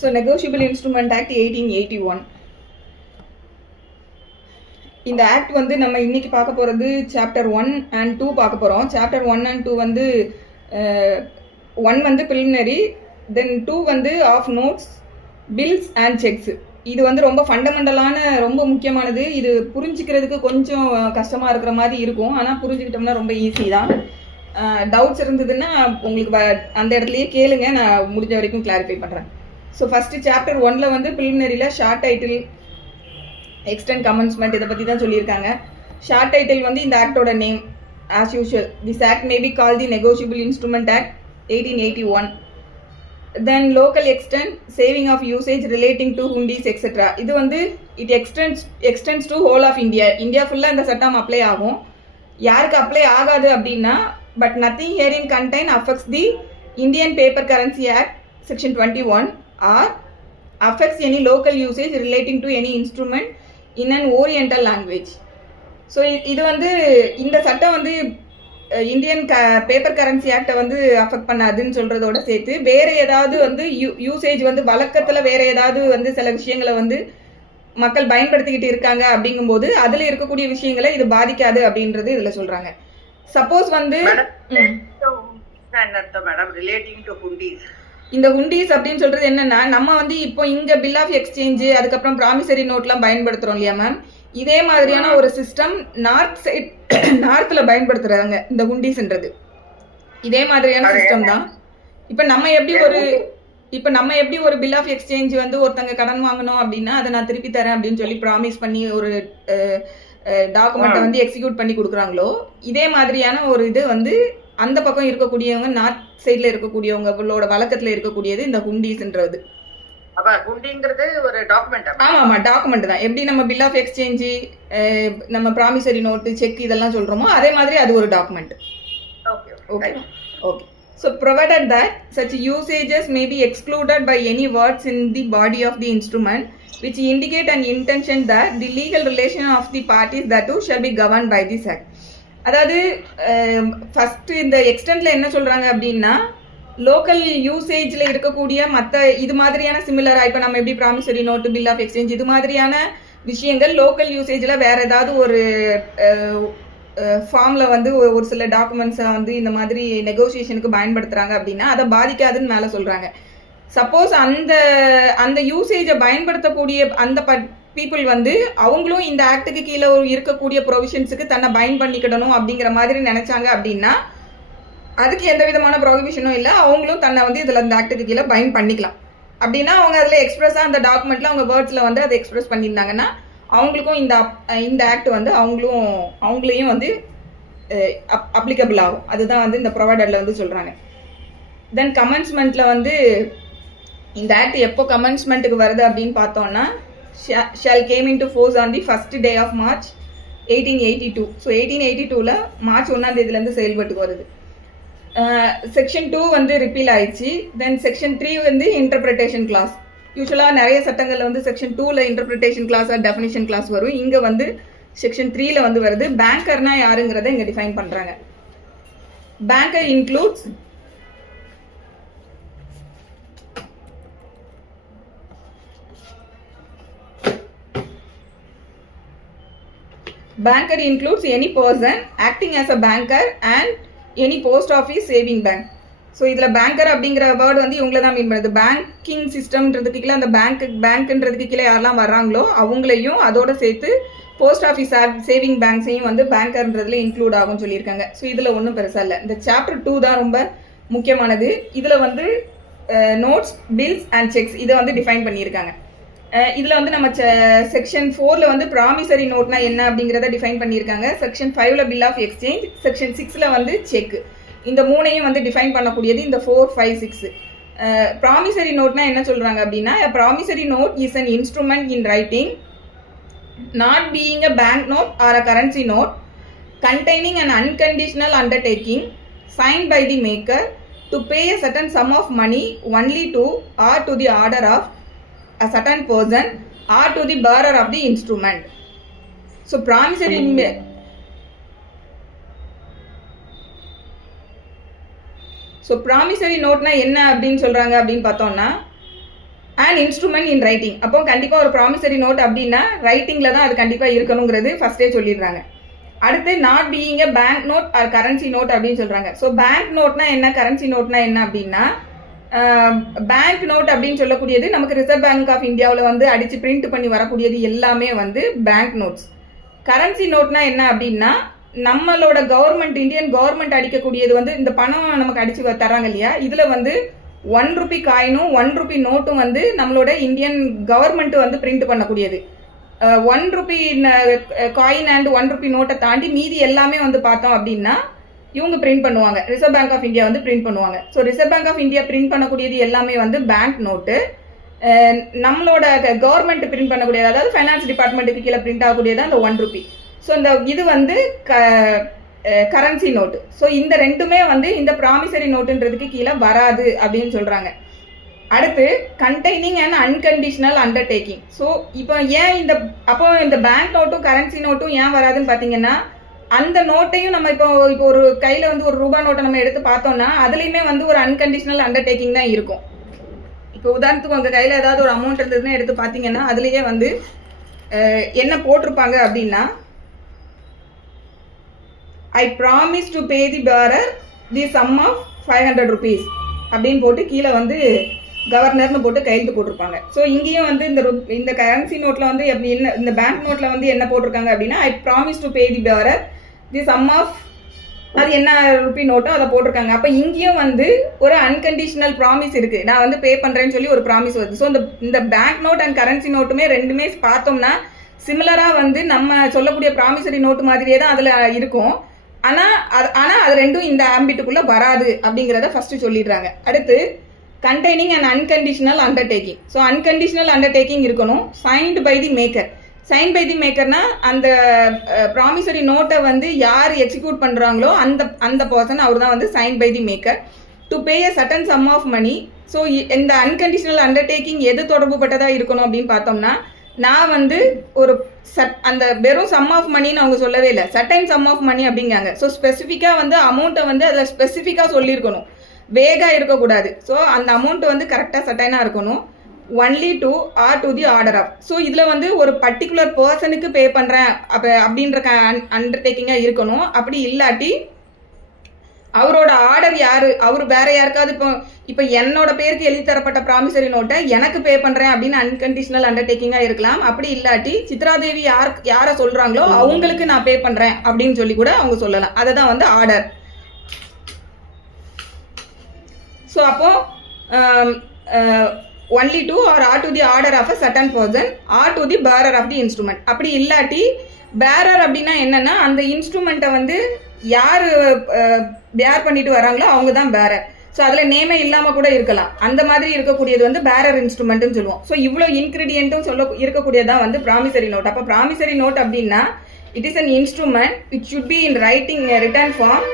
So negotiable instrument act 1881. இந்த act வந்து நம்ம இன்னைக்கு பார்க்க போகிறது சாப்டர் 1 and 2 பார்க்க போகிறோம். சாப்டர் 1 and 2 வந்து 1 வந்து ப்ரிலிமினரி, தென் 2 வந்து of notes, bills and cheques. இது வந்து ரொம்ப ஃபண்டமெண்டலான, ரொம்ப முக்கியமானது. இது புரிஞ்சுக்கிறதுக்கு கொஞ்சம் கஷ்டமாக இருக்கிற மாதிரி இருக்கும், ஆனால் புரிஞ்சுக்கிட்டோம்னா ரொம்ப ஈஸி தான். டவுட்ஸ் இருந்ததுன்னா உங்களுக்கு அந்த இடத்துலையே கேளுங்க, நான் முடிஞ்ச வரைக்கும் கிளாரிஃபை பண்ணுறேன். ஸோ ஃபஸ்ட்டு சாப்டர் 1 வந்து ப்ரிலிமினரியில் ஷார்ட் டைட்டில், எக்ஸ்டெண்ட் கமென்ஸ்மெண்ட் இதை பற்றி தான் சொல்லியிருக்காங்க. ஷார்ட் டைட்டில் வந்து இந்த ஆக்டோட name as usual. This act may be call the negotiable instrument act 1881. Then local extent, saving of usage relating to hundis etcetera. இது வந்து it extends to whole of India. India ஃபுல்லாக இந்த சட்டம் அப்ளை ஆகும். யாருக்கு அப்ளை ஆகாது அப்படின்னா, but nothing herein contain affects the Indian paper currency act section 21 or affects any local usage relating to any instrument in an oriental language. So இது வந்து இந்த சட்டம் வந்து இந்தியன் பேப்பர் கரன்சி ஆக்டை வந்து அஃபெக்ட் பண்ணாதுன்னு சொல்கிறதோட சேர்த்து வேறு ஏதாவது வந்து யூசேஜ் வந்து வழக்கத்தில் வேறு ஏதாவது வந்து சில விஷயங்களை வந்து மக்கள் பயன்படுத்திக்கிட்டு இருக்காங்க அப்படிங்கும்போது அதில் இருக்கக்கூடிய விஷயங்களை இது பாதிக்காது அப்படின்றது இதில் சொல்கிறாங்க. சப்போஸ் வந்து இந்த ஹுண்டீஸ் அப்படின்னு சொல்றது என்னன்னா, நம்ம வந்து இப்போ இங்க பில் ஆஃப் எக்ஸ்சேஞ்சு, அதுக்கப்புறம் ப்ராமிசரி நோட்லாம் பயன்படுத்துறோம் இல்லையா மேம், இதே மாதிரியான ஒரு சிஸ்டம் நார்த்ல பயன்படுத்துறாங்க இந்த ஹுண்டீஸ்ன்றது. இதே மாதிரியான சிஸ்டம் தான். இப்போ நம்ம எப்படி ஒரு பில் ஆஃப் எக்ஸ்சேஞ்ச் வந்து ஒருத்தங்க கடன் வாங்கணும் அப்படின்னா அதை நான் திருப்பி தரேன் அப்படின்னு சொல்லி ப்ராமிஸ் பண்ணி ஒரு டாக்குமெண்ட்டை வந்து எக்ஸிக்யூட் பண்ணி கொடுக்குறாங்களோ, இதே மாதிரியான ஒரு இது வந்து அந்த பக்கம் இருக்கக்கூடியவங்க, நார்த் சைடில் இருக்கக்கூடியவங்களோட வழக்கத்தில் இருக்கக்கூடியது இந்த ஹுண்டீஸ்ன்றது. ஆமாம், டாக்குமெண்ட் தான். எப்படி நம்ம பில் ஆஃப் எக்ஸ்சேஞ்சு, நம்ம ப்ராமிசரி நோட்டு, செக் இதெல்லாம் சொல்கிறோமோ அதே மாதிரி அது ஒரு document. Okay. So provided that such usages may be excluded by any words in the body of the instrument which indicate an intention that the legal relation of the parties thereto shall be governed by this act. அதாவது first இந்த எக்ஸ்டென்ட்ல என்ன சொல்கிறாங்க அப்படின்னா, local யூசேஜில் இருக்கக்கூடிய மற்ற இது மாதிரியான சிமிலராக, இப்போ நம்ம எப்படி promissory note, bill of exchange இது மாதிரியான விஷயங்கள் லோக்கல் யூசேஜில் வேறு ஏதாவது ஒரு ஃபார்மில் வந்து ஒரு சில டாக்குமெண்ட்ஸை வந்து இந்த மாதிரி நெகோசியேஷனுக்கு பயன்படுத்துகிறாங்க அப்படின்னா அதை பாதிக்காதுன்னு மேலே சொல்கிறாங்க. சப்போஸ் அந்த யூசேஜை பயன்படுத்தக்கூடிய அந்த பீப்புள் வந்து அவங்களும் இந்த ஆக்டுக்கு கீழே இருக்கக்கூடிய ப்ரொவிஷன்ஸுக்கு தன்னை பைண்ட் பண்ணிக்கிடணும் அப்படிங்கிற மாதிரி நினைச்சாங்க அப்படின்னா அதுக்கு எந்த விதமான ப்ரொவிஷனும் இல்லை, அவங்களும் தன்னை வந்து இதில் இந்த ஆக்டுக்கு கீழே பைண்ட் பண்ணிக்கலாம். அப்படின்னா அவங்க அதில் எக்ஸ்பிரஸாக அந்த டாக்குமெண்ட்டில் அவங்க வேர்ட்ஸில் வந்து அதை எக்ஸ்பிரஸ் பண்ணியிருந்தாங்கன்னா அவங்களுக்கும் இந்த ஆக்ட் வந்து அவங்களையும் வந்து அப்ளிகபிள் ஆகும். அதுதான் வந்து இந்த ப்ரொவைடரில் வந்து சொல்கிறாங்க. தென் கமென்ஸ்மெண்ட்டில் வந்து இந்த ஆக்ட் எப்போ கமென்ஸ்மெண்ட்டுக்கு வருது அப்படின்னு பார்த்தோன்னா, shall came into force on the first day of March 1882. So 1882ல் மார்ச் 1ஆம் தேதியிலேருந்து செயல்பட்டுக்கு வருது. செக்ஷன் 2 வந்து ரிப்பீல் ஆயிடுச்சு. தென் செக்ஷன் 3 வந்து இன்டர்பிரிட்டேஷன் கிளாஸ். யூஸ்வலாக நிறைய சட்டங்களில் வந்து செக்ஷன் 2ல் interpretation clause or definition clause வரும். இங்கே வந்து செக்ஷன் 3ல் வந்து வருது. பேங்கர்னா யாருங்கிறத இங்கே டிஃபைன் பண்ணுறாங்க. Banker includes any person acting as a banker and any post office saving bank. So இதில் பேங்கர் அப்படிங்கிற வேர்டு வந்து இவங்கள தான் மீன் பண்ணுது. பேங்கிங் சிஸ்டம்ன்றதுக்கு கீழே அந்த பேங்க்ன்றதுக்கு கீழே யாரெல்லாம் வர்றாங்களோ அவங்களையும் அதோட சேர்த்து போஸ்ட் ஆஃபீஸ் சேவிங் பேங்க்ஸையும் வந்து பேங்கர்ன்றதுல இன்க்ளூட் ஆகும்னு சொல்லியிருக்காங்க. ஸோ இதில் ஒன்றும் பெருசாக இல்லை. இந்த சாப்டர் 2 தான் ரொம்ப முக்கியமானது. இதில் வந்து நோட்ஸ், பில்ஸ் அண்ட் செக்ஸ் இதை வந்து டிஃபைன் பண்ணியிருக்காங்க. இதில் வந்து நம்ம செக்ஷன் 4ல் வந்து ப்ராமிசரி நோட்னா என்ன அப்படிங்கிறத டிஃபைன் பண்ணியிருக்காங்க. செக்ஷன் 5ல் பில் ஆஃப் எக்ஸ்சேஞ்ச், செக்ஷன் 6ல் வந்து செக். இந்த மூணையும் வந்து டிஃபைன் பண்ணக்கூடியது இந்த 4, 5, 6. ப்ராமிசரி நோட்னா என்ன சொல்கிறாங்க அப்படின்னா, promissory note is an instrument in writing not being a bank note or a currency note containing an unconditional undertaking signed by the maker to pay a certain sum of money only to or to the order of a certain person or to the bearer of the instrument. So promissory note na enna அப்படினு சொல்றாங்க அப்படினு பார்த்தோம்னா, and instrument in writing. அப்போ கண்டிப்பாக ஒரு promissory note அப்படின்னா ரைட்டிங்கில் தான் அது கண்டிப்பாக இருக்கணுங்கிறது ஃபர்ஸ்டே சொல்லிடுறாங்க. அடுத்து not being a bank note or currency note அப்படின்னு சொல்கிறாங்க. ஸோ பேங்க் நோட்னா என்ன, கரன்சி நோட்னா என்ன அப்படின்னா, பேங்க் நோட் அப்படின்னு சொல்லக்கூடியது நமக்கு ரிசர்வ் பேங்க் ஆஃப் இந்தியாவில் வந்து அடித்து பிரிண்ட் பண்ணி வரக்கூடியது எல்லாமே வந்து பேங்க் நோட்ஸ். கரன்சி நோட்னா என்ன அப்படின்னா, நம்மளோட கவர்மெண்ட், இந்தியன் கவர்மெண்ட் அடிக்கக்கூடியது வந்து இந்த பணம் நமக்கு அடிச்சு தராங்க இல்லையா, இதில் வந்து 1 ரூபி காயினும் 1 ரூபி நோட்டும் வந்து நம்மளோட இந்தியன் கவர்மெண்ட் வந்து பிரிண்ட் பண்ணக்கூடியது. 1 ரூபி காயின் அண்ட் 1 ரூபி நோட்டை தாண்டி மீதி எல்லாமே வந்து பார்த்தோம் அப்படின்னா இவங்க பிரிண்ட் பண்ணுவாங்க, ரிசர்வ் பேங்க் ஆஃப் இந்தியா வந்து பிரிண்ட் பண்ணுவாங்க. So Reserve Bank of India print பண்ணக்கூடியது எல்லாமே வந்து பேங்க் நோட்டு. நம்மளோட கவர்மெண்ட் பிரிண்ட் பண்ணக்கூடியது, அதாவது ஃபைனான்ஸ் டிபார்ட்மெண்ட்டுக்கு கீழே பிரிண்ட் ஆகக்கூடியது அந்த 1 ரூபி. ஸோ இந்த இது வந்து கரன்சி நோட்டு. ஸோ இந்த ரெண்டுமே வந்து இந்த ப்ராமிசரி நோட்டுன்றதுக்கு கீழே வராது அப்படின்னு சொல்கிறாங்க. அடுத்து containing and unconditional undertaking. So இப்போ ஏன் இந்த பேங்க் நோட்டும் கரன்சி நோட்டும் ஏன் வராதுன்னு பார்த்தீங்கன்னா, அந்த நோட்டையும் நம்ம இப்போ ஒரு கையில் வந்து ஒரு ரூபா நோட்டை நம்ம எடுத்து பார்த்தோம்னா அதுலேயுமே வந்து ஒரு அன்கண்டிஷனல் அண்டர்டேக்கிங் தான் இருக்கும். இப்போ உதாரணத்துக்கு உங்கள் கையில் ஏதாவது ஒரு அமௌண்ட் இருந்ததுன்னு எடுத்து பார்த்தீங்கன்னா அதுலேயே வந்து என்ன போட்டிருப்பாங்க அப்படின்னா, I promise to pay the bearer the sum of 500 rupees அப்படின்னு போட்டு கீழே வந்து கவர்னர்னு போட்டு கையெழுத்து போட்டிருப்பாங்க. ஸோ இங்கேயும் வந்து இந்த கரன்சி நோட்டில் வந்து எப்படி என்ன, இந்த பேங்க் நோட்டில் வந்து என்ன போட்டிருக்காங்க அப்படின்னா, I promise to pay the bearer the sum of, அது என்ன ரூபி நோட்டோ அதை போட்டிருக்காங்க. அப்போ இங்கேயும் வந்து ஒரு அன்கண்டிஷனல் ப்ராமிஸ் இருக்குது, நான் வந்து பே பண்ணுறேன்னு சொல்லி ஒரு ப்ராமிஸ் வருது. ஸோ இந்த பேங்க் நோட் அண்ட் கரன்சி நோட்டுமே ரெண்டுமே பார்த்தோம்னா சிமிலராக வந்து நம்ம சொல்லக்கூடிய ப்ராமிசரி நோட்டு மாதிரியே தான் அதில் இருக்கும். ஆனால் அது ரெண்டும் இந்த ஆம்பிட்டுக்குள்ளே வராது அப்படிங்கிறத ஃபஸ்ட்டு சொல்லிடுறாங்க. அடுத்து containing and unconditional undertaking. So unconditional undertaking இருக்கணும், signed by the maker. Sign by the மேக்கர்னா அந்த ப்ராமிசரி நோட்டை வந்து யார் எக்ஸிக்யூட் பண்ணுறாங்களோ அந்த பர்சன், அவர் தான் வந்து sign by the maker. To pay a certain sum of money. So இந்த அன்கண்டிஷனல் அண்டர்டேக்கிங் எது தொடர்புபட்டதாக இருக்கணும் அப்படின்னு பார்த்தோம்னா, நான் வந்து ஒரு அந்த வெறும் சம் ஆஃப் மணின்னு அவங்க சொல்லவே இல்லை, சர்டன் சம் ஆஃப் மணி அப்படிங்காங்க. ஸோ ஸ்பெசிஃபிக்காக வந்து அமௌண்ட்டை வந்து அதை ஸ்பெசிஃபிக்காக சொல்லியிருக்கணும், வேகாக இருக்கக்கூடாது. ஸோ அந்த அமௌண்ட் வந்து கரெக்டாக சர்டைனாக இருக்கணும். Only to or to the order of. So இதில் வந்து ஒரு பர்டிகுலர் பர்சனுக்கு பே பண்ணுறேன் அப்படின்ற அண்டர்டேக்கிங்காக இருக்கணும். அப்படி இல்லாட்டி அவரோட ஆர்டர் யார், அவர் வேற யாருக்காவது இப்போ என்னோட பேருக்கு எழுதி தரப்பட்ட ப்ராமிசரி நோட்டை எனக்கு பே பண்ணுறேன் அப்படின்னு அன்கண்டிஷனல் அண்டர்டேக்கிங்காக இருக்கலாம். அப்படி இல்லாட்டி சித்ராதேவி யாரை சொல்கிறாங்களோ அவங்களுக்கு நான் பே பண்ணுறேன் அப்படின்னு சொல்லி கூட அவங்க சொல்லலாம். அதை தான் வந்து ஆர்டர். ஸோ அப்போ only to or or to the order of a certain person or to the bearer of the instrument. அப்படி இல்லாட்டி பேரர் அப்படின்னா என்னன்னா, அந்த இன்ஸ்ட்ருமெண்ட்டை வந்து யார் பேர் பண்ணிட்டு வராங்களோ அவங்க தான் பேரர். ஸோ அதில் நேமே இல்லாமல் கூட இருக்கலாம். அந்த மாதிரி இருக்கக்கூடியது வந்து பேரர் இன்ஸ்ட்ருமெண்ட்னு சொல்லுவோம். ஸோ இவ்வளோ இன்க்ரீடியண்ட்டும் இருக்கக்கூடியதான் வந்து ப்ராமிசரி நோட். அப்போ ப்ராமிசரி நோட் அப்படின்னா, it is an instrument which should be in writing written form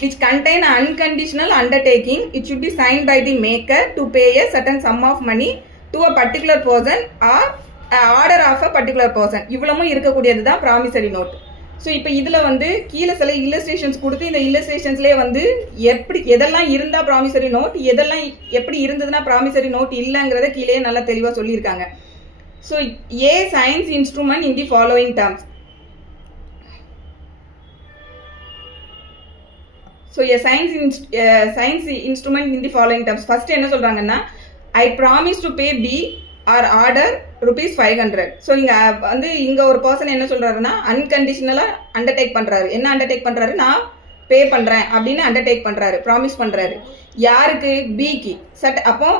which contain unconditional undertaking. It should be signed by the maker to pay a certain sum of money to a particular person or order of a particular person. இவ்வளவும் இருக்கக்கூடியது தான் promissory note. So இப்போ இதில் வந்து கீழே சில illustrations கொடுத்து இந்த இல்லஸ்ட்ரேஷன்ஸ்லேயே வந்து எதெல்லாம் இருந்தால் ப்ராமிசரி நோட், எதெல்லாம் எப்படி இருந்ததுன்னா ப்ராமிசரி நோட் இல்லைங்கிறத கீழே நல்லா தெளிவாக சொல்லியிருக்காங்க. So a signs instrument in the following terms. So signs instrument in the following terms. First என்ன சொல்கிறாங்கன்னா, I promise to pay B or order ₹500. So இங்கே ஒரு பர்சன் என்ன சொல்கிறாருன்னா, அன்கண்டிஷனலாக அண்டர்டேக் பண்ணுறாரு. என்ன அண்டர்டேக் பண்ணுறாரு, நான் பே பண்ணுறேன் அப்படின்னு அண்டர்டேக் பண்ணுறாரு, ப்ராமிஸ் பண்ணுறாரு. யாருக்கு, பிக்கு. அப்போ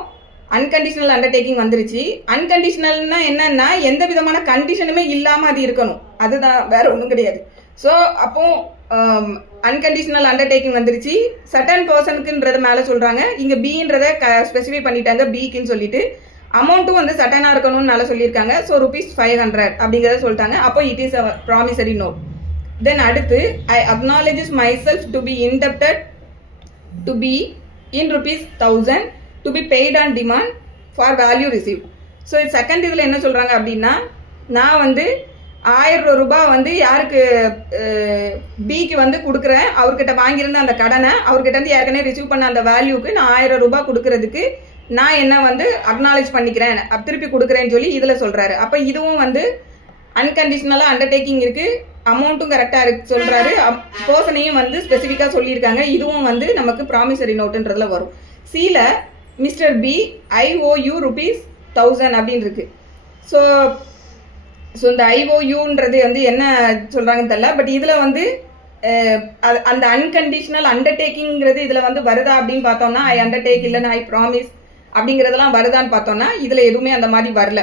அன்கண்டிஷனல் அண்டர்டேக்கிங் வந்துருச்சு. அன்கண்டிஷனல்னா என்னன்னா, எந்த விதமான கண்டிஷனுமே இல்லாமல் அது இருக்கணும், அதுதான், வேற ஒன்றும் கிடையாது. ஸோ அப்போ அன்கண்டிஷனல் அண்டர்டேக்கிங் வந்துருச்சு. சர்டன் பர்சனுக்குன்றத மேலே சொல்கிறாங்க, இங்கே பின்றதை ஸ்பெசிஃபை பண்ணிட்டாங்க, பிக்குன்னு சொல்லிட்டு. அமௌண்ட்டும் வந்து சர்டனாக இருக்கணும்னு மேலே சொல்லியிருக்காங்க. ஸோ ₹500 அப்படிங்கிறத சொல்லிட்டாங்க. அப்போ it is a promissory note. Then அடுத்து, I acknowledges myself to be indebted to be in ₹1000 to be paid on demand for value receive. So second இதில் என்ன சொல்கிறாங்க அப்படின்னா, நான் வந்து ₹1000 வந்து யாருக்கு, பிக்கு வந்து கொடுக்குறேன். அவர்கிட்ட வாங்கியிருந்த அந்த கடனை அவர்கிட்ட இருந்து ஏற்கனவே ரிசீவ் பண்ண அந்த வேல்யூக்கு நான் ₹1000 கொடுக்கறதுக்கு நான் என்ன வந்து அக்னாலேஜ் பண்ணிக்கிறேன், திருப்பி கொடுக்குறேன்னு சொல்லி இதில் சொல்கிறாரு. அப்போ இதுவும் வந்து அன்கண்டிஷனலாக அண்டர்டேக்கிங் இருக்குது, அமௌண்ட்டும் கரெக்டாக இருக்கு சொல்கிறாரு, பர்சனையும் வந்து ஸ்பெசிஃபிக்காக சொல்லியிருக்காங்க. இதுவும் வந்து நமக்கு ப்ராமிசரி நோட்டுன்றதுல வரும். சியில் மிஸ்டர் பி IOU ₹1000 அப்படின்னு இருக்கு. ஸோ இந்த IOUன்றது வந்து என்ன சொல்கிறாங்கன்னு தெரியல. பட் இதில் வந்து அந்த அன்கண்டிஷனல் அண்டர்டேக்கிங்கிறது இதில் வந்து வருதா அப்படின்னு பார்த்தோம்னா, ஐ அண்டர்டேக் இல்லைன்னா ஐ ப்ராமிஸ் அப்படிங்கிறதெல்லாம் வருதான்னு பார்த்தோம்னா இதில் எதுவுமே அந்த மாதிரி வரல.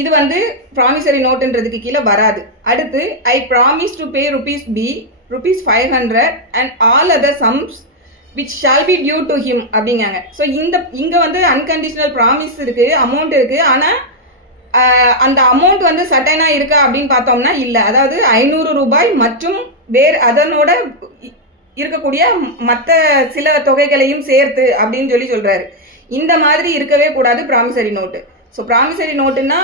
இது வந்து ப்ராமிசரி நோட்டுன்றதுக்கு கீழே வராது. அடுத்து I promise to pay ₹500 and all other sums which shall be due to him அப்படிங்காங்க. ஸோ இங்கே வந்து அன்கண்டிஷனல் ப்ராமிஸ் இருக்குது, அமௌண்ட் இருக்குது. ஆனால் அந்த அமௌண்ட் வந்து சட்டனாக இருக்கா அப்படின்னு பார்த்தோம்னா இல்லை. அதாவது ₹500 மற்றும் வேறு அதனோட இருக்கக்கூடிய மற்ற சில தொகைகளையும் சேர்த்து அப்படின்னு சொல்கிறாரு. இந்த மாதிரி இருக்கவே கூடாது ப்ராமிசரி நோட்டு. ஸோ ப்ராமிசரி நோட்டுன்னா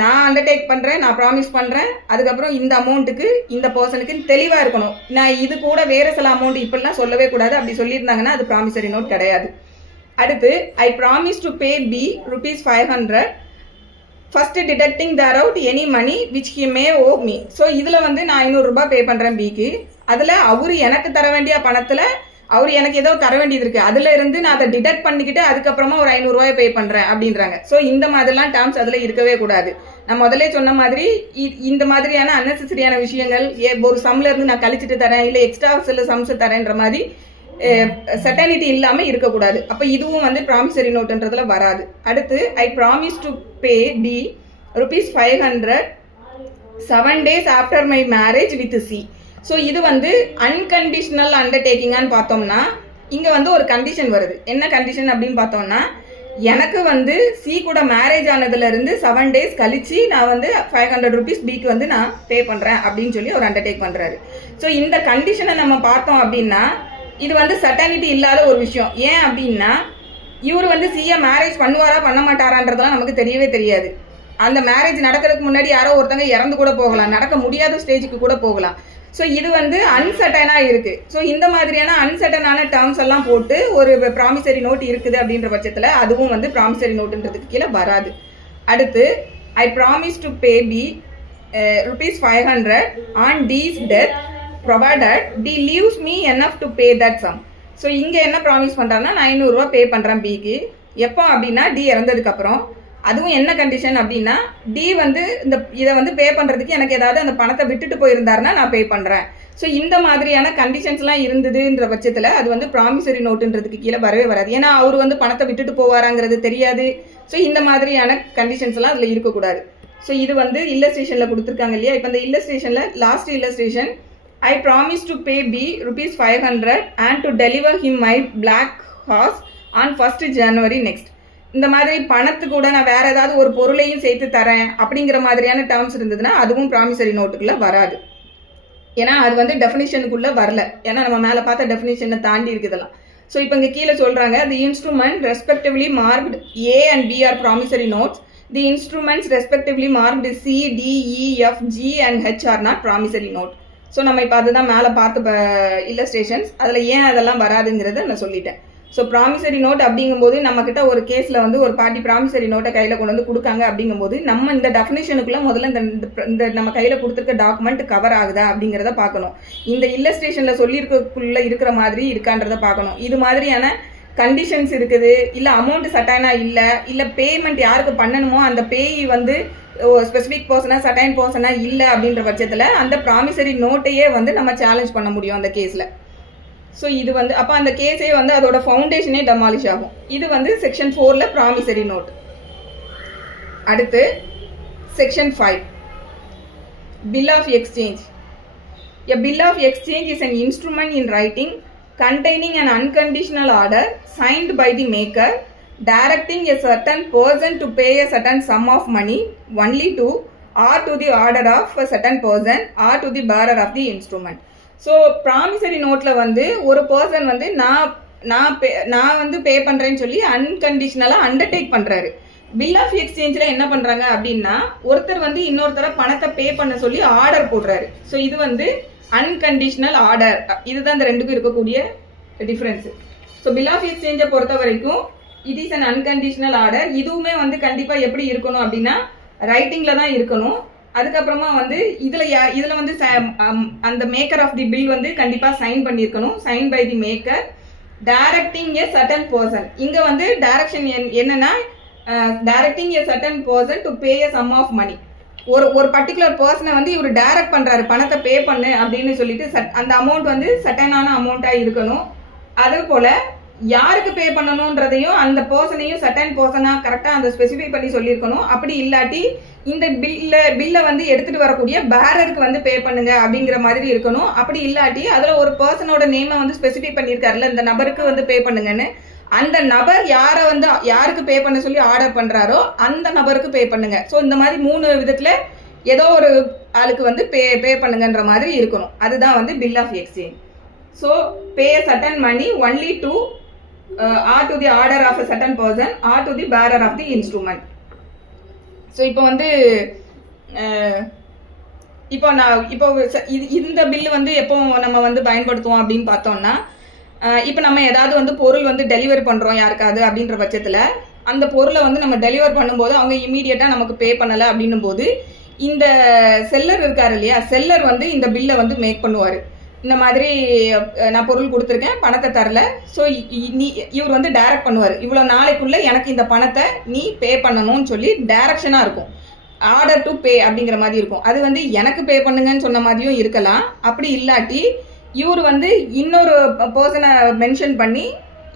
நான் அண்டர்டேக் பண்ணுறேன், நான் ப்ராமிஸ் பண்ணுறேன், அதுக்கப்புறம் இந்த அமௌண்ட்டுக்கு இந்த பர்சனுக்கு தெளிவாக இருக்கணும். நான் இது கூட வேறு சில அமௌண்ட் இப்படிலாம் சொல்லவே கூடாது. அப்படி சொல்லியிருந்தாங்கன்னா அது ப்ராமிசரி நோட் கிடையாது. அடுத்து I promise to pay B ₹500 first deducting thereout any money which he may owe me. So இதில் வந்து நான் ₹500 பே பண்ணுறேன் பிக்கு. அதில் அவர் எனக்கு தர வேண்டிய பணத்தில் அவர் எனக்கு ஏதோ தர வேண்டியது இருக்கு, அதுல இருந்து நான் அதை டிடக்ட் பண்ணிக்கிட்டு அதுக்கப்புறமா ஒரு ₹500 பே பண்றேன் அப்படின்றாங்க. ஸோ இந்த மாதிரிலாம் டேர்ம்ஸ் அதுல இருக்கவே கூடாது. நான் முதல்ல சொன்ன மாதிரி இந்த மாதிரியான அன்னெசரியான விஷயங்கள், ஒரு சம்ல இருந்து நான் கழிச்சிட்டு தரேன் இல்லை எக்ஸ்ட்ரா சில சம்ஸ் தரேன்ற மாதிரி சர்டனிட்டி இல்லாம இருக்கக்கூடாது. அப்ப இதுவும் வந்து ப்ராமிசரி நோட்டுன்றதுல வராது. அடுத்து I promise to pay D ₹500 7 days after my marriage with C. So இது வந்து அன்கண்டிஷனல் அண்டர்டேக்கிங்கான்னு பார்த்தோம்னா இங்கே வந்து ஒரு கண்டிஷன் வருது. என்ன கண்டிஷன் அப்படின்னு பார்த்தோம்னா, எனக்கு வந்து சி கூட மேரேஜ் ஆனதுலேருந்து 7 days கழிச்சு நான் வந்து ₹500 பிக்கு வந்து நான் பே பண்ணுறேன் அப்படின்னு சொல்லி ஒரு அண்டர்டேக் பண்ணுறாரு. ஸோ இந்த கண்டிஷனை நம்ம பார்த்தோம் அப்படின்னா இது வந்து சர்டனிட்டி இல்லாத ஒரு விஷயம். ஏன் அப்படின்னா இவர் வந்து சியை மேரேஜ் பண்ணுவாரா பண்ண மாட்டாரான்றதெல்லாம் நமக்கு தெரியவே தெரியாது. அந்த மேரேஜ் நடக்கிறதுக்கு முன்னாடி யாரோ ஒருத்தங்க இறந்து கூட போகலாம், நடக்க முடியாத ஸ்டேஜுக்கு கூட போகலாம். ஸோ இது வந்து அன்சர்டனாக இருக்குது. ஸோ இந்த மாதிரியான அன்சர்டனான டேர்ம்ஸ் எல்லாம் போட்டு ஒரு ப்ராமிசரி நோட் இருக்குது அப்படின்ற பட்சத்தில் அதுவும் வந்து ப்ராமிசரி நோட்டுன்றதுக்கு கீழே வராது. அடுத்து I promise to pay B ₹500 on D's death provided D leaves me enough to pay that sum. So இங்கே என்ன ப்ராமிஸ் பண்ணுறாங்கன்னா நான் ₹500 பே பண்ணுறேன் பிக்கு. எப்போ அப்படின்னா டி இறந்ததுக்கப்புறம். அதுவும் என்ன கண்டிஷன் அப்படின்னா டி வந்து இதை வந்து பே பண்ணுறதுக்கு எனக்கு ஏதாவது அந்த பணத்தை விட்டுட்டு போயிருந்தாருன்னா நான் பே பண்ணுறேன். ஸோ இந்த மாதிரியான கண்டிஷன்ஸ்லாம் இருந்ததுன்ற பட்சத்தில் அது வந்து ப்ராமிசரி நோட்டுன்றதுக்கு கீழே வரவே வராது. ஏன்னா அவர் வந்து பணத்தை விட்டுட்டு போவாராங்கிறது தெரியாது. ஸோ இந்த மாதிரியான கண்டிஷன்ஸ்லாம் அதில் இருக்கக்கூடாது. ஸோ இது வந்து இல்லஸ்ட்ரேஷனில் கொடுத்துருக்காங்க இல்லையா. இப்போ இந்த இல்லஸ்ட்ரேஷனில் last illustration I promise to pay B ₹500 and to deliver him my black horse on 1st January next. இந்த மாதிரி பணத்து கூட நான் வேற ஏதாவது ஒரு பொருளையும் சேர்த்து தரேன் அப்படிங்கிற மாதிரியான டேர்ம்ஸ் இருந்ததுன்னா அதுவும் ப்ராமிசரி நோட்டுக்குள்ள வராது. ஏன்னா அது வந்து டெஃபினிஷனுக்குள்ள வரல. ஏன்னா நம்ம மேலே பார்த்த டெஃபினிஷனை தாண்டி இருக்குதெல்லாம். ஸோ இப்போ இங்கே கீழே சொல்றாங்க the instrument respectively marked A and B are promissory notes. The instruments respectively marked C, D, E, F, G and H are not promissory note. So நம்ம இப்போ அதுதான் மேலே பார்த்த இல்லஸ்ட்ரேஷன்ஸ். அதில் ஏன் அதெல்லாம் வராதுங்கிறத நான் சொல்லிட்டேன். ஸோ ப்ராமிசரி நோட் அப்படிங்கும்போது நம்மக்கிட்ட ஒரு கேஸில் வந்து ஒரு பார்ட்டி ப்ராமிசரி நோட்டை கையில் கொண்டு வந்து கொடுக்காங்க. அப்படிங்கும்போது நம்ம இந்த டெஃபினேஷனுக்குள்ளே முதல்ல இந்த நம்ம கையில் கொடுத்துருக்க டாக்குமெண்ட் கவர் ஆகுதா அப்படிங்கிறத பார்க்கணும். இந்த இல்லஸ்ட்ரேஷனில் சொல்லியிருக்கக்குள்ளே இருக்கிற மாதிரி இருக்கான்றதை பார்க்கணும். இது மாதிரியான கண்டிஷன்ஸ் இருக்குது, இல்லை அமௌண்ட் சட்டானா இல்லை பேமெண்ட் யாருக்கு பண்ணணுமோ அந்த பேய் வந்து ஸ்பெசிஃபிக் பர்சனாக சட்டைன் பர்சனாக இல்லை அப்படின்ற பட்சத்தில் அந்த ப்ராமிசரி நோட்டையே வந்து நம்ம சேலஞ்ச் பண்ண முடியும் அந்த கேஸில். ஸோ இது வந்து அப்போ அந்த கேஸே வந்து அதோட ஃபவுண்டேஷனே டெமாலிஷ் ஆகும். இது வந்து செக்ஷன் 4ல் ப்ராமிசரி நோட். அடுத்து section 5 bill of exchange. A bill of exchange is an instrument in writing containing an unconditional order signed by the maker directing a certain person to pay a certain sum of money only to or to the order of a certain person or to the bearer of the instrument. So promissory நோட்டில் வந்து ஒரு person வந்து நான் வந்து பே பண்ணுறேன்னு சொல்லி அன்கண்டிஷனலாக undertake பண்ணுறாரு. Bill of எக்ஸ்சேஞ்சில் என்ன பண்ணுறாங்க அப்படின்னா ஒருத்தர் வந்து இன்னொருத்தரை பணத்தை பே பண்ண சொல்லி ஆர்டர் போடுறாரு. ஸோ இது வந்து அன்கண்டிஷனல் ஆர்டர். இதுதான் இந்த ரெண்டுக்கும் இருக்கக்கூடிய டிஃப்ரென்ஸு. ஸோ பில் ஆஃப் எக்ஸ்சேஞ்சை பொறுத்த வரைக்கும் it is an unconditional order. இதுவுமே வந்து கண்டிப்பா எப்படி இருக்கணும் அப்படின்னா ரைட்டிங்ல தான் இருக்கணும். அதுக்கப்புறமா வந்து இதுல வந்து அந்த மேக்கர் ஆஃப் தி பில் வந்து கண்டிப்பா சைன் பண்ணியிருக்கணும். Sign by the maker directing a certain person. இங்க வந்து டைரக்ஷன் என்னன்னா directing a certain person to pay a sum of money. ஒரு பர்டிகுலர் பர்சனை வந்து இவர் டைரக்ட் பண்றாரு, பணத்தை பே பண்ணு அப்படின்னு சொல்லிட்டு அந்த அமௌண்ட் வந்து சட்டனான அமௌண்டா இருக்கணும். அதே போல யாருக்கு பே பண்ணணும்ன்றதையும் அந்த பர்சனையும் சட்டன் பர்சனா கரெக்டா அந்த ஸ்பெசிஃபை பண்ணி சொல்லியிருக்கணும். அப்படி இல்லாட்டி இந்த பில்லை வந்து எடுத்துட்டு வரக்கூடிய பேரருக்கு வந்து பே பண்ணுங்க அப்படிங்கிற மாதிரி இருக்கணும். அப்படி இல்லாட்டி அதுல ஒரு பர்சனோட நேமை வந்து ஸ்பெசிஃபை பண்ணியிருக்காருல, இந்த நபருக்கு வந்து பே பண்ணுங்கன்னு, அந்த நபர் யாருக்கு பே பண்ண சொல்லி ஆர்டர் பண்றாரோ அந்த நபருக்கு பே பண்ணுங்க. ஸோ இந்த மாதிரி 3 விதத்துல ஏதோ ஒரு ஆளுக்கு வந்து பே பண்ணுங்கன்ற மாதிரி இருக்கணும். அதுதான் வந்து bill of exchange. So pay certain money only to or to the order of a certain person or to the bearer of the instrument. So இப்போ வந்து இப்போ இந்த பில்லு வந்து எப்போ நம்ம வந்து பயன்படுத்துவோம் அப்படின்னு பார்த்தோம்னா, இப்போ நம்ம ஏதாவது வந்து பொருள் வந்து டெலிவரி பண்ணுறோம் யாருக்காவது அப்படின்ற பட்சத்தில் அந்த பொருளை வந்து நம்ம டெலிவர் பண்ணும்போது அவங்க இமீடியட்டாக நமக்கு பே பண்ணலை அப்படின்னும் போது இந்த செல்லர் இருக்காரு இல்லையா, செல்லர் வந்து இந்த பில்லை வந்து மேக் பண்ணுவார். இந்த மாதிரி நான் பொருள் கொடுத்துருக்கேன், பணத்தை தரல, ஸோ இவர் வந்து டைரக்ட் பண்ணுவார், இவ்வளோ நாளைக்குள்ள எனக்கு இந்த பணத்தை நீ பே பண்ணணும்னு சொல்லி டைரக்ஷனாக இருக்கும். ஆர்டர் டு பே அப்படிங்கிற மாதிரி இருக்கும். அது வந்து எனக்கு பே பண்ணுங்கன்னு சொன்ன மாதிரியும் இருக்கலாம். அப்படி இல்லாட்டி இவர் வந்து இன்னொரு பர்சனை மென்ஷன் பண்ணி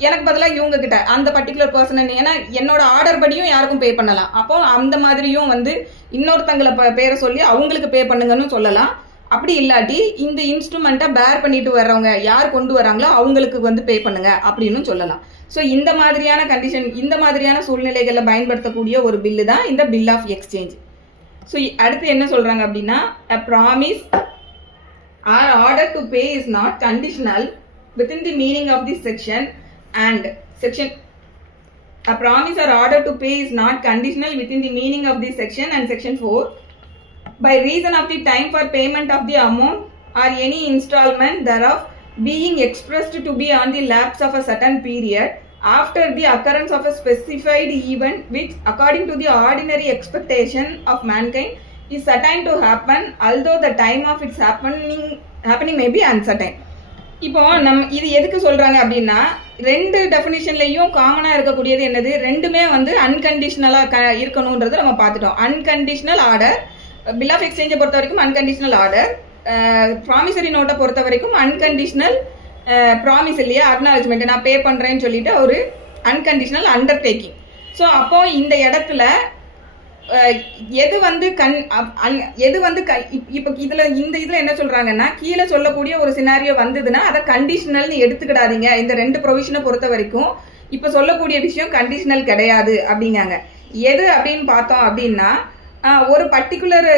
எனக்கு பதிலாக இவங்க கிட்ட அந்த பர்டிகுலர் பர்சனை, ஏன்னா என்னோட ஆர்டர் படியும் யாருக்கும் பே பண்ணலாம். அப்போ அந்த மாதிரியும் வந்து இன்னொருத்தங்களை பேரை சொல்லி அவங்களுக்கு பே பண்ணுங்கன்னு சொல்லலாம். அப்படி இல்லாட்டி இந்த இன்ஸ்ட்ருமெண்ட்டை பேர் பண்ணிட்டு வர்றவங்க யார் கொண்டு வராங்களோ அவங்களுக்கு வந்து பே பண்ணுங்க அப்படின்னு சொல்லலாம். ஸோ இந்த மாதிரியான கண்டிஷன், இந்த மாதிரியான சூழ்நிலைகளில் பயன்படுத்தக்கூடிய ஒரு பில்லு தான் இந்த பில் ஆஃப் எக்ஸ்சேஞ்ச். ஸோ அடுத்து என்ன சொல்றாங்க அப்படின்னா, a promise or order to pay is not conditional within the meaning of this section and section. A promise or order to pay is not conditional within the meaning of this section and section 4 by reason of the time for payment of the amount or any installment thereof being expressed to be on the lapse of a certain period after the occurrence of a specified event which according to the ordinary expectation of mankind is certain to happen although the time of its happening may be uncertain. இப்போ இது எதுக்கு சொல்றாங்க அப்படின்னா, 2 டெஃபினிஷன்லையும் காமனா இருக்கக்கூடியது என்னது, ரெண்டுமே வந்து அன்கண்டிஷனலா இருக்கணும்ன்றது நம்ம பார்த்துட்டோம். அன்கண்டிஷனல் ஆர்டர் பில் ஆஃப் எக்ஸ்சேஞ்சை பொறுத்த வரைக்கும் அன்கண்டிஷனல் ஆர்டர், ப்ராமிசரி நோட்டை பொறுத்த வரைக்கும் அன்கண்டிஷனல் ப்ராமிஸ் இல்லையா, அக்னாலஜ்மெண்ட், நான் பே பண்ணுறேன்னு சொல்லிட்டு ஒரு அன்கண்டிஷனல் அண்டர்டேக்கிங். ஸோ அப்போ இந்த இடத்துல எது வந்து இப்போ இதில் என்ன சொல்கிறாங்கன்னா, கீழே சொல்லக்கூடிய ஒரு சினாரியோ வந்ததுன்னா அதை கண்டிஷனல்னு எடுத்துக்கிடாதீங்க. இந்த 2 ப்ரொவிஷனை பொறுத்த வரைக்கும் இப்போ சொல்லக்கூடிய விஷயம் கண்டிஷனல் கிடையாது அப்படிங்காங்க. எது அப்படின்னு பார்த்தோம் அப்படின்னா, ஒரு பர்டிகுலர்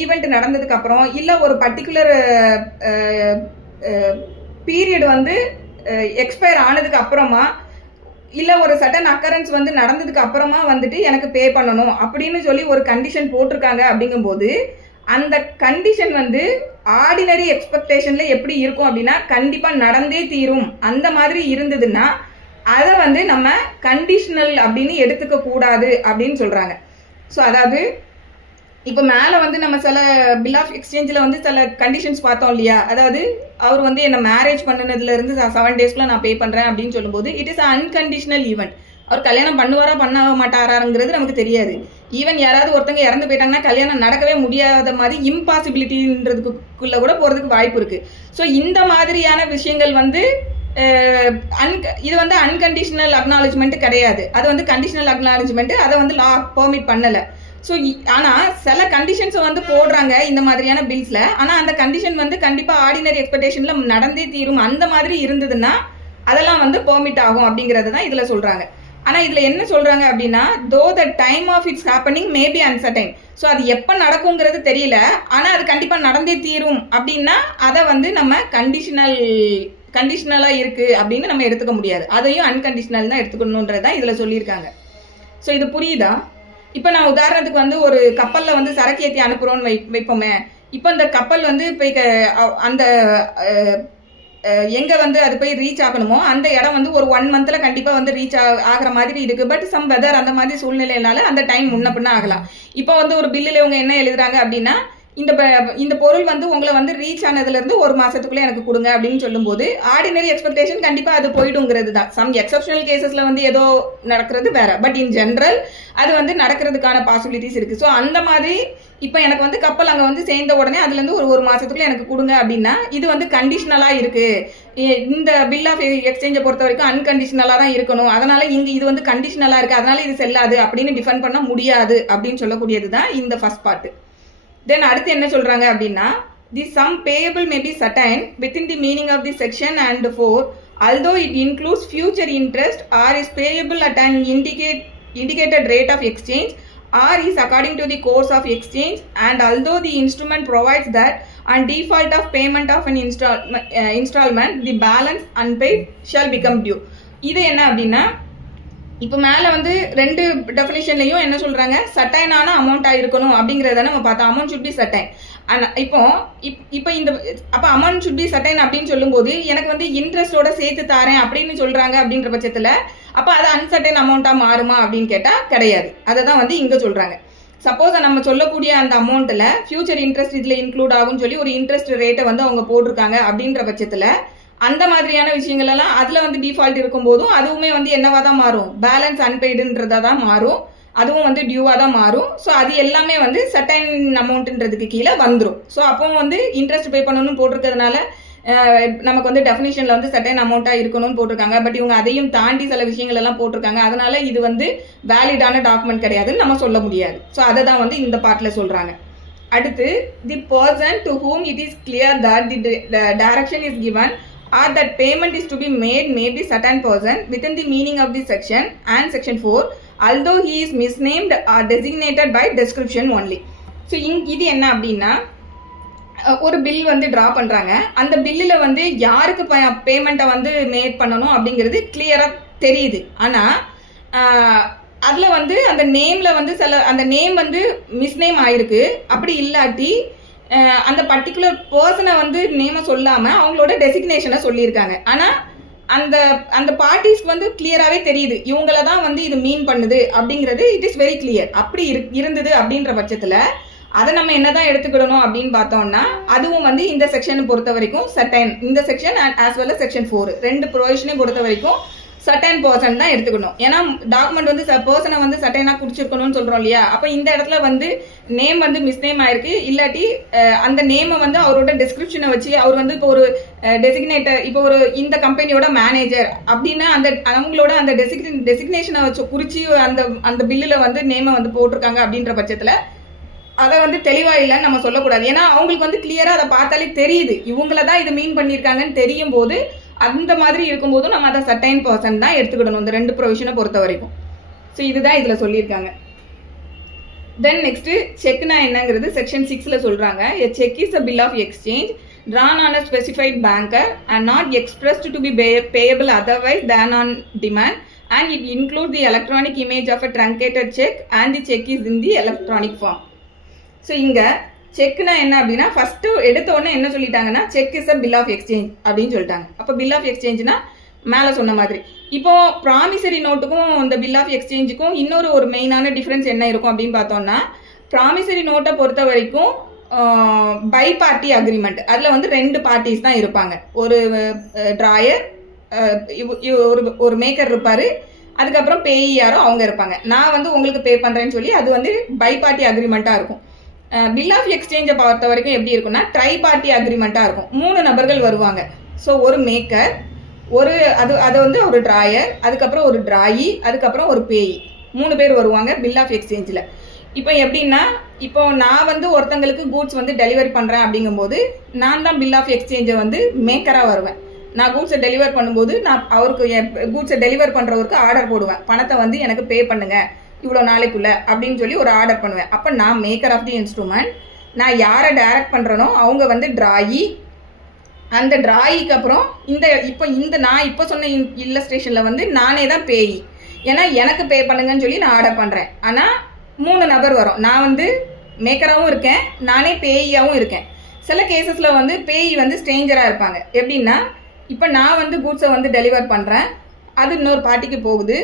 ஈவெண்ட் நடந்ததுக்கு அப்புறம் இல்லை ஒரு பர்டிகுலர் பீரியட் வந்து எக்ஸ்பயர் ஆனதுக்கு அப்புறமா இல்லை ஒரு சடன் அக்கரன்ஸ் வந்து நடந்ததுக்கு அப்புறமா வந்துட்டு எனக்கு பே பண்ணணும் அப்படின்னு சொல்லி ஒரு கண்டிஷன் போட்டிருக்காங்க. அப்படிங்கும்போது அந்த கண்டிஷன் வந்து ஆர்டினரி எக்ஸ்பெக்டேஷனில் எப்படி இருக்கும் அப்படின்னா, கண்டிப்பாக நடந்தே தீரும் அந்த மாதிரி இருந்ததுன்னா அதை வந்து நம்ம கண்டிஷனல் அப்படின்னு எடுத்துக்க கூடாது அப்படின்னு சொல்கிறாங்க. ஸோ அதாவது இப்போ மேலே வந்து நம்ம சில பில் ஆஃப் எக்ஸ்சேஞ்சில் வந்து சில கண்டிஷன்ஸ் பார்த்தோம் இல்லையா, அதாவது அவர் வந்து என்னை மேரேஜ் பண்ணினதுலேருந்து 7 டேஸ்க்குள்ள நான் பே பண்ணுறேன் அப்படின்னு சொல்லும்போது இட் இஸ் அன்கண்டிஷனல் ஈவெண்ட். அவர் கல்யாணம் பண்ணுவாரா பண்ண மாட்டாராங்கிறது நமக்கு தெரியாது. ஈவன் யாராவது ஒருத்தங்க இறந்து போயிட்டாங்கன்னா கல்யாணம் நடக்கவே முடியாத மாதிரி இம்பாசிபிலிட்டின்றதுக்குள்ளே கூட போகிறதுக்கு வாய்ப்பு இருக்குது. ஸோ இந்த மாதிரியான விஷயங்கள் வந்து இது வந்து அன்கண்டிஷனல் அக்னாலஜ்மெண்ட் கிடையாது, அது வந்து கண்டிஷனல் அக்னாலஜ்மெண்ட், அதை வந்து லா பெர்மிட் பண்ணலை. ஸோ ஆனால் சில கண்டிஷன்ஸை வந்து போடுறாங்க இந்த மாதிரியான பில்ஸில். ஆனால் அந்த கண்டிஷன் வந்து கண்டிப்பாக ஆர்டினரி எக்ஸ்பெக்டேஷனில் நடந்தே தீரும் அந்த மாதிரி இருந்ததுன்னா அதெல்லாம் வந்து பெர்மிட் ஆகும் அப்படிங்கிறது தான் இதில் சொல்கிறாங்க. ஆனால் இதில் என்ன சொல்கிறாங்க அப்படின்னா, though the time of its happening may be uncertain. So அது எப்போ நடக்குங்கிறது தெரியல, ஆனால் அது கண்டிப்பாக நடந்தே தீரும் அப்படின்னா அதை வந்து நம்ம கண்டிஷனலாக இருக்குது அப்படின்னு நம்ம எடுத்துக்க முடியாது. அதையும் அன்கண்டிஷனல் தான் எடுத்துக்கணுன்றது தான் இதில் சொல்லியிருக்காங்க. ஸோ இது புரியுதா? இப்போ நான் உதாரணத்துக்கு வந்து ஒரு கப்பலில் வந்து சரக்கு ஏற்றி அனுப்புகிறோன்னு வைப்போமே. இப்போ இந்த கப்பல் வந்து இப்போ அந்த எங்கே வந்து அது போய் ரீச் ஆகணுமோ அந்த இடம் வந்து ஒரு 1 மந்தில் கண்டிப்பாக வந்து ரீச் ஆகிற மாதிரி இருக்குது. பட் சம் வெதர் அந்த மாதிரி சூழ்நிலையினால அந்த டைம் முன்ன பின்ன ஆகலாம். இப்போ வந்து ஒரு பில்லில் இவங்க என்ன எழுதுறாங்க அப்படின்னா, இந்த பொருள் வந்து உங்களை வந்து ரீச் ஆனதுலேருந்து 1 மாதத்துக்குள்ளே எனக்கு கொடுங்க அப்படின்னு சொல்லும்போது ஆர்டினரி எக்ஸ்பெக்டேஷன் கண்டிப்பாக அது போயிடுங்கிறது தான். சம் எக்ஸப்ஷனல் கேசஸில் வந்து ஏதோ நடக்கிறது வேற, பட் இன் ஜென்ரல் அது வந்து நடக்கிறதுக்கான பாசிபிலிட்டிஸ் இருக்குது. ஸோ அந்த மாதிரி இப்போ எனக்கு வந்து கப்பல் அங்கே வந்து சேர்ந்த உடனே அதுலேருந்து ஒரு மாதத்துக்குள்ளே எனக்கு கொடுங்க அப்படின்னா இது வந்து கண்டிஷனலாக இருக்குது. இந்த பில் ஆஃப் எக்ஸ்சேஞ்சை பொறுத்த வரைக்கும் அன்கண்டிஷனலாக தான் இருக்கணும். அதனால் இங்கே இது வந்து கண்டிஷனலாக இருக்குது, அதனால் இது செல்லாது அப்படின்னு டிஃபைன் பண்ண முடியாது அப்படின்னு சொல்லக்கூடியது தான் இந்த ஃபர்ஸ்ட் பார்ட்டு. தென் அடுத்து என்ன சொல்றாங்க அப்படின்னா, the sum payable may be certain within the meaning of the section and 4 although it includes future interest or is payable at an indicated rate of exchange or is according to the course of exchange, and although the instrument provides that on default of payment of an installment the balance unpaid shall become due. இது என்ன அப்படின்னா, இப்போ மேலே வந்து 2 டெஃபினிஷன்லையும் என்ன சொல்கிறாங்க, சட்டைனான அமௌண்ட்டாக இருக்கணும் அப்படிங்கிறத நம்ம பார்த்தோம். Amount should be certain. ஆனால் இப்போ அப்போ அமௌண்ட் ஷுட் பி சட்டைன் அப்படின்னு சொல்லும்போது எனக்கு வந்து இன்ட்ரெஸ்ட்டோட சேர்த்து தாரேன் அப்படின்னு சொல்கிறாங்க. அப்படின்ற பட்சத்தில் அப்போ அது அன்சர்டைன் அமௌண்ட்டாக மாறுமா அப்படின்னு கேட்டால் கிடையாது. அதை தான் வந்து இங்கே சொல்கிறாங்க. சப்போஸ் நம்ம சொல்லக்கூடிய அந்த அமௌண்ட்டில் ஃபியூச்சர் இன்ட்ரெஸ்ட் இதில் இன்க்ளூட் ஆகும்னு சொல்லி ஒரு இன்ட்ரெஸ்ட் ரேட்டை வந்து அவங்க போட்டிருக்காங்க. அப்படின்ற பட்சத்தில் அந்த மாதிரியான விஷயங்கள் எல்லாம் அதில் வந்து டிஃபால்ட் இருக்கும் போதும் அதுவுமே வந்து என்னவா தான் மாறும், பேலன்ஸ் அன்பெய்டுன்றதா தான் மாறும். அதுவும் வந்து டியூவாக தான் மாறும். ஸோ அது எல்லாமே வந்து சர்டைன் அமௌண்ட்டுன்றதுக்கு கீழே வந்துடும். ஸோ அப்போ வந்து இன்ட்ரெஸ்ட் பே பண்ணணும்னு போட்டிருக்கிறதுனால நமக்கு வந்து டெஃபினிஷனில் வந்து சர்டைன் அமௌண்ட்டாக இருக்கணும்னு போட்டிருக்காங்க. பட் இவங்க அதையும் தாண்டி சில விஷயங்கள் எல்லாம் போட்டிருக்காங்க. அதனால இது வந்து வேலிடான டாக்குமெண்ட் கிடையாதுன்னு நம்ம சொல்ல முடியாது. ஸோ அதை தான் வந்து இந்த பார்ட்டில் சொல்கிறாங்க. அடுத்து, the person to whom it is clear that the direction is given or that payment is to be made may be certain person within the meaning of the section and section 4 although he is misnamed or designated by description only. So இது என்ன அப்படின்னா, ஒரு bill வந்து draw பண்ணுறாங்க. அந்த பில்லில் வந்து யாருக்கு பேமெண்ட்டை வந்து மேட் பண்ணணும் அப்படிங்கிறது கிளியராக தெரியுது. ஆனால் அதில் வந்து அந்த நேமில் வந்து அந்த நேம் வந்து மிஸ்நேம் ஆயிருக்கு. அப்படி இல்லாட்டி அந்த பர்டிகுலர் பர்சனை வந்து நேமை சொல்லாமல் அவங்களோட டெசிக்னேஷனை சொல்லியிருக்காங்க. ஆனால் அந்த பார்ட்டிஸ்க்கு வந்து கிளியராகவே தெரியுது இவங்கள தான் வந்து இது மீன் பண்ணுது அப்படிங்கிறது. It is very clear. அப்படி இருந்தது அப்படின்ற பட்சத்தில் அதை நம்ம என்ன தான் எடுத்துக்கிடணும் அப்படின்னு பார்த்தோம்னா, அதுவும் வந்து இந்த செக்ஷனை பொறுத்த வரைக்கும் சர்டைன், இந்த section and as well section 4 2 ப்ரொவிஷனையும் பொறுத்த வரைக்கும் சர்டைன் பர்சன் தான் எடுத்துக்கணும். ஏன்னா டாக்குமெண்ட் வந்து பர்சனை வந்து சர்டைனாக குடிச்சிருக்கணும்னு சொல்கிறோம் இல்லையா. அப்போ இந்த இடத்துல வந்து நேம் வந்து மிஸ்நேம் ஆயிருக்கு. இல்லாட்டி அந்த நேமை வந்து அவரோட டிஸ்கிரிப்ஷனை வச்சு அவர் வந்து இப்போ ஒரு டெசிக்னேட்டர், இப்போ ஒரு இந்த கம்பெனியோட மேனேஜர் அப்படின்னா அவங்களோட அந்த டெசிக்னேஷனை வச்சு குறித்து அந்த பில்லில் வந்து நேமை வந்து போட்டிருக்காங்க. அப்படின்ற பட்சத்தில் அதை வந்து தெளிவாக இல்லைன்னு நம்ம சொல்லக்கூடாது. ஏன்னா அவங்களுக்கு வந்து கிளியராக அதை பார்த்தாலே தெரியுது இவங்கள தான் இது மீன் பண்ணியிருக்காங்கன்னு தெரியும் போது, அந்த மாதிரி இருக்கும்போதும் நம்ம அதை சர்டைன் பர்சன் தான் எடுத்துக்கிடணும் இந்த 2 ப்ரொவிஷனை பொறுத்த வரைக்கும். ஸோ இதுதான் இதில் சொல்லியிருக்காங்க. தென் நெக்ஸ்ட்டு செக்னா என்னங்கிறது செக்ஷன் 6 சொல்கிறாங்க. A cheque is a bill of exchange drawn on a specified banker and not expressed to be payable otherwise than on demand, and it includes the electronic image of a truncated check and the check is in the electronic form. So இங்கே செக்னா என்ன அப்படின்னா, first எடுத்த உடனே என்ன சொல்லிட்டாங்கன்னா, cheque is a bill of exchange அப்படின்னு சொல்லிட்டாங்க. அப்போ பில் ஆஃப் எக்ஸ்சேஞ்சுனா மேலே சொன்ன மாதிரி. இப்போ ப்ராமிசரி நோட்டுக்கும் இந்த பில் ஆஃப் எக்ஸ்சேஞ்சுக்கும் இன்னொரு மெயினான டிஃப்ரென்ஸ் என்ன இருக்கும் அப்படின்னு பார்த்தோம்னா, ப்ராமிசரி நோட்டை பொறுத்த வரைக்கும் பை பார்ட்டி அக்ரிமெண்ட். அதில் வந்து 2 பார்ட்டிஸ் தான் இருப்பாங்க. ஒரு ட்ராயர், ஒரு மேக்கர் இருப்பார், அதுக்கப்புறம் பேயி யாரோ அவங்க இருப்பாங்க. நான் வந்து உங்களுக்கு பே பண்ணுறேன்னு சொல்லி அது வந்து பை பார்ட்டி அக்ரிமெண்ட்டாக இருக்கும். பில் ஆஃப் எக்ஸ்சேஞ்சை பொறுத்த வரைக்கும் எப்படி இருக்குன்னா, ட்ரை பார்ட்டி அக்ரிமெண்ட்டாக இருக்கும். 3 நபர்கள் வருவாங்க. ஸோ ஒரு மேக்கர், அது வந்து ஒரு ட்ராயர், அதுக்கப்புறம் ஒரு ட்ராயி, அதுக்கப்புறம் ஒரு பேயி, 3 பேர் வருவாங்க பில் ஆஃப் எக்ஸ்சேஞ்சில். இப்போ எப்படின்னா, இப்போ நான் வந்து ஒருத்தங்களுக்கு கூட்ஸ் வந்து டெலிவரி பண்ணுறேன் அப்படிங்கும்போது நான் தான் பில் ஆஃப் எக்ஸ்சேஞ்சை வந்து மேக்கராக வருவேன். நான் கூட்ஸை டெலிவர் பண்ணும்போது நான் அவருக்கு கூட்ஸை டெலிவர் பண்ணுறவருக்கு ஆர்டர் போடுவேன். பணத்தை வந்து எனக்கு பே பண்ணுங்கள் இவ்வளோ நாளைக்குள்ளே அப்படின்னு சொல்லி ஒரு ஆர்டர் பண்ணுவேன். அப்போ நான் மேக்கர் ஆஃப் தி இன்ஸ்ட்ருமெண்ட். நான் யாரை டைரக்ட் பண்ணுறனோ அவங்க வந்து ட்ராயி. அந்த ட்ராயிக்கு அப்புறம் நான் இப்போ சொன்ன இல்லஸ்ட்ரேஷனில் வந்து நானே தான் பேயி. ஏன்னா எனக்கு பே பண்ணுங்கன்னு சொல்லி நான் ஆர்டர் பண்ணுறேன். ஆனால் 3 நபர் வரும். நான் வந்து மேக்கராகவும் இருக்கேன், நானே பேயாகவும் இருக்கேன். சில கேசஸில் வந்து பேயி வந்து ஸ்ட்ரேஞ்சராக இருப்பாங்க. எப்படின்னா, இப்போ நான் வந்து கூட்ஸை வந்து டெலிவர் பண்ணுறேன், அது இன்னொரு பார்ட்டிக்கு போகுது.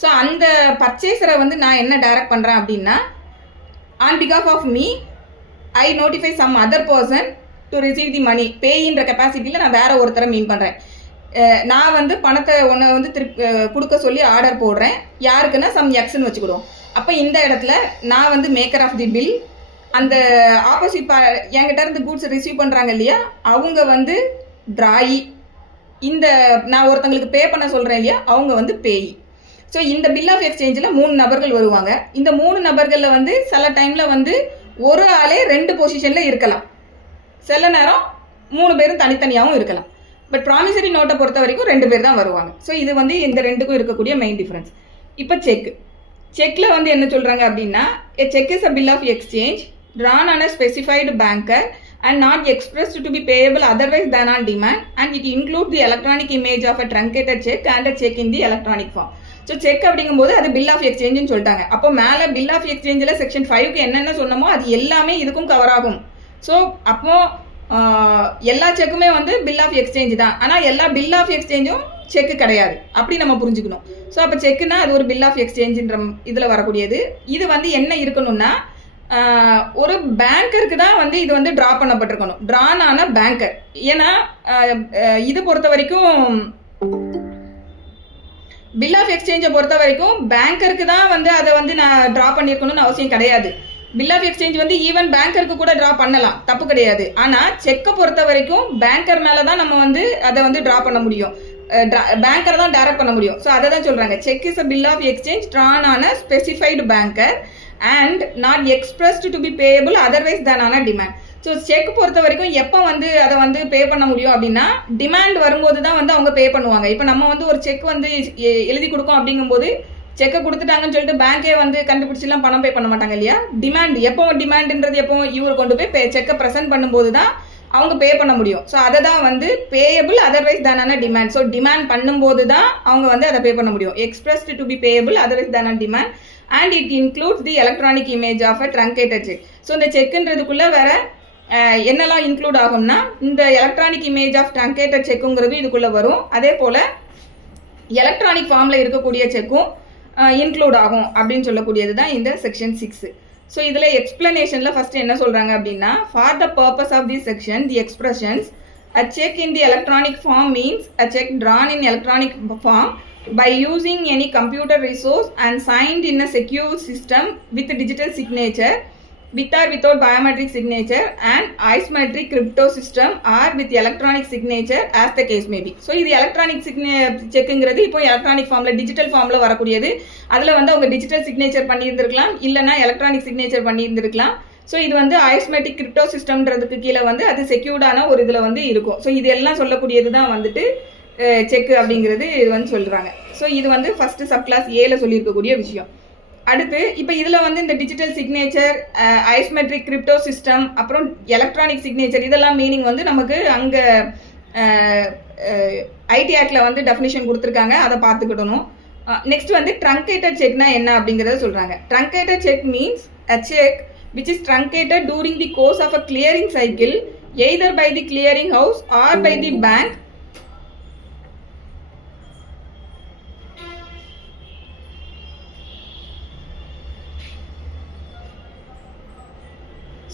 ஸோ அந்த பர்ச்சேஸரை வந்து நான் என்ன டைரக்ட் பண்ணுறேன் அப்படின்னா, ஆன் பிகாஃப் of me I notify some other person to receive the money. பேயின்ற கெப்பாசிட்டியில் நான் வேற ஒருத்தரை மீன் பண்ணுறேன். நான் வந்து பணத்தை ஒன்றை வந்து கொடுக்க சொல்லி ஆர்டர் போடுறேன். யாருக்குன்னா சம் எக்ஸ்ன்னு வச்சுக்கிடுவோம். அப்போ இந்த இடத்துல நான் வந்து மேக்கர் ஆஃப் தி பில், அந்த ஆப்போசிட் என்கிட்ட இருந்து கூட்ஸ் ரிசீவ் பண்ணுறாங்க இல்லையா, அவங்க வந்து டிராயி, இந்த நான் ஒருத்தங்களுக்கு பே பண்ண சொல்கிறேன் இல்லையா, அவங்க வந்து பேயி. ஸோ இந்த பில் ஆஃப் எக்ஸ்சேஞ்சில் 3 நபர்கள் வருவாங்க. இந்த 3 நபர்களில் வந்து சில டைமில் வந்து ஒரு ஆளே 2 பொசிஷனில் இருக்கலாம், சில நேரம் 3 பேரும் தனித்தனியாகவும் இருக்கலாம். பட் ப்ராமிசரி நோட்டை பொறுத்த வரைக்கும் 2 பேர் தான் வருவாங்க. ஸோ இது வந்து இந்த 2க்கும் இருக்கக்கூடிய மெயின் டிஃப்ரென்ஸ். இப்போ செக்கில் வந்து என்ன சொல்கிறாங்க அப்படின்னா, a check is a bill of exchange drawn on a specified banker and not expressed to be payable otherwise than on demand, and it includes the electronic image of a truncated check and a check in the electronic form. So check அப்படிங்கும்போது அது bill of எக்ஸ்சேஞ்சுன்னு சொல்லிட்டாங்க. அப்போ மேலே bill of எக்ஸ்சேஞ்சில் section 5க்கு என்னென்ன சொன்னமோ அது எல்லாமே இதுக்கும் கவர் ஆகும். ஸோ அப்போ எல்லா செக்குமே வந்து பில் ஆஃப் எக்ஸ்சேஞ்ச் தான். ஆனால் எல்லா பில் ஆஃப் எக்ஸ்சேஞ்சும் செக்கு கிடையாது, அப்படி நம்ம புரிஞ்சுக்கணும். ஸோ அப்போ செக்குனா அது ஒரு பில் ஆஃப் எக்ஸ்சேஞ்சுன்ற இதில் வரக்கூடியது. இது வந்து என்ன இருக்கணும்னா, ஒரு பேங்கருக்கு தான் வந்து இது வந்து ட்ரா பண்ணப்பட்டிருக்கணும், ட்ரான் ஆன பேங்கர். ஏன்னா இது பொறுத்த வரைக்கும் பில் ஆஃப் எக்ஸ்சேஞ்சை பொறுத்த வரைக்கும் பேங்கருக்கு தான் வந்து அதை வந்து நான் ட்ரா பண்ணியிருக்கணும்னு அவசியம் கிடையாது. பில் ஆஃப் எக்ஸ்சேஞ்ச் வந்து ஈவன் பேங்கருக்கு கூட ட்ரா பண்ணலாம், தப்பு கிடையாது. ஆனால் செக்கை பொறுத்த வரைக்கும் பேங்கர் மேலே தான் நம்ம வந்து அதை வந்து ட்ரா பண்ண முடியும், பேங்கரை தான் டைரக்ட் பண்ண முடியும். ஸோ அதை தான் சொல்கிறாங்க, cheque is a bill of exchange drawn on specified banker and not expressed to be payable otherwise than on demand. So check பொறுத்த வரைக்கும் எப்போ வந்து அதை வந்து பே பண்ண முடியும் அப்படின்னா, டிமாண்ட் வரும்போது தான் வந்து அவங்க பே பண்ணுவாங்க. இப்போ நம்ம வந்து ஒரு செக் வந்து எழுதி கொடுக்கோம் அப்படிங்கும்போது செக்கை கொடுத்துட்டாங்கன்னு சொல்லிட்டு பேங்கே வந்து கண்டுபிடிச்சிலாம் பணம் பே பண்ண மாட்டாங்க இல்லையா. டிமாண்ட் எப்போ, டிமாண்டுன்றது எப்போ இவர் கொண்டு போய் செக்கை ப்ரெசென்ட் பண்ணும்போது தான் அவங்க பே பண்ண முடியும். ஸோ அதை தான் வந்து payable otherwise than on demand. So demand பண்ணும்போது தான் அவங்க வந்து அதை பே பண்ண முடியும். Expressed to be payable otherwise than demand and it includes the electronic image of a truncated cheque. So இந்த செக்குன்றதுக்குள்ளே வேற என்னெல்லாம் இன்க்ளூட் ஆகும்னா, இந்த எலக்ட்ரானிக் இமேஜ் ஆஃப் ட்ரங்கேட்டட் செக்குங்கிறது இதுக்குள்ளே வரும். அதே போல் எலக்ட்ரானிக் ஃபார்மில் இருக்கக்கூடிய செக்கும் இன்க்ளூட் ஆகும் அப்படின்னு சொல்லக்கூடியது தான் இந்த செக்ஷன் 6. ஸோ இதில் எக்ஸ்பிளனேஷனில் ஃபஸ்ட்டு என்ன சொல்கிறாங்க அப்படின்னா, for the purpose of the section the expressions a cheque in the electronic form means a cheque drawn in electronic form by using any computer resource and signed in a secure system with digital signature, with or without biometric signature and asymmetric crypto system or with electronic signature as the case may be. So இது electronic செக்குங்கிறது இப்போ electronic ஃபார்மில் digital ஃபார்மில் வரக்கூடியது. அதில் வந்து அவங்க digital signature பண்ணியிருந்திருக்கலாம், இல்லைனா electronic signature பண்ணியிருந்திருக்கலாம். So இது வந்து ஆஸ்மெட்டிக் கிரிப்டோ சிஸ்டம்ன்றதுக்கு கீழே வந்து அது செக்யூர்டான ஒரு இதில் வந்து இருக்கும். ஸோ இது எல்லாம் சொல்லக்கூடியது தான் வந்துட்டு செக்கு அப்படிங்கிறது இது வந்து சொல்கிறாங்க. ஸோ இது வந்து ஃபஸ்ட்டு சப் கிளாஸ் ஏல சொல்லியிருக்கக்கூடிய விஷயம். அடுத்து இப்போ இதில் வந்து இந்த டிஜிட்டல் சிக்னேச்சர், ஆஸ்மெட்ரிக் கிரிப்டோ சிஸ்டம், அப்புறம் எலக்ட்ரானிக் சிக்னேச்சர், இதெல்லாம் மீனிங் வந்து நமக்கு அங்கே ஐடி ஆக்டில் வந்து டெஃபினிஷன் கொடுத்துருக்காங்க, அதை பார்த்துக்கிடணும். நெக்ஸ்ட் வந்து ட்ரங்கேட்டட் செக்னா என்ன அப்படிங்கிறத சொல்கிறாங்க. Truncated check means a check which is truncated during the course of a clearing cycle either by the clearing house or by the bank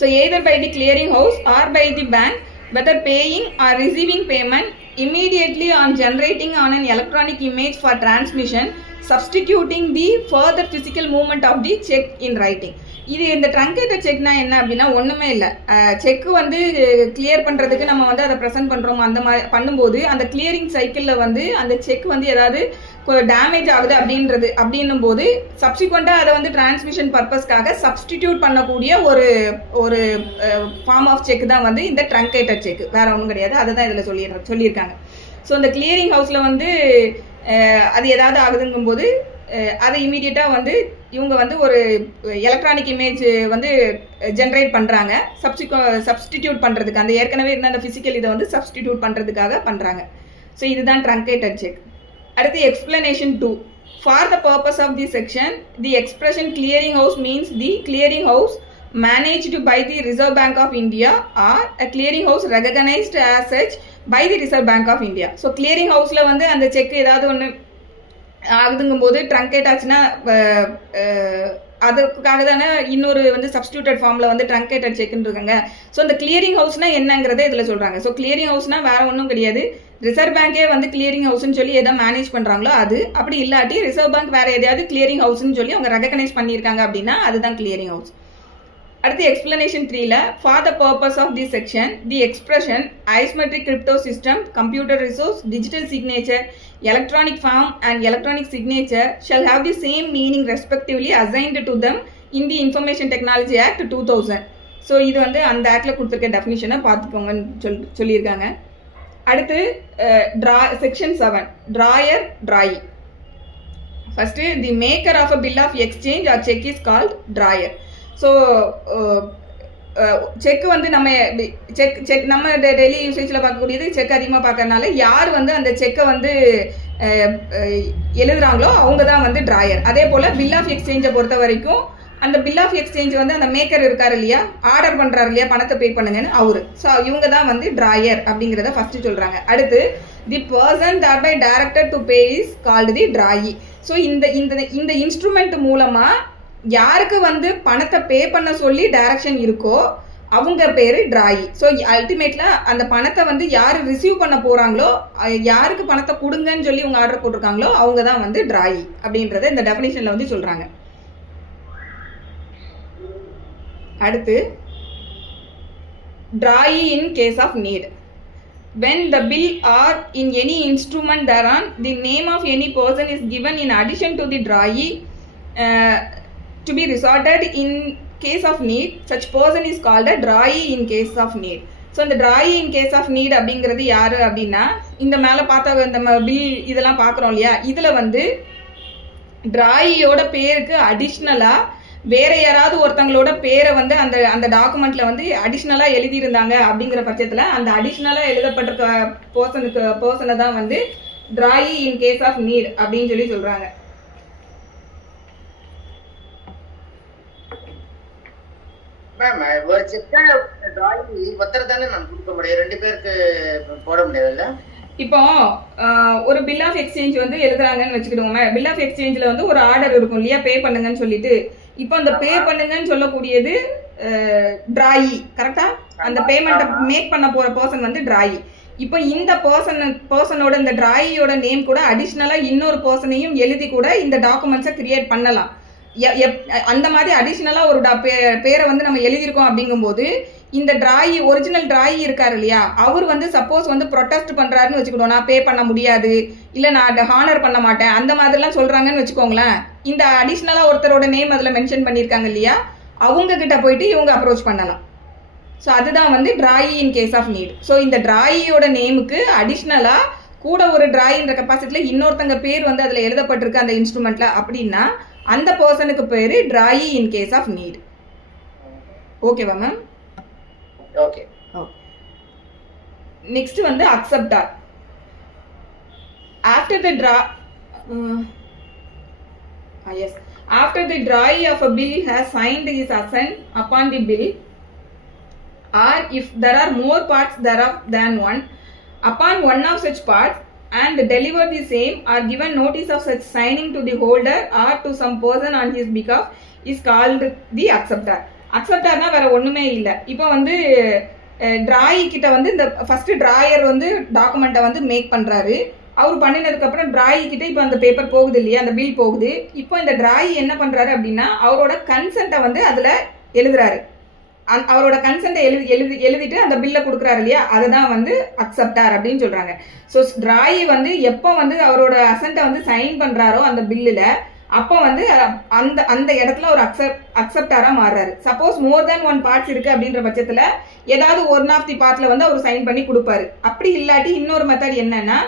so either by the clearing house or by the bank, whether paying or receiving payment immediately on generating on an electronic image for transmission, substituting the further physical movement of the check in writing. இது இந்த truncated செக்னா என்ன அப்படின்னா ஒன்றுமே இல்லை. செக்கு வந்து clear பண்ணுறதுக்கு நம்ம வந்து அதை ப்ரெசென்ட் பண்ணுறோம். அந்த மாதிரி பண்ணும்போது அந்த கிளியரிங் சைக்கிளில் வந்து அந்த செக் வந்து ஏதாவது டேமேஜ் ஆகுது அப்படின்னும் போது சப்சிக்வெண்ட்டாக அதை வந்து டிரான்ஸ்மிஷன் பர்பஸ்க்காக சப்ஸ்டிடியூட் பண்ணக்கூடிய ஒரு ஃபார்ம் ஆஃப் செக் தான் வந்து இந்த ட்ரங்கேட்டட் செக், வேற ஒன்றும் கிடையாது. அதை தான் இதில் சொல்லியிருக்காங்க. ஸோ இந்த கிளியரிங் ஹவுஸில் வந்து அது ஏதாவது ஆகுதுங்கும்போது அதை இமீடியட்டாக வந்து இவங்க வந்து ஒரு எலக்ட்ரானிக் இமேஜ் வந்து ஜென்ரேட் பண்ணுறாங்க, சப்ஸ்டிடியூட் பண்ணுறதுக்கு, அந்த ஏற்கனவே இருந்த அந்த ஃபிசிக்கல் இதை வந்து சப்ஸ்டிடியூட் பண்ணுறதுக்காக பண்ணுறாங்க. ஸோ இதுதான் ட்ரங்கேட்டட் செக். அடுத்து explanation 2. For the purpose of the section the expression clearing house means the clearing house managed by the Reserve Bank of India or a clearing house recognized as such by the Reserve Bank of India. So clearing ஹவுஸில் வந்து அந்த check ஏதாவது ஒன்று ஆகுதுங்கும் போது truncate ஆச்சுன்னா அதுக்காக தானே இன்னொரு வந்து சப்ஸ்டியூட்டட் ஃபார்மில் வந்து ட்ரங்கேட்டட் செக்னு இருக்காங்க. ஸோ இந்த கிளியரிங் ஹவுஸ்னா என்னங்கிறத இதில் சொல்கிறாங்க. ஸோ கிளியரிங் ஹவுஸ்னா வேற ஒன்றும் கிடையாது, ரிசர்வ் பேங்கே வந்து கிளியரிங் ஹவுஸ்ன்னு சொல்லி எதை மேனேஜ் பண்ணுறாங்களோ அது. அப்படி இல்லாட்டி ரிசர்வ் பேங்க் வேற எதையாவது கிளியரிங் ஹவுஸ்ன்னு சொல்லி அவங்க ரெகனைஸ் பண்ணியிருக்காங்க அப்படின்னா அதுதான் கிளியரிங் ஹவுஸ். அடுத்து எக்ஸ்பிளனேஷன் 3ல for the purpose of the section the expression asymmetric crypto system computer resource digital signature electronic form and electronic signature shall have the same meaning respectively assigned to them in the Information Technology Act 2000. So இது வந்து அந்த ஆக்டில் கொடுத்துருக்க டெஃபினிஷனை பார்த்துக்கோங்கன்னு சொல்லியிருக்காங்க. அடுத்து section 7 drawer drawee. First the maker of a bill of exchange or cheque is called drawer. So cheque வந்து நம்ம செக் நம்ம டெய்லி யூசேஜில் பார்க்கக்கூடியது செக் அதிகமாக பார்க்கறதுனால யார் வந்து அந்த செக்கை வந்து எழுதுறாங்களோ அவங்க தான் வந்து ட்ராயர். அதே போல் பில் ஆஃப் எக்ஸ்சேஞ்சை பொறுத்த வரைக்கும் அந்த பில் ஆஃப் எக்ஸ்சேஞ்ச் வந்து அந்த மேக்கர் இருக்கார் இல்லையா, ஆர்டர் பண்ணுறாரு இல்லையா பணத்தை பே பண்ணுங்கன்னு அவரு. ஸோ இவங்க தான் வந்து ட்ராயர் அப்படிங்கிறத ஃபஸ்ட்டு சொல்கிறாங்க. அடுத்து the person that by directed to pay is called the drawee. So இந்த இன்ஸ்ட்ருமெண்ட் மூலமாக யாருக்கு வந்து பணத்தை பே பண்ண சொல்லி டைரக்ஷன் இருக்கோ அவங்க பேரு ட்ராயி. ஸோ அல்டிமேட்ல அந்த பணத்தை வந்து யாரு ரிசீவ் பண்ண போறாங்களோ யாருக்கு பணத்தை கொடுங்கன்னு சொல்லி அவங்க ஆர்டர் போட்டிருக்காங்களோ அவங்க தான் வந்து ட்ராயி அப்படின்றத இந்த டெஃபினிஷன்ல வந்து சொல்றாங்க. அடுத்து drawee in case of need. When the bill or in any instrument thereon the name of any person is given in addition to the drawee to be resorted in case of need, such person is called a drawee in case of need. So இந்த drawee in case of need அப்படிங்கிறது யாரு அப்படின்னா இந்த மேலே பார்த்த இந்த bill இதெல்லாம் பார்க்குறோம் இல்லையா, இதில் வந்து drawee-யோட பேருக்கு அடிஷ்னலாக வேற யாராவது ஒருத்தங்களோட பேரை வந்து அந்த அந்த டாக்குமெண்ட்ல வந்து அடிஷ்னலாக எழுதியிருந்தாங்க அப்படிங்கிற பட்சத்தில் அந்த அடிஷ்னலாக எழுதப்பட்டிருக்க பர்சனை தான் வந்து drawee in case of need அப்படின்னு சொல்லி சொல்கிறாங்க. ஒரு செக்கை ஒருத்தர் தானே நான் கொடுக்க முடியும், 2 பேருக்கு போட முடியாதுல்ல. இப்போ ஒரு பில் ஆஃப் எக்ஸ்சேஞ்ச் வந்து எழுதுறாங்கன்னு வச்சுக்கிடுவோமே, பில் ஆஃப் எக்ஸ்சேஞ்சில் வந்து ஒரு ஆர்டர் இருக்கும் இல்லையா பே பண்ணுங்கன்னு சொல்லிட்டு. இப்போ அந்த பே பண்ணுங்கன்னு சொல்லக்கூடியது ட்ராயி, கரெக்டா? அந்த பேமெண்ட்டை மேக் பண்ண போற பர்சன் வந்து ட்ராயி. இப்போ இந்த பர்சனோட இந்த ட்ராயியோட நேம் கூட அடிஷ்னலாக இன்னொரு பர்சனையும் எழுதி கூட இந்த டாக்குமெண்ட்ஸை கிரியேட் பண்ணலாம். அந்த மாதிரி அடிஷ்னலாக ஒரு பேரை வந்து நம்ம எழுதியிருக்கோம் அப்படிங்கும்போது இந்த ட்ராயி ஒரிஜினல் ட்ராயி இருக்காரு இல்லையா, அவர் வந்து சப்போஸ் வந்து ப்ரொட்டஸ்ட் பண்ணுறாருன்னு வச்சுக்கிட்டோம், நான் பே பண்ண முடியாது இல்லை நான் ஹானர் பண்ண மாட்டேன் அந்த மாதிரிலாம் சொல்கிறாங்கன்னு வச்சுக்கோங்களேன், இந்த அடிஷ்னலாக ஒருத்தரோட நேம் அதில் மென்ஷன் பண்ணியிருக்காங்க இல்லையா, அவங்க கிட்ட போயிட்டு இவங்க அப்ரோச் பண்ணலாம். ஸோ அதுதான் வந்து drawee in case of need. So இந்த ட்ராயியோட நேமுக்கு அடிஷ்னலாக கூட ஒரு ட்ராயின்ற கெப்பாசிட்டியில் இன்னொருத்தங்க பேர் வந்து அதில் எழுதப்பட்டிருக்கு அந்த இன்ஸ்ட்ருமெண்ட்ல அப்படின்னா அந்த பர்சனுக்கு பேரு ட்ராயி இன் கேஸ் ஆஃப் நீட். ஓகேவா மேம்? ஓகே. நெக்ஸ்ட் வந்து acceptor. After the after the drawee of a bill has signed his assent upon the bill, or if there are more parts thereof than one, upon one of such parts and deliver the same or given notice of such signing to the holder or to some person on his behalf is called the acceptor. அக்செப்டார்னா வேற ஒண்ணுமே இல்லை. இப்போ வந்து drawee கிட்ட வந்து இந்த first drawer வந்து டாக்குமெண்ட்டை வந்து மேக் பண்றாரு. அவர் பண்ணினதுக்கு அப்புறம் டிராயி கிட்ட இப்போ அந்த பேப்பர் போகுது இல்லையா, அந்த பில் போகுது. இப்போ இந்த டிராயி என்ன பண்றாரு அப்படின்னா அவரோட கன்சென்ட்டை வந்து அதுல எழுதுறாரு. அவரோட கன்சென்ட்டை எழுதிட்டு அந்த பில்லை கொடுக்குறாரு இல்லையா, அதுதான் வந்து அக்செப்டார் அப்படின்னு சொல்றாங்க. ஸோ டிராயி வந்து எப்போ வந்து அவரோட அசென்ட்டை வந்து சைன் பண்றாரோ அந்த பில்லுல அப்போ வந்து அந்த அந்த இடத்துல ஒரு அக்செப்டாரா மாறுறாரு. சப்போஸ் மோர் தேன் 1 பார்ட்ஸ் இருக்கு அப்படின்ற பட்சத்துல ஏதாவது 1 ஆஃப் தி பார்ட்ல வந்து அவர் சைன் பண்ணி கொடுப்பாரு. அப்படி இல்லாட்டி இன்னொரு மெத்தட் என்னன்னா,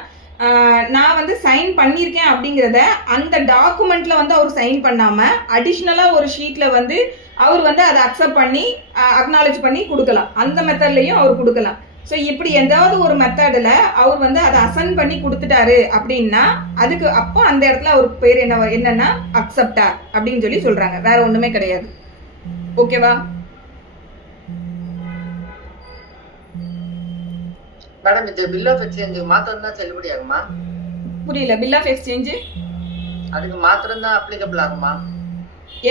நான் வந்து சைன் பண்ணியிருக்கேன் அப்படிங்கிறத அந்த டாக்குமெண்ட்ல வந்து அவர் சைன் பண்ணாம அடிஷ்னலா ஒரு ஷீட்ல வந்து அவர் வந்து அதை அக்செப்ட் பண்ணி அக்னாலேஜ் பண்ணி கொடுக்கலாம். அந்த மெத்தட்லையும் அவர் கொடுக்கலாம். ஸோ இப்படி எதாவது ஒரு மெத்தடில் அவர் வந்து அதை அசைன் பண்ணி கொடுத்துட்டாரு அப்படின்னா அதுக்கு அப்போ அந்த இடத்துல அவருக்கு பேர் என்னன்னா அக்செப்டார் அப்படின்னு சொல்லி சொல்றாங்க. வேற ஒண்ணுமே கிடையாது. ஓகேவா மேடம் இது பில் ஆஃப் எக்ஸ்சேஞ்ச் மாத்திரம் தான் செல்லுபடி ஆகுமா? புரியல. பில் ஆஃப் எக்ஸ்சேஞ்ச் அதுக்கு மாத்திரம் தான் அப்ளிகபிள் ஆகுமா?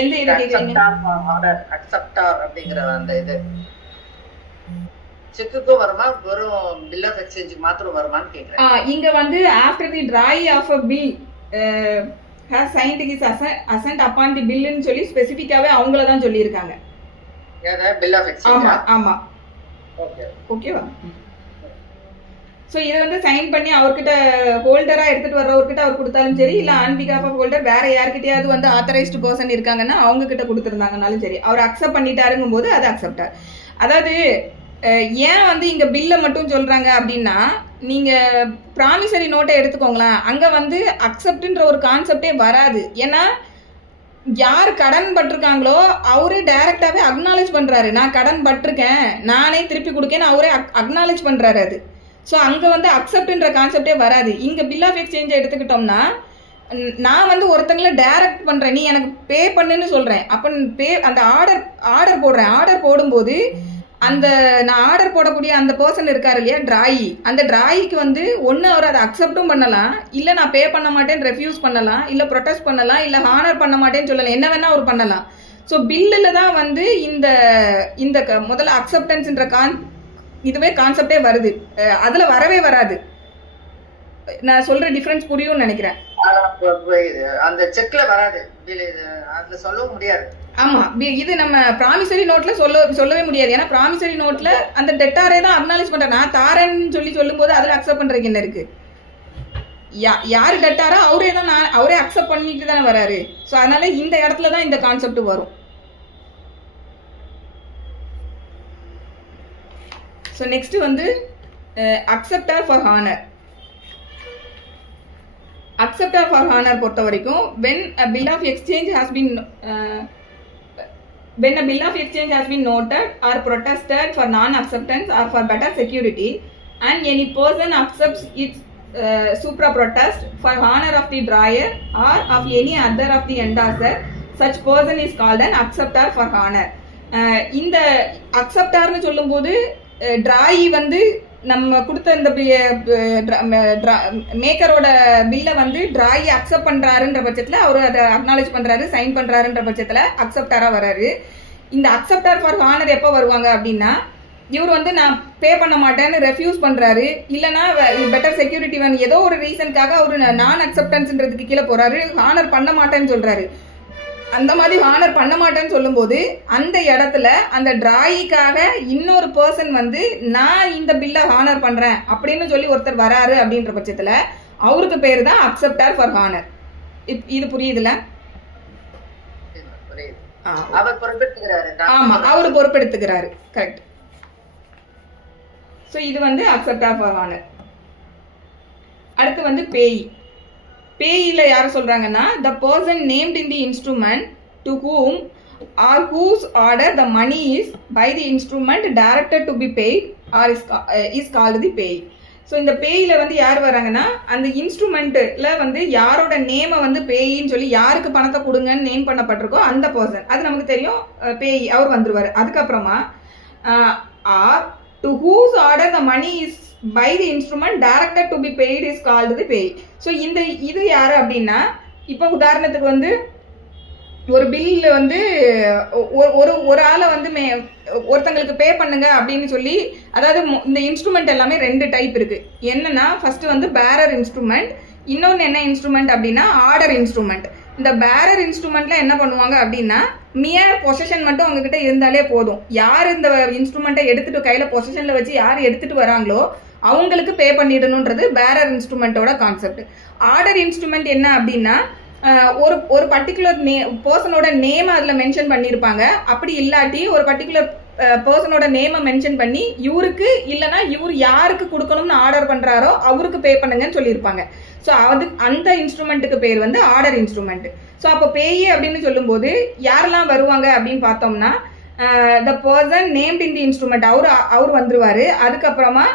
எந்த இது கேக்குறீங்க? ஆர்டர் அக்செப்டார் அப்படிங்கிற அந்த இது செக்குக்கும் வருமா, வெறும் பில் ஆஃப் எக்ஸ்சேஞ்ச் மாத்திரம் வருமான்னு கேக்குறேன். இங்க வந்து after the drawer of a bill has signed his assent upon the bill ன்னு சொல்லி ஸ்பெசிஃபிக்காவே அவங்கள தான் சொல்லியிருக்காங்க. ஏதா பில் ஆஃப் எக்ஸ்சேஞ்ச்? ஆமா. ஓகே ஓகேவா? ஸோ இதை வந்து சைன் பண்ணி அவர்கிட்ட ஹோல்டராக எடுத்துகிட்டு வர்றவர்கிட்ட அவர் கொடுத்தாலும் சரி, இல்லை ஆன் பிகாஃப் ஆஃப் ஹோல்டர் வேற யார்கிட்டயாவது வந்து ஆத்தரைஸ்டு பர்சன் இருக்காங்கன்னா அவங்க கிட்ட கொடுத்துருந்தாங்கனாலும் சரி, அவர் அக்செப்ட் பண்ணிட்டாருங்கும் போது அது அக்செப்டார். அதாவது ஏன் வந்து இங்கே பில்லை மட்டும் சொல்கிறாங்க அப்படின்னா, நீங்கள் ப்ராமிசரி நோட்டை எடுத்துக்கோங்களேன், அங்கே வந்து அக்செப்ட்ன்ற ஒரு கான்செப்டே வராது. ஏன்னா யார் கடன் பட்டிருக்காங்களோ அவரே டைரக்டாகவே அக்னாலேஜ் பண்ணுறாரு, நான் கடன் பட்டிருக்கேன் நானே திருப்பி கொடுக்கேன்னு அவரே அக்னாலேஜ் பண்ணுறாரு. அது ஸோ அங்கே வந்து அக்செப்ட்ன்ற கான்செப்டே வராது. இங்கே பில் ஆஃப் எக்ஸ்சேஞ்சை எடுத்துக்கிட்டோம்னா, நான் வந்து ஒருத்தங்களை டைரக்ட் பண்ணுறேன், நீ எனக்கு பே பண்ணுன்னு சொல்கிறேன், அப்போ அந்த ஆர்டர் போடுறேன். ஆர்டர் போடும்போது அந்த நான் ஆர்டர் போடக்கூடிய அந்த பர்சன் இருக்கார் இல்லையா, டிராயி, அந்த டிராயிக்கு வந்து ஒன்று அவர் அதை அக்செப்டும் பண்ணலாம், இல்லை நான் பே பண்ண மாட்டேன்னு ரெஃப்யூஸ் பண்ணலாம், இல்லை ப்ரொடெஸ்ட் பண்ணலாம், இல்லை ஹானர் பண்ண மாட்டேன்னு சொல்லலாம், என்ன வேணால் அவர் பண்ணலாம். ஸோ பில்லில் தான் வந்து இந்த முதல்ல அக்செப்டன்ஸ்ன்ற இதுவே கான்செப்டே வருது, அதில் வரவே வராது. நான் சொல்கிற டிஃப்ரென்ஸ் புரியும்னு நினைக்கிறேன். அந்த செக்ல வராது, அதுல சொல்லவும் முடியாது. ஆமா, இது நம்ம ப்ராமிசரி நோட்ல சொல்லவே முடியாது. ஏன்னா ப்ராமிசரி நோட்ல அந்த டெட்டாரே தான் அக்னாலேஜ் பண்ற, நான் தாரேன்னு சொல்லும் போது அதுல அக்செப்ட் பண்றதுக்கு என்ன இருக்கு? யாரு டெட்டாரோ அவரே தான் அவரே அக்செப்ட் பண்ணிட்டு தானே வராரு. ஸோ அதனால இந்த இடத்துல தான் இந்த கான்செப்ட் வரும். ஸோ நெக்ஸ்ட் வந்து acceptor for honour. Acceptor for honour பொறுத்த வரைக்கும் when a bill of exchange has been noted or protested for non-acceptance or for better security and any person accepts its supra protest for honor of the drawer or of any other of the endorser, such person is called an acceptor for honor. இந்த அக்செப்டார்னு சொல்லும்போது drawee வந்து நம்ம கொடுத்த இந்த மேக்கரோட பில்லை வந்து drawee accept பண்ணுறாருன்ற பட்சத்தில் அவர் அதை அக்னாலேஜ் பண்ணுறாரு, சைன் பண்ணுறாருன்ற பட்சத்தில் அக்செப்டாராக வராரு. இந்த அக்செப்டார் ஃபார் ஹானர் எப்போ வருவாங்க அப்படின்னா, இவர் வந்து நான் பே பண்ண மாட்டேன்னு ரெஃப்யூஸ் பண்ணுறாரு, இல்லைனா பெட்டர் செக்யூரிட்டி வேணும், ஏதோ ஒரு ரீசனுக்காக அவர் நான் அக்செப்டன்ஸ்ன்றதுக்கு கீழே போகிறாரு, ஹானர் பண்ண மாட்டேன்னு சொல்கிறாரு. அந்த மாதிரி ஹானர் பண்ண மாட்டேன்னு சொல்லும்போது அந்த இடத்துல அந்த டிராயிக்காக இன்னொரு பர்சன் வந்து நான் இந்த பில்லை ஹானர் பண்ணுறேன் அப்படின்னு சொல்லி ஒருத்தர் வராரு அப்படின்ற பட்சத்தில் அவருக்கு பேர் தான் அக்செப்டார் ஃபார் ஹானர். இது புரியுதுல? ஆமா, அவரு பொறுப்பெடுத்துக்கிறாரு. கரெக்ட். ஸோ இது வந்து அக்செப்டார் ஃபார் ஹானர். அடுத்து வந்து பேய். பேயில யாரை சொல்றாங்கன்னா, the person named in the instrument to whom or whose order the money is by the instrument directed to be paid or is called the pay. So இந்த பேயில வந்து யார் வராங்கன்னா, அந்த இன்ஸ்ட்ருமெண்ட்ல வந்து யாரோட நேமை வந்து பேயின்னு சொல்லி யாருக்கு பணத்தை கொடுங்கன்னு நேம் பண்ணப்பட்டிருக்கோ அந்த பர்சன், அது நமக்கு தெரியும், பேய் அவர் வந்துருவாரு. அதுக்கப்புறமா or to whose order the money is by the instrument directed to be paid is called the pay. So இது யாரு அப்படின்னா, இப்போ உதாரணத்துக்கு வந்து ஒரு பில் வந்து ஒரு ஆளை வந்து ஒருத்தங்களுக்கு பே பண்ணுங்க அப்படின்னு சொல்லி, அதாவது இந்த இன்ஸ்ட்ருமெண்ட் எல்லாமே ரெண்டு டைப் இருக்கு. என்னன்னா ஃபர்ஸ்ட் வந்து பேரர் இன்ஸ்ட்ருமெண்ட், இன்னொன்று என்ன இன்ஸ்ட்ருமெண்ட் அப்படின்னா ஆர்டர் இன்ஸ்ட்ருமெண்ட். இந்த பேரர் இன்ஸ்ட்ருமெண்ட்ல என்ன பண்ணுவாங்க அப்படின்னா, மியர் பொசிஷன் மட்டும் உங்ககிட்ட இருந்தாலே போதும், யார் இந்த இன்ஸ்ட்ருமெண்ட்டை எடுத்துட்டு கையில பொசிஷன்ல வச்சு யார் எடுத்துட்டு வராங்களோ அவங்களுக்கு பே பண்ணிடணுன்றது பேரர் இன்ஸ்ட்ருமெண்ட்டோட கான்செப்ட். ஆர்டர் இன்ஸ்ட்ருமெண்ட் என்ன அப்படின்னா, ஒரு பர்டிகுலர் பர்சனோட நேம் அதில் மென்ஷன் பண்ணியிருப்பாங்க. அப்படி இல்லாட்டி ஒரு பர்டிகுலர் பர்சனோட நேமை மென்ஷன் பண்ணி இவருக்கு இல்லைனா இவர் யாருக்கு கொடுக்கணும்னு ஆர்டர் பண்ணுறாரோ அவருக்கு பே பண்ணுங்கன்னு சொல்லியிருப்பாங்க. ஸோ அந்த இன்ஸ்ட்ருமெண்ட்டுக்கு பேர் வந்து ஆர்டர் இன்ஸ்ட்ருமெண்ட். ஸோ அப்போ பேயே அப்படின்னு சொல்லும்போது யாரெல்லாம் வருவாங்க அப்படின்னு பார்த்தோம்னா, the person named in the instrument அவர் வந்துருவாரு. அதுக்கப்புறமா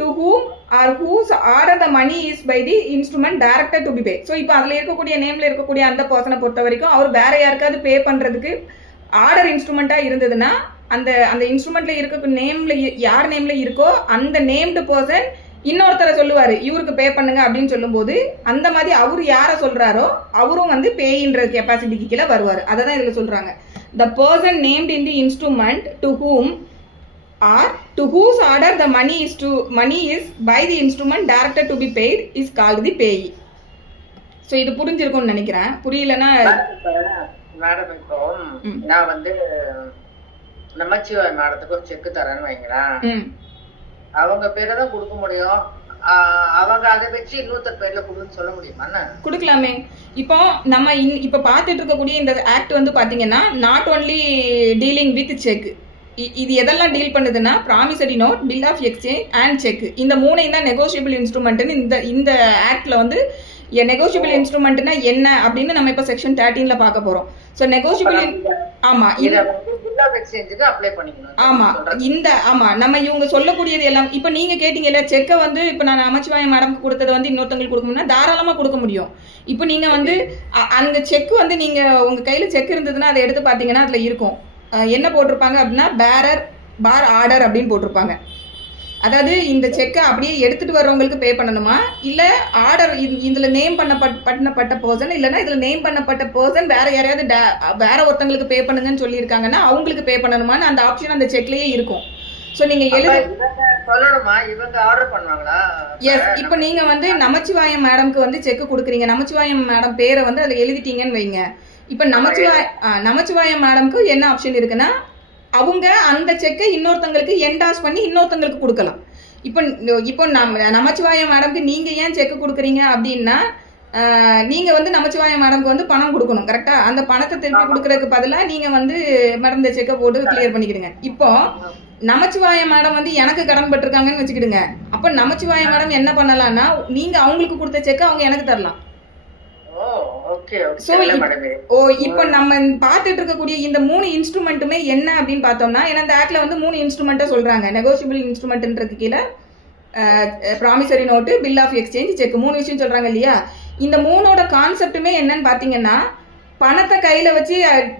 to whom or whose order the money is by the instrument directed to be paid. So இப்போ அதில் இருக்கக்கூடிய நேமில் இருக்கக்கூடிய அந்த பர்சனை பொறுத்த வரைக்கும் அவர் வேற யாருக்காவது பே பண்ணுறதுக்கு ஆர்டர் இன்ஸ்ட்ருமெண்ட்டாக இருந்ததுன்னா, அந்த இன்ஸ்ட்ருமெண்ட்டில் இருக்க நேமில் யார் நேமில் இருக்கோ அந்த நேம்டு பர்சன் இன்னொருத்தரை சொல்லுவாரு இவருக்கு பே பண்ணுங்க அப்படின்னு சொல்லும்போது அந்த மாதிரி அவரு யாரை சொல்றாரோ அவரும் வந்து பேயின்ற கெப்பாசிட்டிக்கு கீழே வருவார். அதை தான் இதில் சொல்றாங்க. த person named in the instrument to whom or to whose order the money is by the instrument directed to be paid is called the payee. So இது புரிஞ்சிருக்கும்னு நினைக்கிறேன். புரியலன்னா மேடம் இப்போ நான் வந்து நமச்சிவாய் மேடத்துக்கு ஒரு செக் தரேன்னு வைங்களேன், அவங்க பேரை தான் கொடுக்க முடியும், அவங்க அதை வச்சு இன்னொருத்தர் பேர்ல கொடுன்னு சொல்ல முடியுமா? கொடுக்கலாமே. இப்போ நம்ம இப்ப பார்த்துட்டு இருக்கக்கூடிய இந்த ஆக்ட் வந்து பாத்தீங்கன்னா not only dealing with cheque, இது எதெல்லாம் டீல் பண்ணுதுன்னா promissory note, bill of exchange and cheque. இந்த மூணையும் தான் நெகோஷியபிள் இன்ஸ்ட்ருமெண்ட்னு இந்த ஆக்ட்ல வந்து நெகோஷியபிள் இன்ஸ்ட்ருமெண்ட்னா என்ன அப்படின்னு நம்ம இப்போ செக்ஷன் 13ல பார்க்க போறோம். ஸோ நெகோஷியபிள் ஆமா நம்ம இவங்க சொல்லக்கூடியது எல்லாம் இப்போ நீங்க கேட்டீங்கல்ல செக்கை வந்து இப்போ நான் நமச்சிவாயம் மேடம்க்கு கொடுத்தது வந்து இன்னொருத்தங்களுக்கு கொடுக்கணும்னா தாராளமா கொடுக்க முடியும். இப்போ நீங்க வந்து அந்த செக் வந்து நீங்க உங்க கையில செக் இருந்ததுன்னா அதை எடுத்து பார்த்தீங்கன்னா அதுல இருக்கும் என்ன போட்டிருப்பாங்க அப்படின்னா பேரர் பார் ஆர்டர் அப்படின்னு போட்டிருப்பாங்க. அதாவது இந்த செக்கை அப்படியே எடுத்துட்டு வர்றவங்களுக்கு பே பண்ணணுமா, இல்லை ஆர்டர் இதுல நேம் பண்ணப்பட்ட பர்சன் இல்லைன்னா இதுல நேம் பண்ணப்பட்ட பர்சன் வேற யாரையாவது வேற ஒருத்தங்களுக்கு பே பண்ணுங்கன்னு சொல்லியிருக்காங்கன்னா அவங்களுக்கு பே பண்ணணுமான்னு அந்த ஆப்ஷன் அந்த செக்லயே இருக்கும். ஸோ நீங்க சொல்லணுமா இவங்க ஆர்டர் பண்ணுவாங்களா? எஸ். இப்போ நீங்க வந்து நமச்சிவாயம் மேடம்க்கு வந்து செக் கொடுக்குறீங்க, நமச்சிவாயம் மேடம் பேரை வந்து அதில் எழுதிட்டீங்கன்னு வைங்க. இப்போ நமச்சிவாயம் மேடம்க்கு என்ன ஆப்ஷன் இருக்குன்னா அவங்க அந்த செக்கை இன்னொருத்தங்களுக்கு என்டாஸ் பண்ணி இன்னொருத்தங்களுக்கு கொடுக்கலாம். இப்போ நமச்சிவாயம் மேடம்க்கு நீங்க ஏன் செக் கொடுக்குறீங்க அப்படின்னா நீங்க வந்து நமச்சிவாயம் மேடம்க்கு வந்து பணம் கொடுக்கணும், கரெக்டா? அந்த பணத்தை திருப்பி கொடுக்கறதுக்கு பதிலாக நீங்க வந்து மேடம் இந்த செக்கை போட்டு கிளியர் பண்ணிக்கிடுங்க. இப்போ நமச்சிவாயம் மேடம் வந்து எனக்கு கடன் பட்டிருக்காங்கன்னு வச்சுக்கிடுங்க. அப்போ நமச்சிவாயம் மேடம் என்ன பண்ணலாம்னா நீங்க அவங்களுக்கு கொடுத்த செக்கை அவங்க எனக்கு தரலாம். இப்போ நம்ம பார்த்துட்டு இருக்கக்கூடிய இந்த 3 இன்ஸ்ட்ருமெண்ட்டுமே என்ன அப்படின்னு பார்த்தோம்னா, ஏன்னா இந்த ஆக்ட்ல வந்து 3 இன்ஸ்ட்ருமெண்ட்டை சொல்றாங்க. நெகோஷியபிள் இன்ஸ்ட்ருமெண்ட்ன்றது கீழே promissory note, bill of exchange, cheque, 3 விஷயம் சொல்றாங்க இல்லையா? இந்த 3ஓட கான்செப்டுமே என்னன்னு பார்த்தீங்கன்னா பணத்தை கையில வச்சு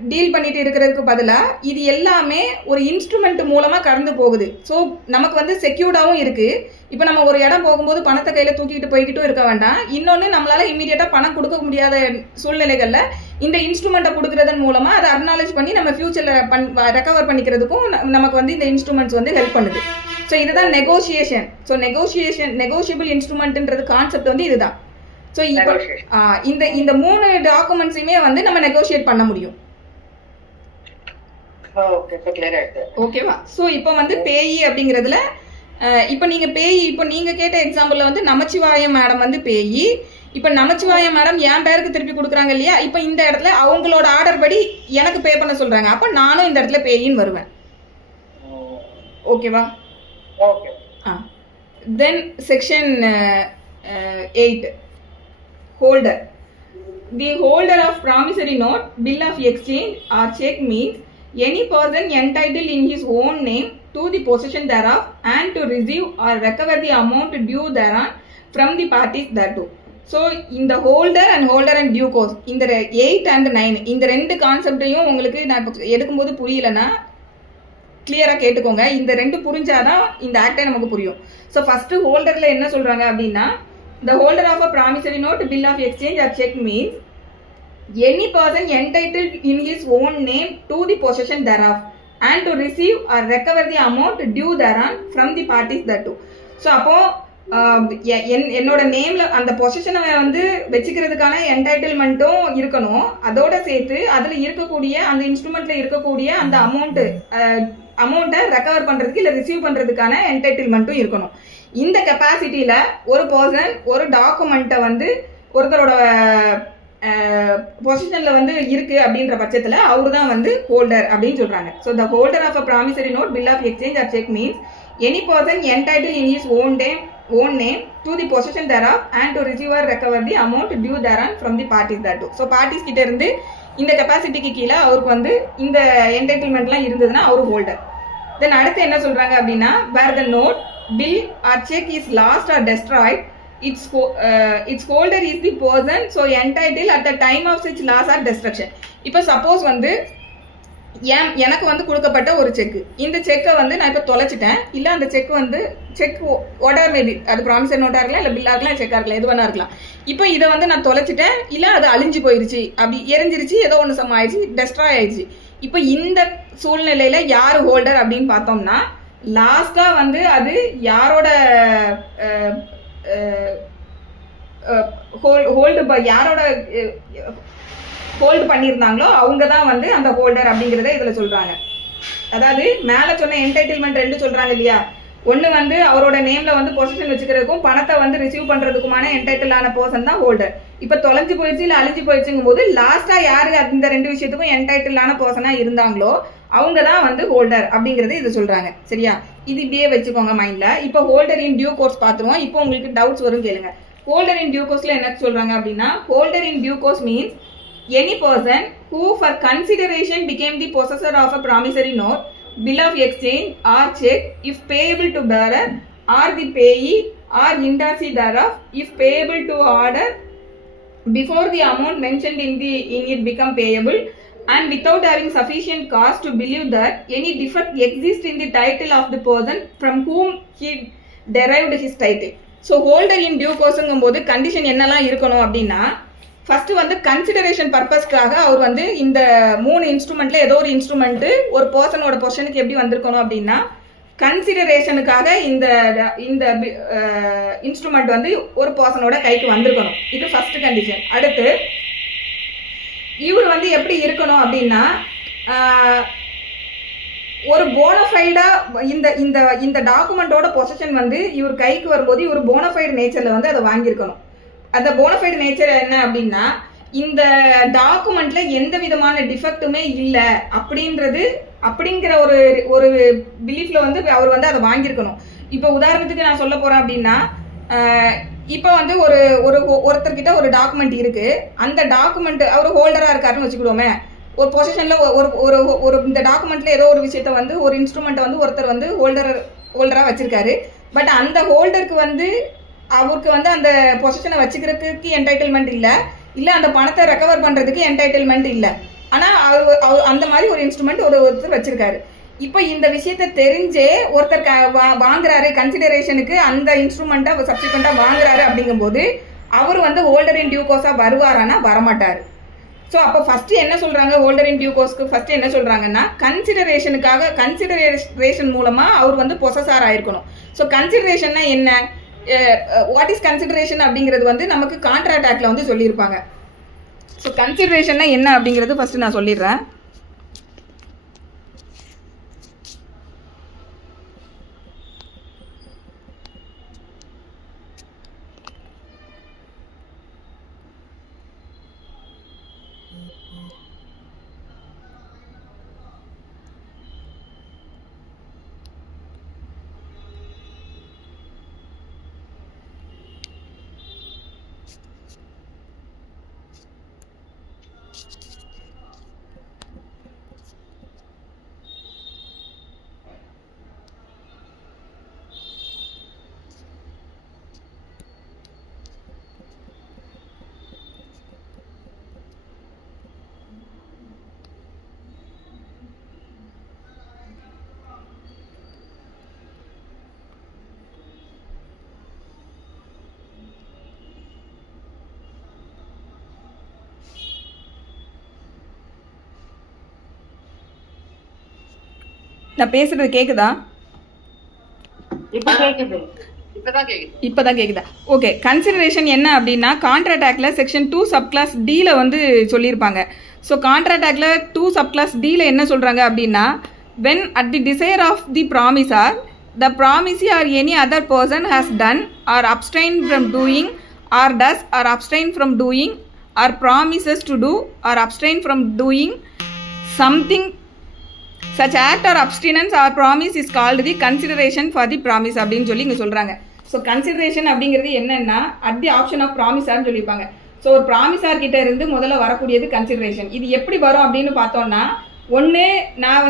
டீல் பண்ணிட்டு இருக்கிறதுக்கு பதிலாக இது எல்லாமே ஒரு இன்ஸ்ட்ருமெண்ட் மூலமா கடந்து போகுது. ஸோ நமக்கு வந்து செக்யூர்டாகவும் இருக்கு. இப்போ நம்ம ஒரு இடம் போகும்போது பணத்தை கையில தூக்கிட்டு போய்கிட்டும் இருக்க வேண்டாம். இன்னொன்று நம்மளால இமீடியட்டா பணம் கொடுக்க முடியாத சூழ்நிலைகள்ல இந்த இன்ஸ்ட்ருமெண்ட்டை கொடுக்கறதன் மூலமா அதை அக்னாலேஜ் பண்ணி நம்ம ஃபியூச்சர்ல ரெக்கவர் பண்ணிக்கிறதுக்கும் நமக்கு வந்து இந்த இன்ஸ்ட்ருமெண்ட்ஸ் வந்து ஹெல்ப் பண்ணுது. ஸோ இதுதான் நெகோசியேஷன். ஸோ நெகோஷியபிள் இன்ஸ்ட்ருமெண்ட்ன்றது கான்செப்ட் வந்து இதுதான். ஸோ இப்போ இந்த 3 டாக்குமெண்ட்ஸையுமே வந்து நம்ம நெகோஷியேட் பண்ண முடியும். ஓகேவா? ஸோ இப்போ வந்து பேயி அப்படிங்கிறதுல இப்போ நீங்க பேயி, இப்போ நீங்க கேட்ட எக்ஸாம்பிள்ல வந்து நமச்சிவாயம் மேடம் வந்து பேயி. இப்போ நமச்சிவாயம் மேடம் என் பேருக்கு திருப்பி கொடுக்குறாங்க இல்லையா? இப்போ இந்த இடத்துல அவங்களோட ஆர்டர் படி எனக்கு பே பண்ண சொல்றாங்க. அப்போ நானும் இந்த இடத்துல பேயின்னு வருவேன். ஓகேவா? Okay. Then section 8 holder. The holder of promissory note, bill of exchange or check means any person entitled in his own name to the possession thereof and to receive or recover the amount due thereon from the parties thereto. So இந்த holder and due course இந்த 8 and 9 இந்த 2 கான்செப்டையும் உங்களுக்கு நான் இப்போ எடுக்கும்போது புரியலன்னா கிளியரா கேட்டுக்கோங்க. இந்த 2 புரிஞ்சாதான் இந்த ஆக்டே நமக்கு புரியும். ஸோ ஃபர்ஸ்ட் ஹோல்டர்ல என்ன சொல்றாங்க அப்படின்னா the holder of a promissory note, bill of exchange or check means any person entitled in his own name to the possession thereof and to receive or recover the amount due thereon from the parties thereto. So அப்போ என்னோட நேம்ல அந்த பொசிஷனை வந்து வச்சுக்கிறதுக்கான என்டைட்டில்மெண்ட்டும் இருக்கணும். அதோட சேர்த்து அதுல இருக்கக்கூடிய அந்த இன்ஸ்ட்ருமெண்ட்ல இருக்கக்கூடிய அந்த அமௌண்ட்டை ரெக்கவர் பண்றதுக்கு இல்லை ரிசீவ் பண்றதுக்கான என்டைட்டில்மெண்ட்டும் இருக்கணும். இந்த கெப்பாசிட்டியில ஒரு பர்சன் ஒரு டாக்குமெண்ட்டை வந்து ஒருத்தரோட பொசிஷன்ல வந்து இருக்கு அப்படின்ற பட்சத்துல அவரு தான் வந்து ஹோல்டர் அப்படின்னு சொல்றாங்க. So the holder of a promissory note, bill of exchange or cheque means any person entitled in his own name to the possession thereof and to receive or recover the amount due thereon from the parties thereto. So parties கிட்ட இருந்து இந்த கெப்பாசிட்டிக்கு கீழே அவருக்கு வந்து இந்த என்டைட்டில்மெண்ட்லாம் இருந்ததுன்னா அவரு holder. தென் அடுத்து என்ன சொல்றாங்க அப்படின்னா where the note, bill or check is lost or destroyed, its holder is the person so entitled at the time of such loss or destruction. இப்போ சப்போஸ் வந்து எனக்கு வந்து கொடுக்கப்பட்ட ஒரு செக்கு. இந்த செக்கை வந்து நான் இப்போ தொலைச்சிட்டேன். இல்லை அந்த செக் வந்து செக் ஒடர் மேபி அது ப்ராமிசர் நோட்டாக இருக்கலாம், இல்லை பில்லாக இருக்கலாம், செக்காக இருக்கலாம், எது வேணா இருக்கலாம். இப்போ இதை வந்து நான் தொலைச்சிட்டேன், இல்லை அது அழிஞ்சு போயிடுச்சு, அப்படி எரிஞ்சிருச்சு, ஏதோ ஒன்று சம் ஆயிடுச்சு, டெஸ்ட்ராய் ஆயிடுச்சு. இப்போ இந்த சூழ்நிலையில் யார் ஹோல்டர் அப்படின்னு பார்த்தோம்னா, லாஸ்ட்டாக வந்து அது யாரோட யாரோட ஹோல்டு பண்ணியிருந்தாங்களோ அவங்க தான் வந்து அந்த ஹோல்டர் அப்படிங்கிறத இதில் சொல்கிறாங்க. அதாவது மேலே சொன்ன என்டைட்டில்மெண்ட் 2 சொல்கிறாங்க இல்லையா, ஒன்று வந்து அவரோட நேமில் வந்து பொசிஷன் வச்சுக்கிறதுக்கும் பணத்தை வந்து ரிசீவ் பண்ணுறதுக்குமான என்டைட்டிலான பர்சன் தான் ஹோல்டர். இப்போ தொலைஞ்சு போயிடுச்சு இல்லை அழிஞ்சு போயிடுச்சுங்கும் போது லாஸ்ட்டாக யார் இந்த 2 விஷயத்துக்கும் என்டைட்டிலான பர்சனாக இருந்தாங்களோ அவங்க தான் வந்து ஹோல்டர் அப்படிங்கிறது இது சொல்கிறாங்க. சரியா, இது இப்படியே வச்சுக்கோங்க மைண்டில். இப்போ ஹோல்டர் இன் டியூ கோர்ஸ் பார்த்துருவோம். இப்போ உங்களுக்கு டவுட்ஸ் வரும், கேளுங்க. ஹோல்டர் இன் டியூ கோர்ஸில் என்ன சொல்கிறாங்க அப்படின்னா, holder in due course means any person who for consideration became the possessor of a promissory note, bill of exchange or check if payable to bearer or the payee or endorsee thereof if payable to order before the amount mentioned in it become payable and without having sufficient cause to believe that any defect exists in the title of the person from whom he derived his title. So holder in due courseங்கும் போது condition என்னெல்லாம் இருக்கணும் அப்படின்னா, first வந்து consideration பர்பஸ்க்காக அவர் வந்து இந்த 3 இன்ஸ்ட்ருமெண்ட்ல ஏதோ ஒரு இன்ஸ்ட்ருமெண்ட் ஒரு பர்சனோட பொசிஷனுக்கு எப்படி வந்திருக்கணும் அப்படின்னா, கன்சிடரேஷனுக்காக இந்த இந்த இன்ஸ்ட்ருமெண்ட் வந்து ஒரு பர்சனோட கைக்கு வந்திருக்கணும். இது ஃபர்ஸ்ட் கண்டிஷன். அடுத்து இவர் வந்து எப்படி இருக்கணும் அப்படின்னா, ஒரு போனஃபைடா இந்த இந்த இந்த டாக்குமெண்டோட பொசிஷன் வந்து இவர் கைக்கு வரும்போது இவர் போனஃபைடு நேச்சர்ல வந்து அதை வாங்கியிருக்கணும். அந்த போனஃபைடு நேச்சர் என்ன அப்படின்னா, இந்த டாக்குமெண்ட்ல எந்த விதமான டிஃபெக்ட்டுமே இல்லை அப்படிங்கிற ஒரு ஒரு பிலீஃப்ல வந்து அவர் வந்து அதை வாங்கியிருக்கணும். இப்போ உதாரணத்துக்கு நான் சொல்ல போறேன் அப்படின்னா, இப்போ வந்து ஒருத்தர்கிட்ட ஒரு டாக்குமெண்ட் இருக்கு. அந்த டாக்குமெண்ட் அவர் ஹோல்டரா இருக்காருன்னு வச்சுக்கிடுவோமே. ஒரு பொசிஷன்ல ஒரு இந்த டாக்குமெண்ட்ல ஏதோ ஒரு விஷயத்த வந்து ஒரு இன்ஸ்ட்ருமெண்ட்டை வந்து ஒருத்தர் வந்து ஹோல்டரா வச்சிருக்காரு. பட் அந்த ஹோல்டருக்கு வந்து அவருக்கு வந்து அந்த பொசிஷனை வச்சுக்கிறதுக்கு என்டைட்டில்மெண்ட் இல்லை அந்த பணத்தை ரெக்கவர் பண்ணுறதுக்கு என்டைட்டில்மெண்ட் இல்லை. ஆனால் அந்த மாதிரி ஒரு இன்ஸ்ட்ருமெண்ட் ஒருத்தர் வச்சிருக்காரு. இப்போ இந்த விஷயத்த தெரிஞ்சே ஒருத்தர் வாங்குறாரு, கன்சிடரேஷனுக்கு அந்த இன்ஸ்ட்ருமெண்ட்டை சப்சிக்வெண்ட்டாக வாங்குறாரு. அப்படிங்கும்போது அவர் வந்து ஹோல்டர் இன் டியூ கோர்ஸாக வருவாரானா வரமாட்டார். ஸோ அப்போ ஃபர்ஸ்ட் என்ன சொல்கிறாங்க, ஹோல்டர் இன் டியூ கோர்ஸ்க்கு ஃபர்ஸ்ட் என்ன சொல்கிறாங்கன்னா, கன்சிடரேஷன் மூலமாக அவர் வந்து பொசஸார் ஆயிருக்கணும். ஸோ கன்சிடரேஷன்னா என்ன, வாட் இஸ் கன்சிடரேஷன் அப்படிங்கிறது வந்து நமக்கு கான்ட்ராக்ட் ஆக்ட்ல வந்து சொல்லியிருப்பாங்க. ஸோ கன்சிடரேஷன்னா என்ன அப்படிங்கிறது ஃபர்ஸ்ட் நான் சொல்லிடுறேன். நான் பேசுறது கேக்குதா? இப்பதான் கேக்குதா? ஓகே. கன்சிடரேஷன் என்ன அப்படின்னா, கான்ட்ராக்ட் ஆக்ட்ல செக்ஷன் 2 சப்கிளாஸ் டில வந்து சொல்லியிருப்பாங்க. ஸோ கான்ட்ராக்ட் ஆக்ட்ல 2 சப்கிளாஸ் டில என்ன சொல்றாங்க அப்படின்னா, when at the desire of the promisor the promisee or any other person has done or abstained from doing or does or abstain from doing or promises to do or abstain from doing something such act or abstinence or promise is called the consideration for the promise அப்படின்னு சொல்லி இங்கே சொல்கிறாங்க. So consideration அப்படிங்கிறது என்னென்னா, at the option of ப்ராமிஸார்னு சொல்லியிருப்பாங்க. So ஒரு ப்ராமிஸார் கிட்ட இருந்து முதல்ல வரக்கூடியது கன்சிடரேஷன். இது எப்படி வரும் அப்படின்னு பார்த்தோம்னா, ஒன்று நான்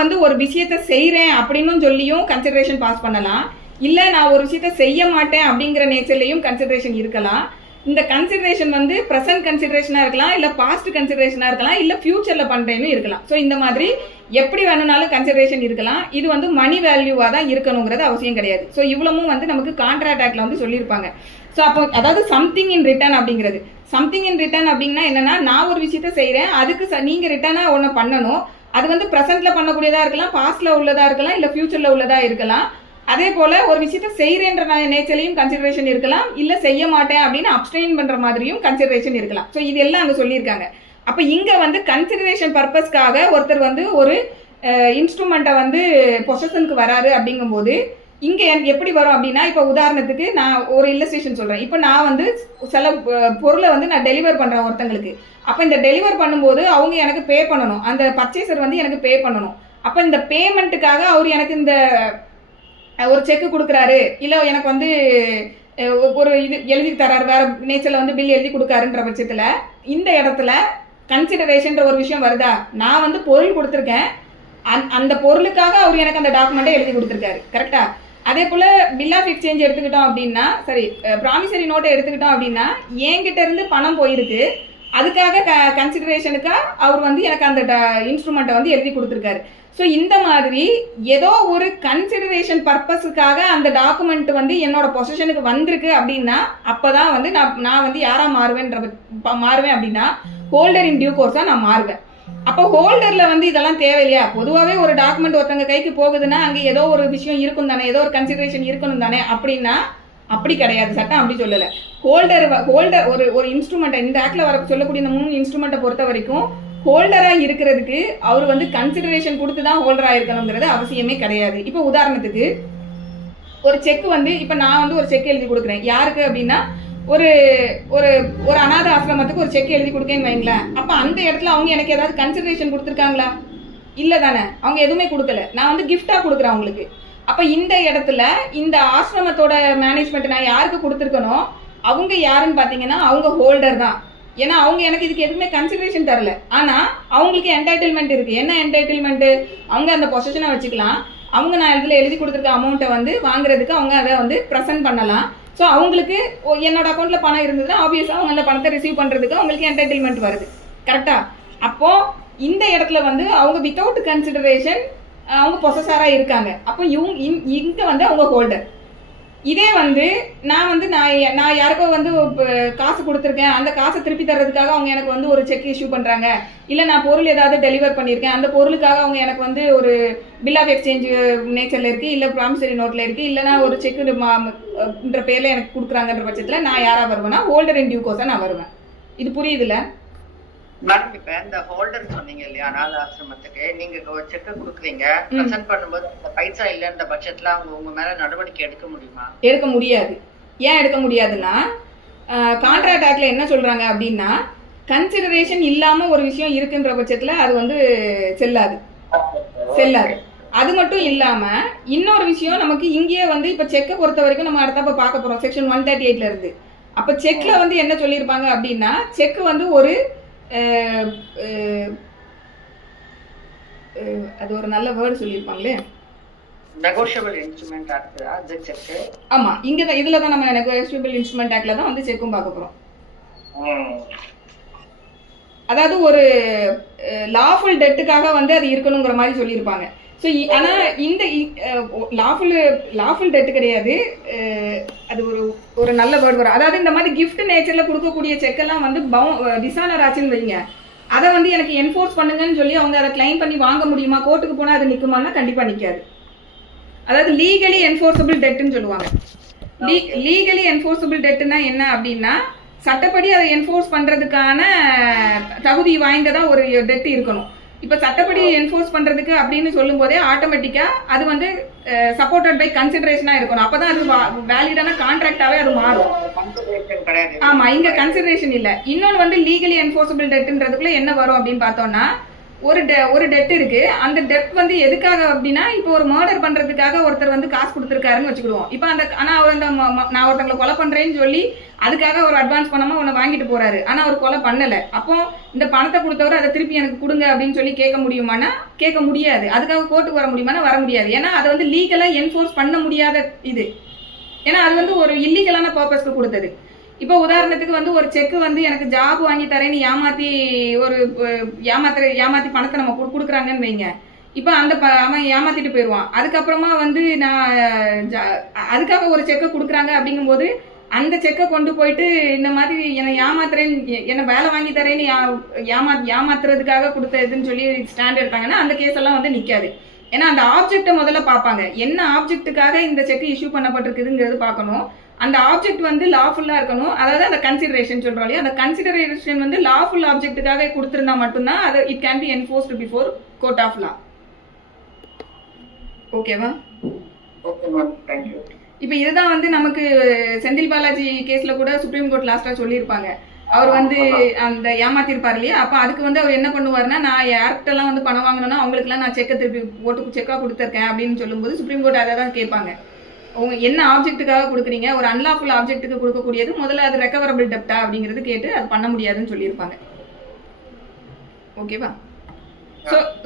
வந்து ஒரு விஷயத்தை செய்கிறேன் அப்படின்னு சொல்லியும் கன்சிடரேஷன் பாஸ் பண்ணலாம். இல்லை நான் ஒரு விஷயத்தை செய்ய மாட்டேன் அப்படிங்கிற நேச்சர்லேயும் கன்சிடரேஷன் இருக்கலாம். இந்த கன்சிடரேஷன் வந்து ப்ரெசன்ட் கன்சிடரேஷனா இருக்கலாம், இல்ல பாஸ்ட் கன்சிடரேஷனா இருக்கலாம், இல்ல ஃபியூச்சர்ல பண்றேன்னு இருக்கலாம். ஸோ இந்த மாதிரி எப்படி வேணும்னாலும் கன்சிடரேஷன் இருக்கலாம். இது வந்து மணி வேல்யூவா தான் இருக்கணுங்கிறது அவசியம் கிடையாது. ஸோ இவ்வளவும் வந்து நமக்கு கான்ட்ராக்ட் ஆக்ட்ல வந்து சொல்லியிருப்பாங்க. ஸோ அப்போ அதாவது சம்திங் இன் ரிட்டர்ன் அப்படிங்கிறது, சம்திங் இன் ரிட்டர்ன் அப்படின்னா என்னன்னா, நான் ஒரு விஷயத்த செய்யறேன், அதுக்கு நீங்க ரிட்டர்னா ஒன்று பண்ணணும். அது வந்து ப்ரெசென்ட்ல பண்ணக்கூடியதா இருக்கலாம், பாஸ்ட்ல உள்ளதா இருக்கலாம், இல்ல ஃபியூச்சர்ல உள்ளதா இருக்கலாம். அதே போல ஒரு விஷயத்த செய்யறேன்ற நேச்சர்லயும் கன்சிடரேஷன் இருக்கலாம், இல்ல செய்ய மாட்டேன் அப்படின்னு அப்ஸ்டெயின் பண்ற மாதிரியும் கன்சிடரேஷன் இருக்கலாம். ஸோ இது எல்லாம் அங்க சொல்லியிருக்காங்க. அப்ப இங்க வந்து கன்சிடரேஷன் பர்பஸ்க்காக ஒருத்தர் வந்து ஒரு இன்ஸ்ட்ருமெண்ட்டை வந்து பொசஷனுக்கு வராரு அப்படிங்கும்போது இங்க எப்படி வரும் அப்படின்னா, இப்ப உதாரணத்துக்கு நான் ஒரு இல்லஸ்ட்ரேஷன் சொல்றேன். இப்ப நான் வந்து சில பொருளை வந்து நான் டெலிவர் பண்றேன் ஒருத்தங்களுக்கு. அப்ப இந்த டெலிவர் பண்ணும்போது அவங்க எனக்கு பே பண்ணணும், அந்த பர்ச்சேசர் வந்து எனக்கு பே பண்ணணும். அப்ப இந்த பேமெண்ட்டுக்காக அவர் எனக்கு இந்த ஒரு செக் கொடுக்குறாரு, இல்ல எனக்கு வந்து ஒரு இது எழுதி தராரு, வேற நேச்சர்ல வந்து பில் எழுதி கொடுக்காருன்ற பட்சத்துல இந்த இடத்துல கன்சிடரேஷன் ஒரு விஷயம் வருதா? நான் வந்து பொருள் கொடுத்துருக்கேன், அந்த பொருளுக்காக அவர் எனக்கு அந்த டாக்குமெண்ட்டை எழுதி கொடுத்துருக்காரு, கரெக்டா? அதே போல பில் ஆஃப் எக்ஸ்சேஞ்ச் எடுத்துக்கிட்டோம் அப்படின்னா, சரி ப்ராமிசரி நோட்டை எடுத்துக்கிட்டோம் அப்படின்னா, என்கிட்ட இருந்து பணம் போயிருக்கு, அதுக்காக கன்சிடரேஷனுக்கா அவர் வந்து எனக்கு அந்த இன்ஸ்ட்ருமெண்ட்டை வந்து எழுதி கொடுத்துருக்காரு. ஸோ இந்த மாதிரி ஏதோ ஒரு கன்சிடரேஷன் பர்பஸுக்காக அந்த டாக்குமெண்ட் வந்து என்னோட பொசிஷனுக்கு வந்திருக்கு அப்படின்னா, அப்பதான் வந்து நான் வந்து யாரா மாறுவேன் அப்படின்னா, ஹோல்டர் இன் டியூ கோர்ஸா நான் மாறுவேன். அப்போ ஹோல்டர்ல வந்து இதெல்லாம் தேவையில்லையா? பொதுவாகவே ஒரு டாக்குமெண்ட் ஒருத்தங்க கைக்கு போகுதுன்னா அங்கே ஏதோ ஒரு விஷயம் இருக்கும் தானே, ஏதோ ஒரு கன்சிடரேஷன் இருக்கணும் தானே. அப்படின்னா அப்படி கிடையாது, சட்டம் அப்படி சொல்லலை. ஹோல்டர் ஒரு இன்ஸ்ட்ருமெண்ட், இந்த ஆக்ட்ல வர சொல்லக்கூடிய இந்த 3 இன்ஸ்ட்ருமெண்ட்டை பொறுத்த வரைக்கும் ஹோல்டரா இருக்கிறதுக்கு அவர் வந்து கன்சிடரேஷன் கொடுத்து தான் ஹோல்டரா இருக்கணுங்கிறது அவசியமே கிடையாது. இப்போ உதாரணத்துக்கு ஒரு செக் வந்து, இப்போ நான் வந்து ஒரு செக் எழுதி கொடுக்குறேன் யாருக்கு அப்படின்னா, ஒரு ஒரு ஒரு அநாத ஆசிரமத்துக்கு ஒரு செக் எழுதி கொடுக்கேன்னு வைங்களேன். அப்ப அந்த இடத்துல அவங்க எனக்கு ஏதாவது கன்சிடரேஷன் கொடுத்துருக்காங்களா? இல்ல தானே, அவங்க எதுவுமே கொடுக்கல. நான் வந்து கிஃப்டா கொடுக்குறேன் அவங்களுக்கு. அப்ப இந்த இடத்துல இந்த ஆசிரமத்தோட மேனேஜ்மெண்ட் நான் யாருக்கு கொடுத்துருக்கணும், அவங்க யாருன்னு பாத்தீங்கன்னா அவங்க ஹோல்டர் தான். ஏன்னா அவங்க எனக்கு இதுக்கு எதுவுமே கன்சிடரேஷன் தரல, ஆனா அவங்களுக்கு என்டைட்டில்மெண்ட் இருக்கு. என்ன என்டைட்டில்மெண்ட்? அவங்க அந்த பொசிஷனை வச்சுக்கலாம், அவங்க நான் இதுல எழுதி கொடுத்துருக்க அமௌண்ட்டை வந்து வாங்குறதுக்கு அவங்க அதை வந்து ப்ரெசென்ட் பண்ணலாம். ஸோ அவங்களுக்கு என்னோட அக்கௌண்ட்ல பணம் இருந்ததுன்னா ஆப்வியஸா அவங்க அந்த பணத்தை ரிசீவ் பண்றதுக்கு அவங்களுக்கு என்டைட்டில்மெண்ட் வருது, கரெக்டா? அப்போ இந்த இடத்துல வந்து அவங்க வித்தவுட் கன்சிடரேஷன் அவங்க பொசஸரா இருக்காங்க. அப்போ இங்க வந்து அவங்க ஹோல்டர். இதே வந்து நான் யாருக்கோ வந்து காசு கொடுத்துருக்கேன், அந்த காசை திருப்பி தர்றதுக்காக அவங்க எனக்கு வந்து ஒரு செக் இஷ்யூ பண்றாங்க, இல்ல நான் பொருள் ஏதாவது டெலிவர் பண்ணியிருக்கேன், அந்த பொருளுக்காக அவங்க எனக்கு வந்து ஒரு பில் ஆஃப் எக்ஸ்சேஞ்ச் நேச்சர்ல இருக்கு, இல்ல ப்ராமிசரி நோட்ல இருக்கு, இல்லைன்னா ஒரு செக்குன்ற பேர்ல எனக்கு கொடுக்குறாங்கன்ற பட்சத்துல நான் யாரா வருவேன்னா ஹோல்டர் இன் டியூ கோர்ஸா நான் வருவேன். இது புரியுதுல மேடம்? இப்ப இந்த ஹோல்டர் சொன்னீங்க இல்லையா, அநாத ஆசிரமத்துக்கு நீங்க செக் கொடுக்குறீங்க, பிரசன்ட் பண்ணும்போது அந்த பைசா இல்லைன்ற பட்சத்துல அவங்க உங்க மேல நடவடிக்கை எடுக்க முடியுமா? எடுக்க முடியாது. ஏன் எடுக்க முடியாதுன்னா, கான்ட்ராக்ட் ஆக்ட்ல என்ன சொல்றாங்க அப்படின்னா, கன்சிடரேஷன் இல்லாம ஒரு விஷயம் இருக்குன்ற பட்சத்துல அது வந்து செல்லாது. அது மட்டும் இல்லாம இன்னொரு விஷயம் நமக்கு இங்கேயே வந்து இப்ப செக்கை பொறுத்த வரைக்கும் நம்ம அடுத்தப்ப பார்க்க போறோம் செக்ஷன் 138ல இருந்து. அப்ப செக்ல வந்து என்ன சொல்லியிருப்பாங்க அப்படின்னா, செக் வந்து ஒரு அது ஒரு நல்ல வேர்டு சொல்லியிருப்பாங்களே, நெகோஷியபிள் இன்ஸ்ட்ருமெண்ட் ஆக்ட். அது செக். ஆமா, இங்க தான் இதுல தான் நம்ம நெகோஷியபிள் இன்ஸ்ட்ருமெண்ட் ஆக்ட்ல தான் வந்து செக்கும் பார்க்க போறோம். அதாவது ஒரு லாஃபுல் டெட்டுக்காக வந்து அது இருக்கணுங்கிற மாதிரி சொல்லியிருப்பாங்க. ஸோ ஆனா இந்த லாஃபுல் டெட் கிடையாது, அது ஒரு நல்ல வேர்டு வரும். அதாவது இந்த மாதிரி கிஃப்ட் நேச்சர்ல கொடுக்கக்கூடிய செக்கெல்லாம் வந்து டிசானர் ஆச்சுன்னு வைங்க, அதை வந்து எனக்கு என்ஃபோர்ஸ் பண்ணுங்கன்னு சொல்லி அவங்க அதை கிளைம் பண்ணி வாங்க முடியுமா? கோர்ட்டுக்கு போனா அது நிக்குமான்னா கண்டிப்பா நிக்காது. அதாவது லீகலி என்ஃபோர்ஸபிள் டெட்னு சொல்லுவாங்க. லீகலி என்ஃபோர்ஸபிள் டெட்னா என்ன அப்படின்னா, சட்டப்படி அதை என்ஃபோர்ஸ் பண்றதுக்கான தகுதி வாய்ந்ததா ஒரு டெட் இருக்கணும். இப்ப சட்டப்படி என்ஃபோர்ஸ் பண்றதுக்கு அப்படின்னு சொல்லும் போதே ஆட்டோமேட்டிக்கா அது வந்து சப்போர்ட்டட் பை கன்சிடரேஷனா இருக்கணும். அப்பதான் அது வேலிடான கான்ட்ராக்டாவே அது மாறும். ஆமா, இங்க கன்சிடரேஷன் இல்ல. இன்னொன்னு வந்து லீகலி என்ஃபோர்ஸபிள் டெட்ன்றதுக்குள்ள என்ன வரும் அப்படின்னு பார்த்தோம்னா, ஒரு டெட் இருக்கு. அந்த டெட் வந்து எதுக்காக அப்படின்னா, இப்போ ஒரு மர்டர் பண்றதுக்காக ஒருத்தர் வந்து காசு கொடுத்துருக்காருன்னு வச்சுக்கிடுவோம். இப்போ ஆனா அவர் நான் ஒருத்தங்களை கொலை பண்றேன்னு சொல்லி அதுக்காக ஒரு அட்வான்ஸ் பணமா ஒன்னு வாங்கிட்டு போறாரு, ஆனா அவர் கொலை பண்ணல. அப்போ இந்த பணத்தை கொடுத்தவர் அதை திருப்பி எனக்கு கொடுங்க அப்படின்னு சொல்லி கேட்க முடியுமானா கேட்க முடியாது. அதுக்காக கோர்ட்டுக்கு வர முடியுமானா வர முடியாது. ஏன்னா அதை வந்து லீகலா என்ஃபோர்ஸ் பண்ண முடியாத இது. ஏன்னா அது வந்து ஒரு இல்லீகலான பர்பஸ்க்கு கொடுத்தது. இப்போ உதாரணத்துக்கு வந்து ஒரு செக் வந்து எனக்கு ஜாப் வாங்கி தரேன்னு ஏமாத்தி பணத்தை நம்ம கொடுக்குறாங்கன்னு வைங்க. இப்போ அவன் ஏமாத்திட்டு போயிடுவான். அதுக்கப்புறமா வந்து அதுக்காக ஒரு செக்கை கொடுக்குறாங்க அப்படிங்கும்போது அந்த செக்கை கொண்டு போயிட்டு இந்த மாதிரி என்னை ஏமாத்துறேன்னு, என்னை வேலை வாங்கி தரேன்னு ஏமாத்துறதுக்காக கொடுத்ததுன்னு சொல்லி ஸ்டாண்ட் எடுத்தாங்கன்னா அந்த கேஸ் எல்லாம் வந்து நிற்காது. ஏன்னா அந்த ஆப்ஜெக்டை முதல்ல பார்ப்பாங்க. என்ன ஆப்ஜெக்டுக்காக இந்த செக் இஷ்யூ பண்ணப்பட்டிருக்குதுங்கிறது பார்க்கணும். அந்த ஆப்ஜெக்ட் வந்து லாஃபுல்லா இருக்கணும். அதாவது அந்த கன்சிடரேஷன் சொல்றோம் இல்லையா, அந்த கன்சிடரேஷன் வந்து லாஃபுல் ஆப்ஜெக்டுக்காக கொடுத்திருந்தா மட்டும்தான் அது it can be enforced before court of law. ஓகேவா? இப்போ இதுதான் வந்து நமக்கு செந்தில் பாலாஜி கேஸ்ல கூட சுப்ரீம் கோர்ட் லாஸ்டா சொல்லியிருப்பாங்க. அவர் வந்து அந்த ஏமாத்திருப்பாரு இல்லையா, அப்போ அதுக்கு வந்து அவர் என்ன பண்ணுவாருன்னா, நான் யார்கிட்டலாம் வந்து பணம் வாங்கணும்னா அவங்களுக்குலாம் நான் செக்கை திருப்பி செக்காக கொடுத்துருக்கேன் அப்படின்னு சொல்லும்போது சுப்ரீம் கோர்ட் அதை தான் கேட்பாங்க. அவங்க என்ன ஆப்ஜெக்ட்டுக்காக கொடுக்குறீங்க, ஒரு அன்லாஃபுல் ஆப்ஜெக்ட்டுக்கு கொடுக்கக்கூடியது, முதல்ல அது ரெக்கவரபிள் டெப்டா அப்படிங்கிறது கேட்டு அது பண்ண முடியாதுன்னு சொல்லியிருப்பாங்க. ஓகேவா?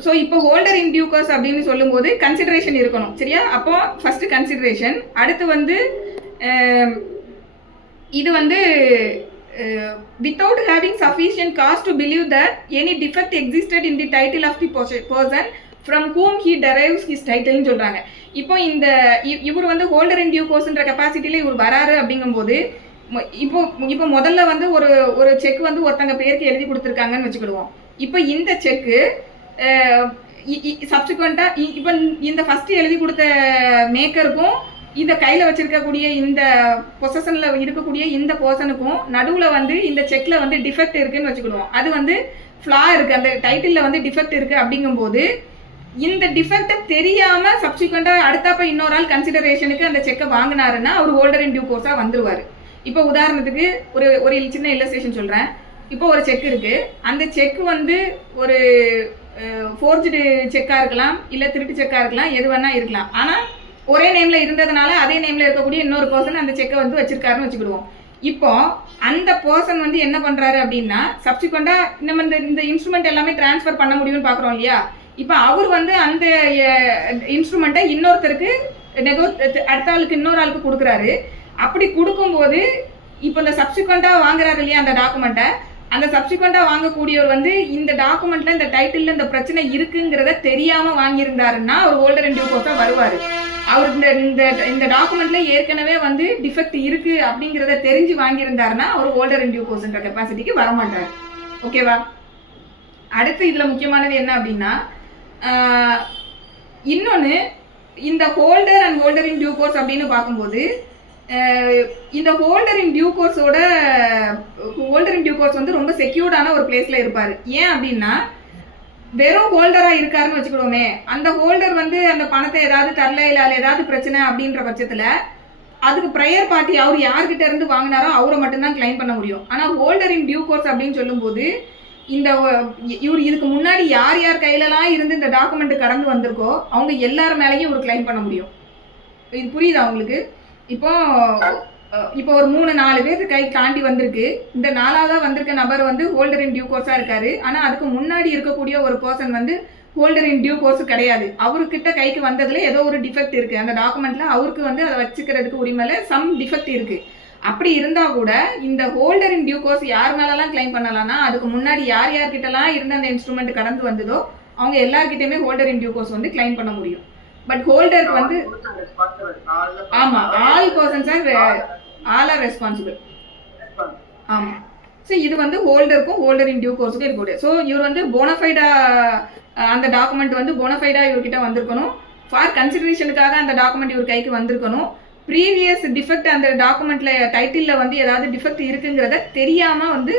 ஸோ இப்போ ஹோல்டர் இன் டியூ கோர்ஸ் அப்படின்னு சொல்லும்போது கன்சிடரேஷன் இருக்கணும், சரியா? அப்போ ஃபர்ஸ்ட் கன்சிடரேஷன், அடுத்து வந்து இது வந்து without having sufficient cause to believe that any defect existed in the title of the person from whom he derives his title ன்னு சொல்றாங்க. இப்போ இவர் வந்து ஹோல்டர் இன் டியூ கோர்ஸ்ன்ற கெப்பாசிட்டியில இவர் வராரு அப்படிங்கும்போது இப்போ முதல்ல வந்து ஒரு செக் வந்து ஒருத்தங்க பேருக்கு எழுதி கொடுத்துருக்காங்கன்னு வச்சுக்கிடுவோம். இப்போ இந்த செக்கு சப்சிக்வெண்டா இப்போ இந்த ஃபர்ஸ்ட் எழுதி கொடுத்த மேக்கருக்கும் இந்த கையில வச்சிருக்கக்கூடிய இந்த பொசஷன்ல இருக்கக்கூடிய இந்த பர்சனுக்கும் நடுவுல வந்து இந்த செக்ல வந்து டிஃபெக்ட் இருக்குன்னு வச்சுக்கிடுவோம். அது வந்து ஃபிளா இருக்கு, அந்த டைட்டில்ல வந்து டிஃபெக்ட் இருக்கு. அப்படிங்கும்போது இந்த டிஃபெக்ட் தெரியாம சப்சிக்வெண்டா அடுத்தாப்ப இன்னொரு ஆள் கன்சிடரேஷனுக்கு அந்த செக்கை வாங்கினாருன்னா அவர் ஹோல்டர் இன் டியூ கோர்ஸா வந்துருவாரு. இப்போ உதாரணத்துக்கு ஒரு சின்ன இல்லஸ்ட்ரேஷன் சொல்றேன். இப்போ ஒரு செக் இருக்கு, அந்த செக் வந்து ஒரு ஃபோர்ஜ்டு செக்கா இருக்கலாம், இல்ல திருட்டு செக்கா இருக்கலாம், எது வேணா இருக்கலாம். ஆனா ஒரே நேம்ல இருந்ததுனால அதே நேம்ல இருக்கக்கூடிய இன்னொரு பர்சன் அந்த செக்கை வந்து வச்சிருக்காருன்னு வச்சுக்கிடுவோம். இப்போ அந்த பர்சன் வந்து என்ன பண்றாரு அப்படின்னா, சப்சிக்வெண்டா நம்ம இந்த இன்ஸ்ட்ருமெண்ட் எல்லாமே டிரான்ஸ்ஃபர் பண்ண முடியும்னு பாக்குறோம் இல்லையா. இப்போ அவர் வந்து அந்த இன்ஸ்ட்ருமெண்ட்டை இன்னொருத்தருக்கு அடுத்த ஆளுக்கு இன்னொரு ஆளுக்கு கொடுக்குறாரு. அப்படி கொடுக்கும்போது இப்போ இந்த சப்சிக்வெண்டா வாங்குறாரு இல்லையா அந்த டாக்குமெண்ட்டை, அந்த சப்சிக்வெண்டா வாங்கக்கூடியவர் வந்து இந்த டாக்குமெண்ட்ல இந்த டைட்டில்ல இந்த பிரச்சனை இருக்குங்கிறத தெரியாம வாங்கியிருந்தாருன்னா அவர் ஹோல்டர் இன் டியூ கோர்ஸா வருவாரு. அவர் இந்த டாக்குமெண்ட்ல ஏற்கனவே வந்து டிஃபெக்ட் இருக்கு அப்படிங்கிறத தெரிஞ்சு வாங்கியிருந்தாருன்னா அவர் ஹோல்டர் இன் டியூ கோர்ஸ்ன்ற கெப்பாசிட்டிக்கு வரமாட்டார். ஓகேவா? அடுத்து இதுல முக்கியமானது என்ன அப்படின்னா, இன்னொன்னு இந்த holder and holder in due course அப்படின்னு பார்க்கும்போது இந்த ஹோல்டர் இன் டியூ கோர்ஸ் வந்து ரொம்ப செக்யூர்டான ஒரு பிளேஸ்ல இருப்பாரு. ஏன் அப்படின்னா, வெறும் ஹோல்டரா இருக்காருன்னு வச்சுக்கிடுவோமே, அந்த ஹோல்டர் வந்து அந்த பணத்தை ஏதாவது தரல, இல்ல ஏதாவது பிரச்சனை அப்படின்ற பட்சத்துல அதுக்கு ப்ரையர் பார்ட்டி அவர் யார்கிட்ட இருந்து வாங்கினாரோ அவரை மட்டும்தான் கிளைம் பண்ண முடியும். ஆனா ஹோல்டர் இன் டியூ கோர்ஸ் அப்படின்னு சொல்லும் போது இவர் இதுக்கு முன்னாடி யார் யார் கையிலலாம் இருந்து இந்த டாக்குமெண்ட் கடந்து வந்திருக்கோ அவங்க எல்லார் மேலேயும் இவர் கிளைம் பண்ண முடியும். இது புரியுதா உங்களுக்கு? இப்போ ஒரு 3-4 பேர் கை தாண்டி வந்திருக்கு. இந்த 4ஆவதா வந்திருக்க நபர் வந்து ஹோல்டர் இன் டியூ கோர்ஸா இருக்காரு. ஆனா அதுக்கு முன்னாடி இருக்கக்கூடிய ஒரு பர்சன் வந்து ஹோல்டர் இன் டியூ கோர்ஸ் கிடையாது. அவர்கிட்ட கைக்கு வந்ததுல ஏதோ ஒரு டிஃபெக்ட் இருக்கு, அந்த டாக்குமெண்ட்ல அவருக்கு வந்து அதை வச்சுக்கிறதுக்கு உரிமையில சம் டிஃபெக்ட் இருக்கு. அப்படி இருந்தா கூட இந்த ஹோல்டர் இன் டியூ கோர்ஸ் யார் மேலாம் கிளைம் பண்ணலாம்னா, அதுக்கு முன்னாடி யார்கிட்டலாம் இருந்த அந்த இன்ஸ்ட்ருமெண்ட் கடந்து வந்ததோ அவங்க எல்லார்கிட்டயுமே ஹோல்டர் இன் டியூ கோர்ஸ் வந்து கிளைம் பண்ண முடியும். பட் ஹோல்டருக்கு வந்து ஆமா, all persons all are responsible. ஆமா. ஸோ இது வந்து ஹோல்டருக்கும் ஹோல்டர் இன் டியூ கோர்ஸுக்கும் இருக்கக்கூடிய. ஸோ இவர் வந்து போனஃபைடா அந்த டாக்குமெண்ட் வந்து போனஃபைடா இவர்கிட்ட வந்திருக்கணும். ஃபார் கன்சிடரேஷனுக்காக அந்த டாக்குமெண்ட் இவர் கைக்கு வந்திருக்கணும். ப்ரீவியஸ் டிஃபெக்ட் அந்த டாக்குமெண்ட்ல டைட்டில்ல வந்து ஏதாவது டிஃபெக்ட் இருக்குங்கிறத தெரியாம வந்து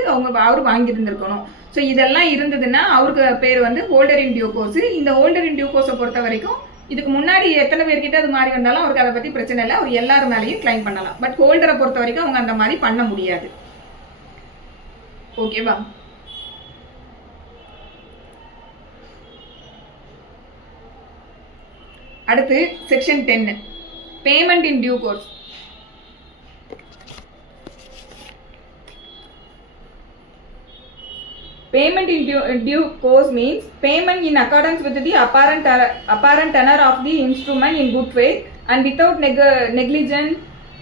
அவர் வாங்கியிருந்திருக்கணும். ஸோ இதெல்லாம் இருந்ததுன்னா அவருக்கு பேர் வந்து ஹோல்டர் இன் டியூ கோர்ஸ். இந்த ஹோல்டர் இன் டியூ கோர்ஸை பொறுத்த வரைக்கும் இதுக்கு முன்னாடி எத்தனை பேர்கிட்ட அது மாதிரி வந்தாலும் அவருக்கு அதை பத்தி பிரச்சனை இல்லை, அவர் எல்லாரும் மேலேயும் கிளைம் பண்ணலாம். பட் ஹோல்டரை பொறுத்த வரைக்கும் அவங்க அந்த மாதிரி பண்ண முடியாது. ஓகேவா? அடுத்து section 10, payment in due course. Payment in due course means payment in accordance with the apparent tenor of the instrument in good faith and without negligence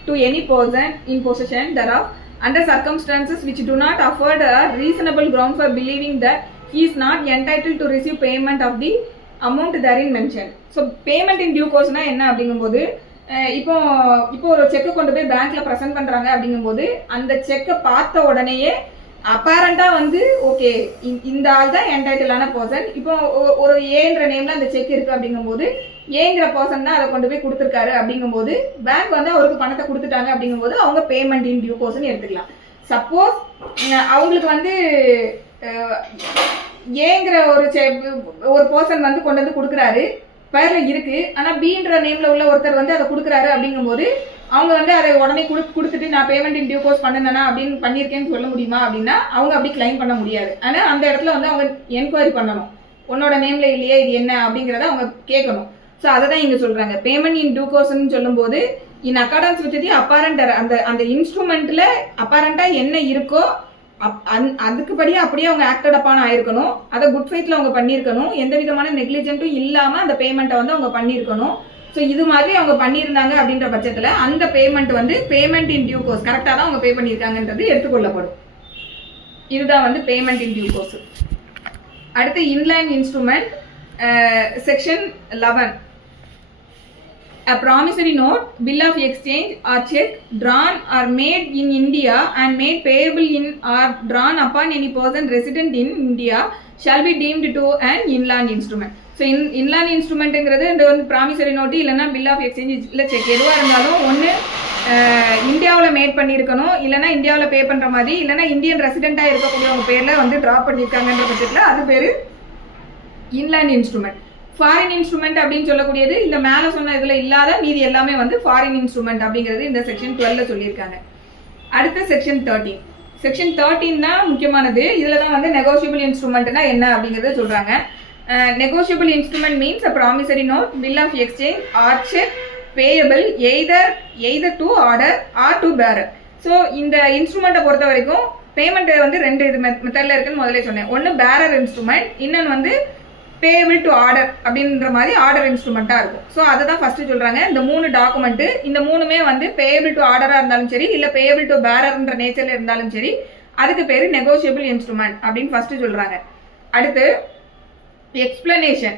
to any person in possession thereof, under circumstances which do not afford a reasonable ground for believing that he is not entitled to receive payment of the amount therein mentioned. So payment in due course என்ன அப்படிங்கும்போது இப்போ ஒரு செக்கை கொண்டு போய் பேங்க்ல present பண்றாங்க அப்படிங்கும்போது அந்த செக்கை பார்த்த உடனேயே அப்பேரண்டா வந்து ஓகே இந்த ஆள் தான் என்டைட்டிலான பர்சன். இப்போ ஒரு ஏன்ற நேம்ல அந்த செக் இருக்கு அப்படிங்கும்போது ஏங்கிற பர்சன் தான் அதை கொண்டு போய் கொடுத்துருக்காரு அப்படிங்கும்போது பேங்க் வந்து அவருக்கு பணத்தை கொடுத்துட்டாங்க அப்படிங்கும்போது அவங்க பேமெண்ட் இன் டியூ கோர்ஸ்னு எடுத்துக்கலாம். சப்போஸ் அவங்களுக்கு வந்து ஏங்கிற ஒரு பர்சன் வந்து கொண்டு வந்து கொடுக்குறாரு, பேர்ல இருக்கு, ஆனா பீன்ற நேம்ல உள்ள ஒருத்தர் வந்து அதை கொடுக்குறாரு அப்படிங்கும்போது அவங்க வந்து அதை உடனே கொடுத்துட்டு நான் பேமெண்ட் இன் டியூ கோர்ஸ் பண்ணனா அப்படின்னு பண்ணியிருக்கேன்னு சொல்ல முடியுமா அப்படின்னா அவங்க அப்படி கிளைம் பண்ண முடியாது. ஆனா அந்த இடத்துல வந்து அவங்க என்கொயரி பண்ணணும், உன்னோட நேம்ல இல்லையே இது என்ன அப்படிங்கிறத அவங்க கேட்கணும். ஸோ அதை தான் இங்க சொல்றாங்க. பேமெண்ட் இன் டியூ கோர்ஸ்ன்னு சொல்லும் போது in accordance with the apparent அந்த இன்ஸ்ட்ருமெண்ட்ல அப்பேரண்டா என்ன இருக்கோ அதுக்குபடியே அப்படியே அவங்க ஆக்டட் அப்பான் ஆயிருக்கணும். அதை குட் ஃபைட்ல அவங்க பண்ணியிருக்கணும். எந்த விதமான நெக்லிஜென்ட்டும் இல்லாம அந்த பேமெண்ட்டை வந்து அவங்க பண்ணியிருக்கணும். ஸோ இது மாதிரி அவங்க பண்ணியிருந்தாங்க அப்படின்ற பட்சத்தில் அந்த பேமெண்ட் வந்து பேமெண்ட் இன் டியூ கோர்ஸ் கரெக்டாக தான் அவங்க பே பண்ணியிருக்காங்கன்றது எடுத்துக்கொள்ளப்படும். இதுதான் வந்து பேமெண்ட் இன் டியூ கோர்ஸ். அடுத்து inline instrument section 11. A promissory note, bill of exchange or check drawn or made in India and made payable in or drawn upon any person resident in India shall be deemed to an inland instrument. So inland இன்ஸ்ட்ருமெண்ட்டுங்கிறது இந்த வந்து promissory note இல்லைன்னா bill of exchange இல்லை cheque எதுவாக இருந்தாலும் ஒன்று இந்தியாவில் mat பண்ணியிருக்கணும், இல்லைனா இந்தியாவில் பே பண்ணுற மாதிரி, இல்லைனா இந்தியன் ரெசிடென்ட்டாக இருக்கக்கூடியவங்க பேரில் வந்து ட்ரா பண்ணியிருக்காங்கன்ற பட்சத்தில் அது பேர் இன்லேண்ட் இன்ஸ்ட்ருமெண்ட். ஃபாரின் இன்ஸ்ட்ருமெண்ட் அப்படின்னு சொல்லக்கூடியது இந்த மேலே சொன்ன இதில் இல்லாத மீதி எல்லாமே வந்து ஃபாரின் இன்ஸ்ட்ருமெண்ட் அப்படிங்கிறது இந்த செக்ஷன் 12 சொல்லியிருக்காங்க. அடுத்த செக்ஷன் 13. செக்ஷன் 13 தான் முக்கியமானது. இதில் தான் வந்து நெகோஷியபிள் இன்ஸ்ட்ருமெண்ட்னா என்ன அப்படிங்கிறத சொல்கிறாங்க. Negotiable instrument means a promissory note, bill of exchange or check payable either to order or to bearer. So இந்த இன்ஸ்ட்ருமெண்ட்டை பொறுத்த வரைக்கும் பேமெண்ட் வந்து ரெண்டு இது மெத்தடில் இருக்குன்னு முதலே சொன்னேன். ஒன்று பேரர் இன்ஸ்ட்ருமெண்ட், இன்னொன்று வந்து பேபிள் டு ஆர்டர் அப்படின்ற மாதிரி ஆர்டர் இன்ஸ்ட்ருமெண்ட்டாக இருக்கும். ஸோ அதை தான் ஃபஸ்ட்டு சொல்கிறாங்க. இந்த 3 டாக்குமெண்ட்டு இந்த 3மே வந்து பேபிள் டு ஆர்டராக இருந்தாலும் சரி இல்லை பேபிள் டு பேரர்ன்ற நேச்சரில் இருந்தாலும் சரி அதுக்கு பேர் நெகோஷியபிள் இன்ஸ்ட்ருமெண்ட் அப்படின்னு ஃபஸ்ட்டு சொல்கிறாங்க. அடுத்து explanation.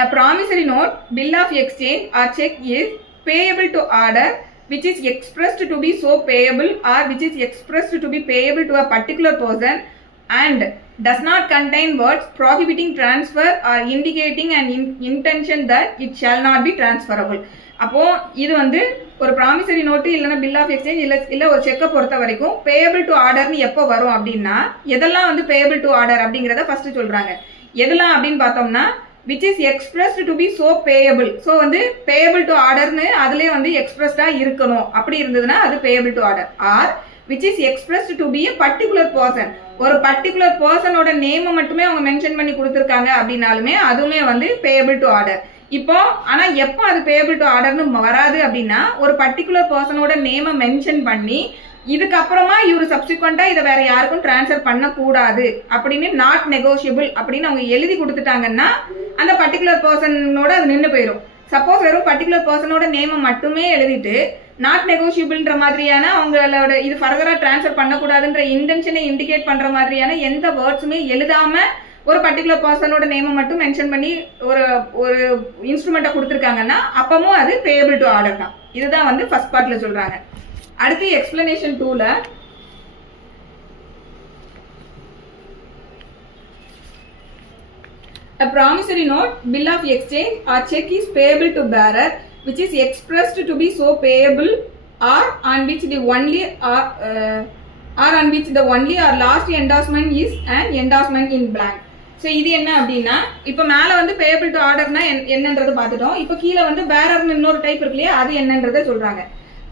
A promissory note, bill of exchange or check is payable to order which is expressed to be so payable or which is expressed to be payable to a particular person and does not contain words prohibiting transfer or indicating an intention that it shall not be transferable. அப்போ இது வந்து ஒரு promissory note இல்லைன்னா bill of exchange இல்லை ஒரு செக்கை பொறுத்த வரைக்கும் பேபிள் டு ஆர்டர்னு எப்போ வரும் அப்படின்னா எதெல்லாம் வந்து பேபிள் டு ஆர்டர் அப்படிங்கிறத ஃபர்ஸ்ட் சொல்றாங்க. எதெல்லாம் அப்படின்னு பார்த்தோம்னா which is expressed to be so payable. So வந்து பேபிள் டு ஆர்டர்னு அதுலேயே வந்து எக்ஸ்பிரஸ்டாக இருக்கணும். அப்படி இருந்ததுன்னா அது payable to order. Or which is expressed to be a particular person. ஒரு பர்டிகுலர் பர்சனோட நேமை மட்டுமே அவங்க மென்ஷன் பண்ணி கொடுத்துருக்காங்க அப்படின்னாலுமே அதுவுமே வந்து பேபிள் டு ஆர்டர். இப்போ ஆனா எப்போ அது பேபிள் டு ஆர்டர்னு வராது அப்படின்னா ஒரு பர்டிகுலர் பர்சனோட நேமை மென்ஷன் பண்ணி இதுக்கப்புறமா இவர் சப்சிக்வெண்டா இதை வேற யாருக்கும் டிரான்ஸ்ஃபர் பண்ணக்கூடாது அப்படின்னு நாட் நெகோஷியபிள் அப்படின்னு அவங்க எழுதி கொடுத்துட்டாங்கன்னா அந்த பர்டிகுலர் பர்சனோட அது நின்று போயிடும். சப்போஸ் வெறும் பர்டிகுலர் பர்சனோட நேமை மட்டுமே எழுதிட்டு நாட் நெகோஷியபிள்ன்ற மாதிரியான அவங்களோட இது ஃபர்தரா டிரான்ஸ்ஃபர் பண்ணக்கூடாதுன்ற இன்டென்ஷனை இண்டிகேட் பண்ற மாதிரியான எந்த வேர்ட்ஸுமே எழுதாம ஒரு பர்டிகுலர் பர்சனோட நேமை மட்டும் மென்ஷன் பண்ணி ஒரு இன்ஸ்ட்ருமெண்ட்டை கொடுத்துருக்காங்கன்னா அப்பவும் அது பேபிள் டு ஆர்டர் தான். இதுதான் வந்து ஃபர்ஸ்ட் பார்ட்ல சொல்றாங்க. அடுத்து explanation 2ல a promissory note, bill of exchange or check is payable to bearer which is expressed to be so payable or on which the only or last endorsement is an endorsement in blank. So இது என்ன அப்படின்னா இப்போ மேலே வந்து payable to ஆர்டர்னா என்னன்றதை பார்த்துட்டோம். இப்போ கீழே வந்து பேரர்னு இன்னொரு டைப் இருக்கு இல்லையா, அது என்னன்றதை சொல்றாங்க.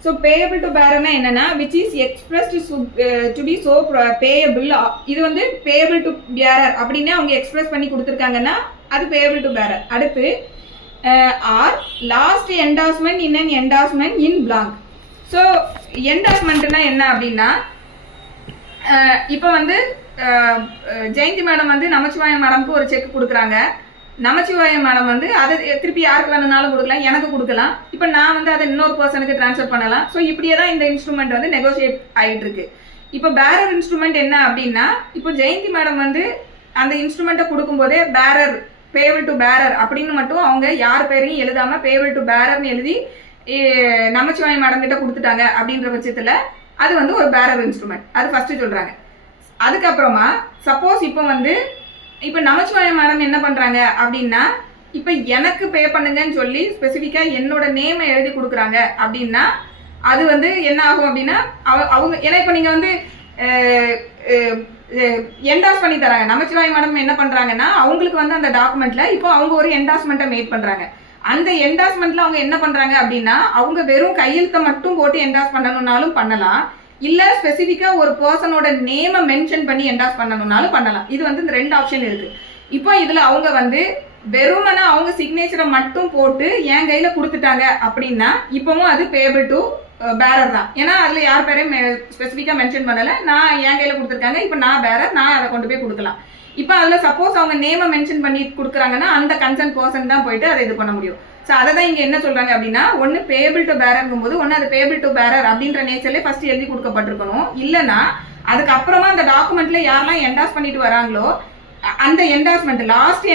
ஸோ பேபிள் டு பேரர்னா என்னன்னா which is expressed to be so payable. இது வந்து பேபிள் டு பேரர் அப்படின்னு அவங்க எக்ஸ்பிரஸ் பண்ணி கொடுத்துருக்காங்கன்னா அது பேபிள் டு பேரர். அடுத்து or last endorsement in an endorsement in blank. So என்டார்ஸ்மெண்ட்னா என்ன அப்படின்னா இப்போ வந்து ஜெயந்தி மேடம் வந்து நமச்சிவாயம் மேடம்க்கு ஒரு செக் கொடுக்குறாங்க. நமச்சிவாயம் மேடம் வந்து அதை திருப்பி யாருக்கு வேணும்னாலும் கொடுக்கலாம், எனக்கு கொடுக்கலாம். இப்போ நான் வந்து அதை இன்னொரு பர்சனுக்கு டிரான்ஸ்ஃபர் பண்ணலாம். ஸோ இப்படியே தான் இந்த இன்ஸ்ட்ருமெண்ட் வந்து நெகோசியேட் ஆகிட்டு இருக்கு. இப்போ பேரர் இன்ஸ்ட்ருமெண்ட் என்ன அப்படின்னா, இப்போ ஜெயந்தி மேடம் வந்து அந்த இன்ஸ்ட்ருமெண்ட்டை கொடுக்கும்போதே பேரர் பேபிள் டு பேரர் அப்படின்னு மட்டும் அவங்க யார் பேரையும் எழுதாம பேபிள் டு பேரர்னு எழுதி நமச்சிவாய மேடம் கிட்ட கொடுத்துட்டாங்க அப்படின்ற பட்சத்துல அது வந்து ஒரு பேரர் இன்ஸ்ட்ருமெண்ட். அது ஃபர்ஸ்ட் சொல்றாங்க. அதுக்கப்புறமா சப்போஸ் இப்போ வந்து இப்போ நமச்சிவாய மேடம் என்ன பண்றாங்க அப்படின்னா, இப்போ எனக்கு பே பண்ணுங்கன்னு சொல்லி ஸ்பெசிஃபிக்கா என்னோட நேமை எழுதி கொடுக்குறாங்க அப்படின்னா அது வந்து என்ன ஆகும் அப்படின்னா, அவங்க ஏன்னா இப்போ நீங்க வந்து என்டாஸ் பண்ணி தராங்க. நமச்சிவாய மேடம் என்ன பண்றாங்கன்னா, அவங்களுக்கு வந்து அந்த டாக்குமெண்ட்ல இப்போ அவங்க ஒரு என்டாஸ்மெண்ட்டை மேட் பண்றாங்க. அந்த என்டாஸ்மெண்ட்ல அவங்க என்ன பண்றாங்க அப்படின்னா, அவங்க வெறும் கையெழுத்தை மட்டும் போட்டு என்டாஸ் பண்ணணும்னாலும் பண்ணலாம், இல்ல ஸ்பெசிஃபிக்கா ஒரு பர்சனோட நேமை மென்ஷன் பண்ணி என்டாஸ் பண்ணணும்னாலும் பண்ணலாம். இது வந்து இந்த 2 ஆப்ஷன் இருக்கு. இப்போ இதுல அவங்க வந்து வெறுமனா அவங்க சிக்னேச்சரை மட்டும் போட்டு என் கையில கொடுத்துட்டாங்க அப்படின்னா இப்பவும் அது பேபிள் டு பேரர் தான். ஏன்னா அதுல யார் பேரையும் ஸ்பெசிஃபிக்கா மென்ஷன் பண்ணல, நான் என் கையில கொடுத்துருக்காங்க, இப்போ நான் பேரர், நான் அதை கொண்டு போய் கொடுக்கலாம். இப்போ அதுல சப்போஸ் அவங்க நேமை மென்ஷன் பண்ணி கொடுக்குறாங்கன்னா அந்த கன்சர்ன் பர்சன் தான் போயிட்டு அதை இது பண்ண முடியும். ஸோ அதை தான் இங்க என்ன சொல்றாங்க அப்படின்னா, ஒன்னு பேபிள் டு பேரர்ங்கும் போது ஒன்னு அது பேபிள் டு பேரர் அப்படின்ற நேச்சர்ல ஃபர்ஸ்ட் எழுதி கொடுக்கப்பட்டிருக்கணும். இல்லைன்னா அதுக்கப்புறமா அந்த டாக்குமெண்ட்ல யாரெல்லாம் என்டாஸ் பண்ணிட்டு வராங்களோ அந்த என்டாஸ்மெண்ட் லாஸ்ட்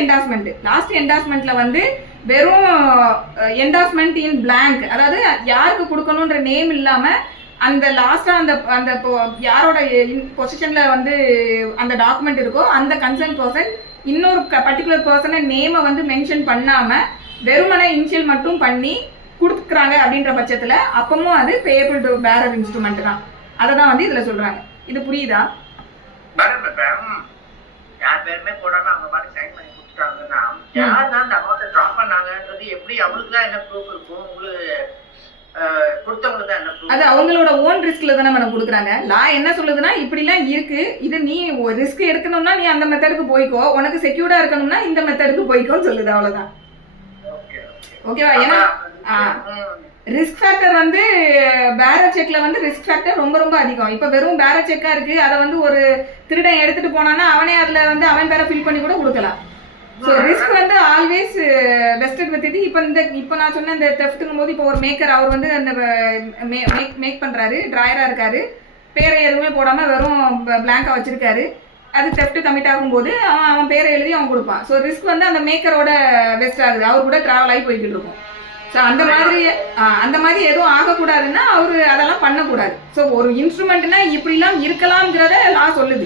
என்டாஸ்மெண்ட்ல வந்து வெறும் என்டாஸ்மெண்ட் இன் பிளாங்க், அதாவது யாருக்கு கொடுக்கணும்ன்ற நேம் இல்லாம அந்த லாஸ்டா அந்த அந்த யாரோட பொசிஷன்ல வந்து அந்த டாக்குமெண்ட் இருக்கோ அந்த கன்சர்ன் பர்சன் இன்னொரு பர்டிகுலர் பர்சனை நேமை வந்து மென்ஷன் பண்ணாம வெறுமன இனிஷியல் மட்டும் பண்ணி கொடுக்குறாங்க அப்படின்ற பட்சத்துல அப்பவும் அது பேபிள் டு பேரர் இன்ஸ்ட்ருமெண்ட் தான். அதை தான் வந்து இதுல சொல்றாங்க. இது புரியுதா? யார் பேருமே போடாம அவங்க பாட்டு சைன் பண்ணி கொடுத்துட்டாங்கன்னா யார் தான் அந்த அமௌண்ட்டை ட்ராப் பண்ணாங்கன்றது எப்படி அவங்களுக்கு தான் என்ன ப்ரூஃப் இருக்கும்? உங்களுக்கு கொடுத்தவங்களுக்கு தான் என்ன ப்ரூஃப்? அது அவங்களோட ஓன் ரிஸ்க்ல தானே மேடம் கொடுக்குறாங்க. லா என்ன சொல்லுதுன்னா இப்படிலாம் இருக்கு, இது நீ ரிஸ்க் எடுக்கணும்னா நீ அந்த மெத்தடுக்கு போய்க்கோ, உனக்கு செக்யூர்டா இருக்கணும்னா இந்த மெத்தடுக்கு போய்க்கோன்னு சொல்லுது. அவ்வளவுதான். ஓகேவா? ஏன்னா ரிஸ்க் ஃபேக்டர் வந்து பேரர் செக்ல வந்து ரிஸ்க் ஃபேக்டர் ரொம்ப ரொம்ப அதிகம். இப்ப வெறும் பேரர் செக்கா இருக்கு, அதை வந்து ஒரு திருடன் எடுத்துட்டு போனான்னா அவனே அதுல வந்து அவன் பேரை ஃபில் பண்ணி கூட கொடுக்கலாம். ஸோ ரிஸ்க் வந்து ஆல்வேஸ் பெஸ்டட் வித் இது. இப்போ நான் சொன்ன இந்த தெஃப்ட்டுங்கும் போது இப்போ ஒரு மேக்கர் அவர் வந்து அந்த மேக் பண்றாரு, டிராயரா இருக்காரு, பேரை எதுவுமே போடாம வெறும் பிளாங்கா வச்சிருக்காரு, அது தெஃப்ட் கமிட் ஆகும்போது அவன் பேரை எழுதி அவன் கொடுப்பான். ஸோ ரிஸ்க் வந்து அந்த மேக்கரோட பெஸ்ட் ஆகுது, அவர் கூட டிராவல் ஆகி போய்கிட்டு இருக்கும். ஸோ அந்த மாதிரி எதுவும் ஆகக்கூடாதுன்னா அவரு அதெல்லாம் பண்ணக்கூடாது. ஸோ ஒரு இன்ஸ்ட்ருமெண்ட்னா இப்படிலாம் இருக்கலாம்ங்கிறத லா சொல்லுது.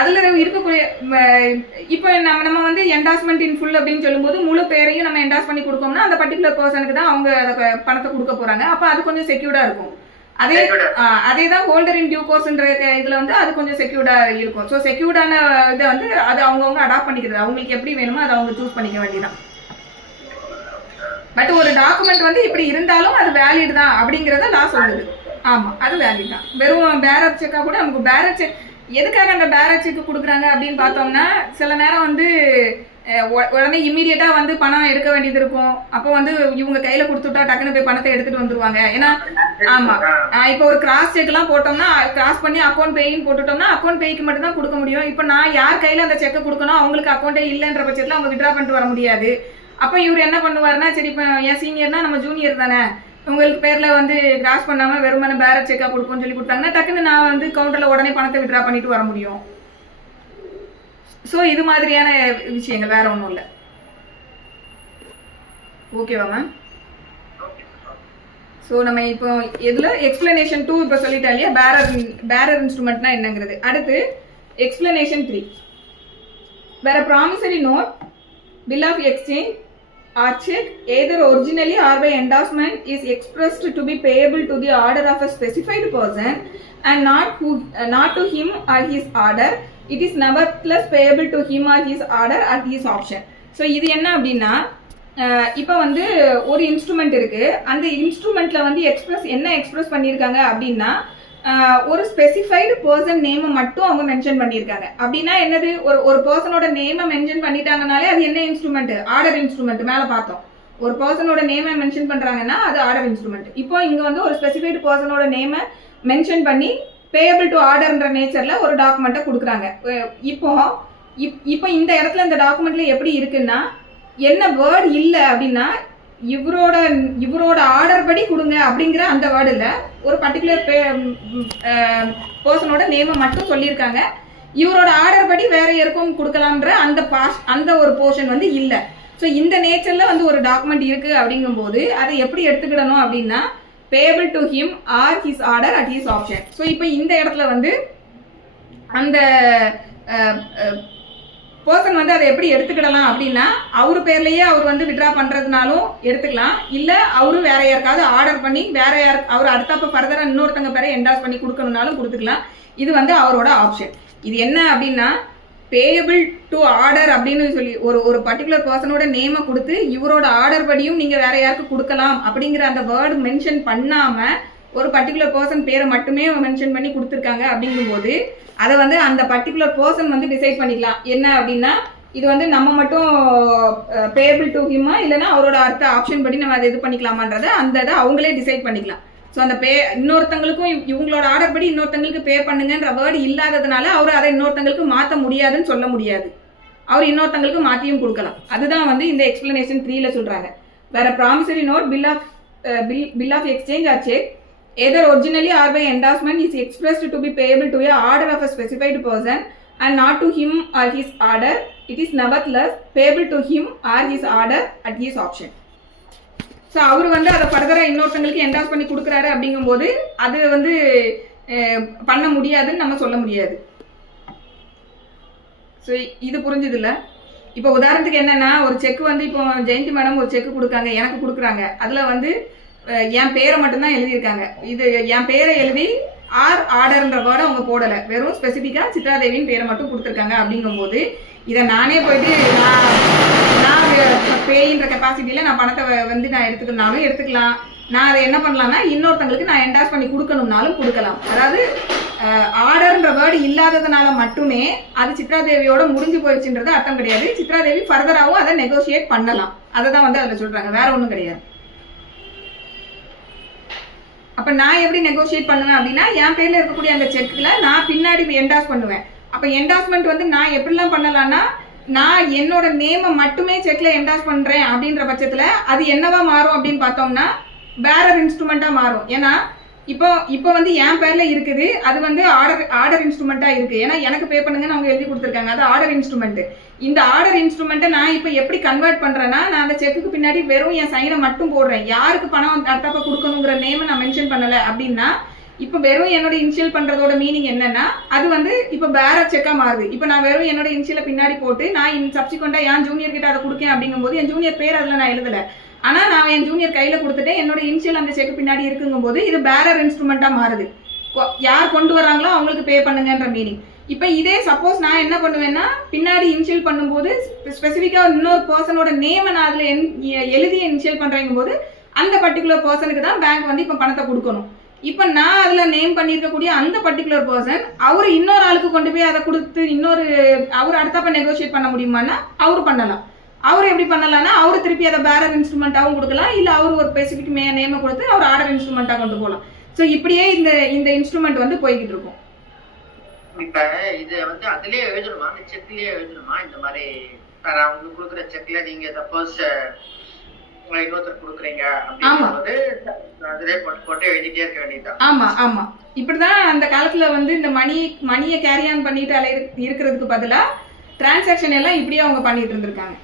அதுல இருக்கக்கூடிய இப்போ நம்ம வந்து என்டாஸ்மெண்ட் இன் ஃபுல் அப்படின்னு சொல்லும்போது முழு பேரையும் நம்ம என்டாஸ் பண்ணி கொடுக்கோம்னா அந்த பர்டிகுலர் பர்சனுக்கு தான் அவங்க அதை பணத்தை கொடுக்க போறாங்க. அப்ப அது கொஞ்சம் செக்யூர்டா இருக்கும். அதே தான் ஹோல்டர் இன் டியூ கோர்ஸ்ன்ற இதுல வந்து அது கொஞ்சம் செக்யூர்டா இருக்கும். ஸோ செக்யூர்டான இதை வந்து அது அவங்கவுங்க அடாப்ட் பண்ணிக்கிறது, அவங்களுக்கு எப்படி வேணுமோ அதை அவங்க சூஸ் பண்ணிக்க வேண்டியதான். பட் ஒரு டாக்குமெண்ட் வந்து இப்படி இருந்தாலும் அது வேலிட் தான் அப்படிங்கறத லா சொல்லுது. ஆமா, அது வேலிட் தான். வெறும் பேரர் செக்கா கூட நமக்கு பேரர் செக் எதுக்காக அந்த பேரர் செக் கொடுக்குறாங்க அப்படின்னு பார்த்தோம்னா, சில நேரம் வந்து உடனே இம்மீடியட்டா வந்து பணம் எடுக்க வேண்டியது இருக்கும். அப்போ வந்து இவங்க கையில கொடுத்துட்டா டக்குன்னு போய் பணத்தை எடுத்துட்டு வந்துருவாங்க. ஏன்னா ஆமா, இப்போ ஒரு கிராஸ் செக் எல்லாம் போட்டோம்னா கிராஸ் பண்ணி அக்கௌண்ட் பேயின்னு போட்டுட்டோம்னா அக்கௌண்ட் பேய்க்கு மட்டும் தான் கொடுக்க முடியும். இப்போ நான் யார் கையில அந்த செக்கை கொடுக்கணும், அவங்களுக்கு அக்கௌண்டே இல்லைன்ற பட்சத்துல அவங்க வித்ரா பண்ணிட்டு வர முடியாது. அப்ப இவர் என்ன பண்ணுவாருன்னா, சரி இப்ப என் சீனியர்னா நம்ம ஜூனியர் தானே, உங்களுக்கு பேர்ல வந்து கிராஸ் பண்ணாம வெறுமன பேரர் செக்கா கொடுப்போம்னு சொல்லி கொடுத்தாங்கன்னா டக்குன்னு நான் வந்து கவுண்டர்ல உடனே பணத்தை வித்ரா பண்ணிட்டு வர முடியும். சோ இது மாதிரியான விஷயங்கள், வேற ஒண்ணும் இல்ல. ஓகேவா மேம்? சோ நம்ம இப்போ இதுல எக்ஸ்பிளனேஷன் 2 இப்ப சொல்லிட்டா இல்லையா, பேரர் இன்ஸ்ட்ருமெண்ட்னா என்னங்கிறது. அடுத்து எக்ஸ்பிளனேஷன் 3. வேற promissory note, bill of exchange or check either originally or by endorsement is expressed to be payable to the order of a specified person and not to him or his order. It is nevertheless payable to him or his order at his option. So இது என்ன அப்படின்னா, இப்போ வந்து ஒரு instrument இருக்கு, அந்த இன்ஸ்ட்ருமெண்ட்ல வந்து என்ன எக்ஸ்பிரஸ் பண்ணியிருக்காங்க அப்படின்னா ஒரு ஸ்பெசிஃபைடு பர்சன் நேமை மட்டும் அவங்க மென்ஷன் பண்ணியிருக்காங்க. அப்படின்னா என்னது, ஒரு பர்சனோட நேமை மென்ஷன் பண்ணிட்டாங்கனாலே அது என்ன இன்ஸ்ட்ருமெண்ட்? Order instrument. மேலே பார்த்தோம், ஒரு பர்சனோட நேமை மென்ஷன் பண்றாங்கன்னா அது ஆர்டர் இன்ஸ்ட்ருமெண்ட். இப்போ இங்க வந்து ஒரு ஸ்பெசிஃபைடு பர்சனோட நேமை மென்ஷன் பண்ணி பேயபிள் டு ஆர்டர்ன்ற நேச்சர்ல ஒரு டாக்குமெண்ட்டை கொடுக்குறாங்க. இப்போ இந்த இடத்துல இந்த டாக்குமெண்ட்ல எப்படி இருக்குன்னா, என்ன வேர்ட் இல்லை அப்படின்னா இவரோட ஆர்டர் படி கொடுங்க அப்படிங்கிற அந்த வேர்டு இல்லை. ஒரு பர்டிகுலர் பர்சனோட நேமை மட்டும் சொல்லியிருக்காங்க. இவரோட ஆர்டர் படி வேற யாருக்கும் கொடுக்கலாம்ன்ற அந்த ஒரு போர்ஷன் வந்து இல்லை. ஸோ இந்த நேச்சர்ல வந்து ஒரு டாக்குமெண்ட் இருக்கு அப்படிங்கும்போது அதை எப்படி எடுத்துக்கிடணும் அப்படின்னா payable to him R his order at his option. So இப்போ இந்த இடத்துல வந்து அந்த பர்சன் வந்து அதை எப்படி எடுத்துக்கிடலாம் அப்படின்னா அவரு பேர்லயே அவர் வந்து வித்ட்ரா பண்றதுனாலும் எடுத்துக்கலாம், இல்ல அவரு வேற யாருக்காவது ஆர்டர் பண்ணி வேற அவர் அடுத்தப்ப ஃபர்தரா இன்னொருத்தங்க பேரை என்டாஸ் பண்ணி கொடுக்கணும்னாலும் கொடுத்துக்கலாம். இது வந்து அவரோட ஆப்ஷன். இது என்ன அப்படின்னா பேயபிள் டு ஆர்டர் அப்படின்னு சொல்லி ஒரு பர்டிகுலர் பர்சனோட நேமை கொடுத்து இவரோட ஆர்டர் படியும் நீங்க வேற யாருக்கு கொடுக்கலாம் அப்படிங்கிற அந்த வேர்டு மென்ஷன் பண்ணாம ஒரு பர்டிகுலர் பர்சன் பேரை மட்டுமே மென்ஷன் பண்ணி கொடுத்துருக்காங்க. அப்படிங்கும்போது அதை வந்து அந்த பர்டிகுலர் பர்சன் வந்து டிசைட் பண்ணிக்கலாம். என்ன அப்படின்னா இது வந்து நம்ம மட்டும் பேயபிள் டு ஹிம்மா இல்லைன்னா அவரோட அடுத்த ஆப்ஷன் படி நம்ம அதை இது பண்ணிக்கலாமான்றதை அந்த இதை அவங்களே டிசைட் பண்ணிக்கலாம். ஸோ அந்த இன்னொருத்தங்களுக்கும் இவங்களோட ஆர்டர் படி இன்னொருத்தங்களுக்கு பே பண்ணுங்கன்ற வேர்டு இல்லாததுனால அவர் அதை இன்னொருத்தங்களுக்கு மாற்ற முடியாதுன்னு சொல்ல முடியாது. அவர் இன்னொருத்தங்களுக்கு மாற்றியும் கொடுக்கலாம். அதுதான் வந்து இந்த எக்ஸ்பிளனேஷன் 3ல சொல்றாங்க. வேற promissory note bill of exchange or cheque either originally or by endorsement is expressed to be payable to a order of a specified person and not to him or his order, it is nevertheless payable to him or his order at his option. So அவர் வந்து அதை ஃபர்தராக இன்னொருத்தங்களுக்கு என்டாஸ் பண்ணி கொடுக்குறாரு அப்படிங்கும்போது அது வந்து பண்ண முடியாதுன்னு நம்ம சொல்ல முடியாது. ஸோ இது புரிஞ்சது இல்லை. இப்போ உதாரணத்துக்கு என்னன்னா ஒரு செக் வந்து இப்போ ஜெயந்தி மேடம் ஒரு செக் கொடுக்காங்க, எனக்கு கொடுக்குறாங்க. அதில் வந்து என் பேரை மட்டும்தான் எழுதியிருக்காங்க. இது என் பேரை எழுதி ஆர்டர்ன்ற வேர்டை அவங்க போடலை, வெறும் ஸ்பெசிஃபிக்காக சித்ராதேவின் பேரை மட்டும் கொடுத்துருக்காங்க. அப்படிங்கும்போது இதை நானே போயிட்டு நான் பேயின்ற கெப்பாசிட்டியில் நான் பணத்தை வந்து நான் எடுத்துக்கணும்னாலும் எடுத்துக்கலாம். நான் அதை என்ன பண்ணலாம்னா இன்னொருத்தங்களுக்கு நான் என்டாஸ் பண்ணி கொடுக்கணும்னாலும் கொடுக்கலாம். அதாவது ஆர்டர்ன்ற வேர்டு இல்லாததுனால மட்டுமே அது சித்ராதேவியோட முடிஞ்சு போயிடுச்சுன்றது அர்த்தம் கிடையாது. சித்ராதேவி ஃபர்தராகவும் அதை நெகோசியேட் பண்ணலாம். அதை தான் வந்து அதில் சொல்கிறாங்க, வேற ஒன்றும் கிடையாது. அப்ப நான் எப்படி நெகோசியேட் பண்ணுவேன் அப்படின்னா என் பேர்ல இருக்கக்கூடிய அந்த செக்ல நான் பின்னாடி என்டாஸ் பண்ணுவேன். அப்ப என்டாஸ்மெண்ட் வந்து நான் எப்படிலாம் பண்ணலாம்னா நான் என்னோட நேமை மட்டுமே செக்ல என்டாஸ் பண்றேன் அப்படின்ற பட்சத்துல அது என்னவா மாறும் அப்படின்னு பார்த்தோம்னா பேரர் இன்ஸ்ட்ருமெண்டா மாறும். ஏன்னா இப்போ வந்து என் பேர்ல இருக்குது, அது வந்து ஆர்டர் இன்ஸ்ட்ருமெண்டா இருக்கு. ஏன்னா எனக்கு பே பண்ணுங்கன்னு அவங்க எழுதி கொடுத்துருக்காங்க, அது ஆர்டர் இன்ஸ்ட்ருமெண்ட். இந்த ஆர்டர் இன்ஸ்ட்ருமெண்ட்டை நான் இப்போ எப்படி கன்வெர்ட் பண்றேன்னா நான் அந்த செக்குக்கு பின்னாடி வெறும் என் சைனை மட்டும் போடுறேன். யாருக்கு பணம் அடுத்தப்ப கொடுக்கணுங்கிற நேமை நான் மென்ஷன் பண்ணல அப்படின்னா இப்போ வெறும் என்னோட இனிஷியல் பண்றதோட மீனிங் என்னன்னா அது வந்து இப்போ பேரர் செக்கா மாறுது. இப்போ நான் வெறும் என்னோட இனிஷியலை பின்னாடி போட்டு நான் சப்சிக்வெண்டா என் ஜூனியர் கிட்ட அதை கொடுக்கேன் அப்படிங்கும்போது என் ஜூனியர் பேர் அதுல நான் எழுதல, ஆனா நான் என் ஜூனியர் கையில கொடுத்துட்டு என்னோட இனிஷியல் அந்த செக் பின்னாடி இருக்குங்கும் போது இது பேரர் இன்ஸ்ட்ருமெண்டா மாறுது. யார் கொண்டு வராங்களோ அவங்களுக்கு பே பண்ணுங்கன்ற மீனிங். இப்ப இதே சப்போஸ் நான் என்ன பண்ணுவேன்னா பின்னாடி இனிஷியல் பண்ணும்போது ஸ்பெசிஃபிக்கா இன்னொரு பர்சனோட நேமை நான் அதுல எழுதி இனிஷியல் பண்றேங்கும் போது அந்த பர்டிகுலர் பர்சனுக்கு தான் பேங்க் வந்து இப்ப பணத்தை கொடுக்கணும். இப்ப நான் அதுல நேம் பண்ணிருக்கக்கூடிய அந்த பர்டிகுலர் பர்சன் அவரு இன்னொரு ஆளுக்கு கொண்டு போய் அதை கொடுத்து அவர் அடுத்தப்ப நெகோசியேட் பண்ண முடியுமான்னா அவரு பண்ணலாம். அவர் எப்படி பண்ணலாம்னா அவரு திருப்பி அதை பேரர் இன்ஸ்ட்ருமெண்டாவும் கொடுக்கலாம், இல்ல அவர் ஒரு ஸ்பெசிபிக் நேமை கொடுத்து அவர் ஆர்டர் இன்ஸ்ட்ருமெண்டா கொண்டு போகலாம். ஸோ இப்படியே இந்த இன்ஸ்ட்ருமெண்ட் வந்து போய்கிட்டு இருக்கும். இப்ப இது வந்து அதுலயே எழுதணுமா, அந்த செக்லயே எழுதணுமா? இந்த மாதிரி அவங்களுக்கு கொடுக்குற செக்ல நீங்க சப்போஸ் இன்னொருத்தர் கொடுக்குறீங்க அப்படிங்கும்போது அதுலயே போட்டு எழுதிட்டே இருக்க வேண்டியதுதான். ஆமா ஆமா, இப்படிதான் அந்த காலத்துல வந்து இந்த மணியை கேரி ஆன் பண்ணிட்டு இருக்கிறதுக்கு பதிலா டிரான்சாக்ஷன் எல்லாம் இப்படியே அவங்க பண்ணிட்டு இருந்திருக்காங்க.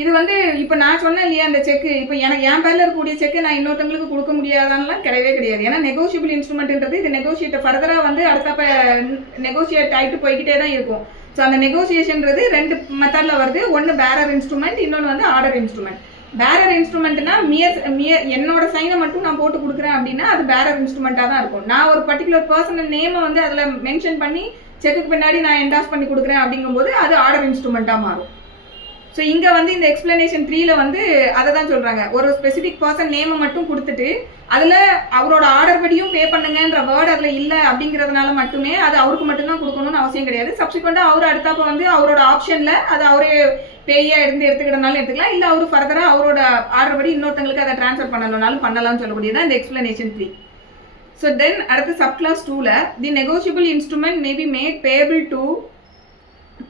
இது வந்து இப்ப நான் சொன்னேன் இல்லையா அந்த செக் இப்ப எனக்கு என் பேர்ல இருக்கக்கூடிய செக் நான் இன்னொருத்தங்களுக்கு கொடுக்க முடியாதான்லாம் கிடையவே கிடையாது. ஏன்னா நெகோசியபிள் இன்ஸ்ட்ருமெண்ட்ன்றது இது நெகோசியேட் ஃபர்தரா வந்து அடுத்தப்ப நெகோசியேட் ஆயிட்டு போய்கிட்டே தான் இருக்கும். ஸோ அந்த நெகோசியேஷன்றது ரெண்டு மெத்தட்ல வருது. ஒன்னு பேரர் இன்ஸ்ட்ருமெண்ட், இன்னொன்று வந்து ஆர்டர் இன்ஸ்ட்ருமெண்ட். பேரர் இன்ஸ்ட்ருமெண்ட்னா என்னோட சைனை மட்டும் நான் போட்டு கொடுக்குறேன் அப்படின்னா அது பேரர் இன்ஸ்ட்ருமெண்டா தான் இருக்கும். நான் ஒரு பர்டிகுலர் பர்சனல் நேமை வந்து அதுல மென்ஷன் பண்ணி செக்குக்கு பின்னாடி நான் என்டாஸ் பண்ணி கொடுக்குறேன் அப்படிங்கும்போது அது ஆர்டர் இன்ஸ்ட்ருமெண்டா மாறும். ஸோ இங்க வந்து இந்த எக்ஸ்பிளனேஷன் 3ல வந்து அதை தான் சொல்றாங்க. ஒரு ஸ்பெசிபிக் பர்சன் நேமை மட்டும் கொடுத்துட்டு அதுல அவரோட ஆர்டர் படியும் பே பண்ணுங்கன்ற வேர்டு அதுல இல்ல அப்படிங்கறதுனால மட்டுமே அது அவருக்கு மட்டும்தான் கொடுக்கணும்னு அவசியம் கிடையாது. சப்சிக்வெண்டா அவர் அடுத்தப்ப வந்து அவரோட ஆப்ஷன்ல அது அவரே பேயா இருந்து எடுத்துக்கிட்டனாலும் எடுத்துக்கலாம், இல்ல அவரு ஃபர்தரா அவரோட ஆர்டர் படி இன்னொருத்தங்களுக்கு அதை டிரான்ஸ்ஃபர் பண்ணணும்னாலும் பண்ணலாம்னு சொல்லக்கூடியதான் இந்த எக்ஸ்பிளனேஷன் 3. ஸோ தென் அடுத்து சப் கிளாஸ் 2ல the negotiable instrument may be made payable to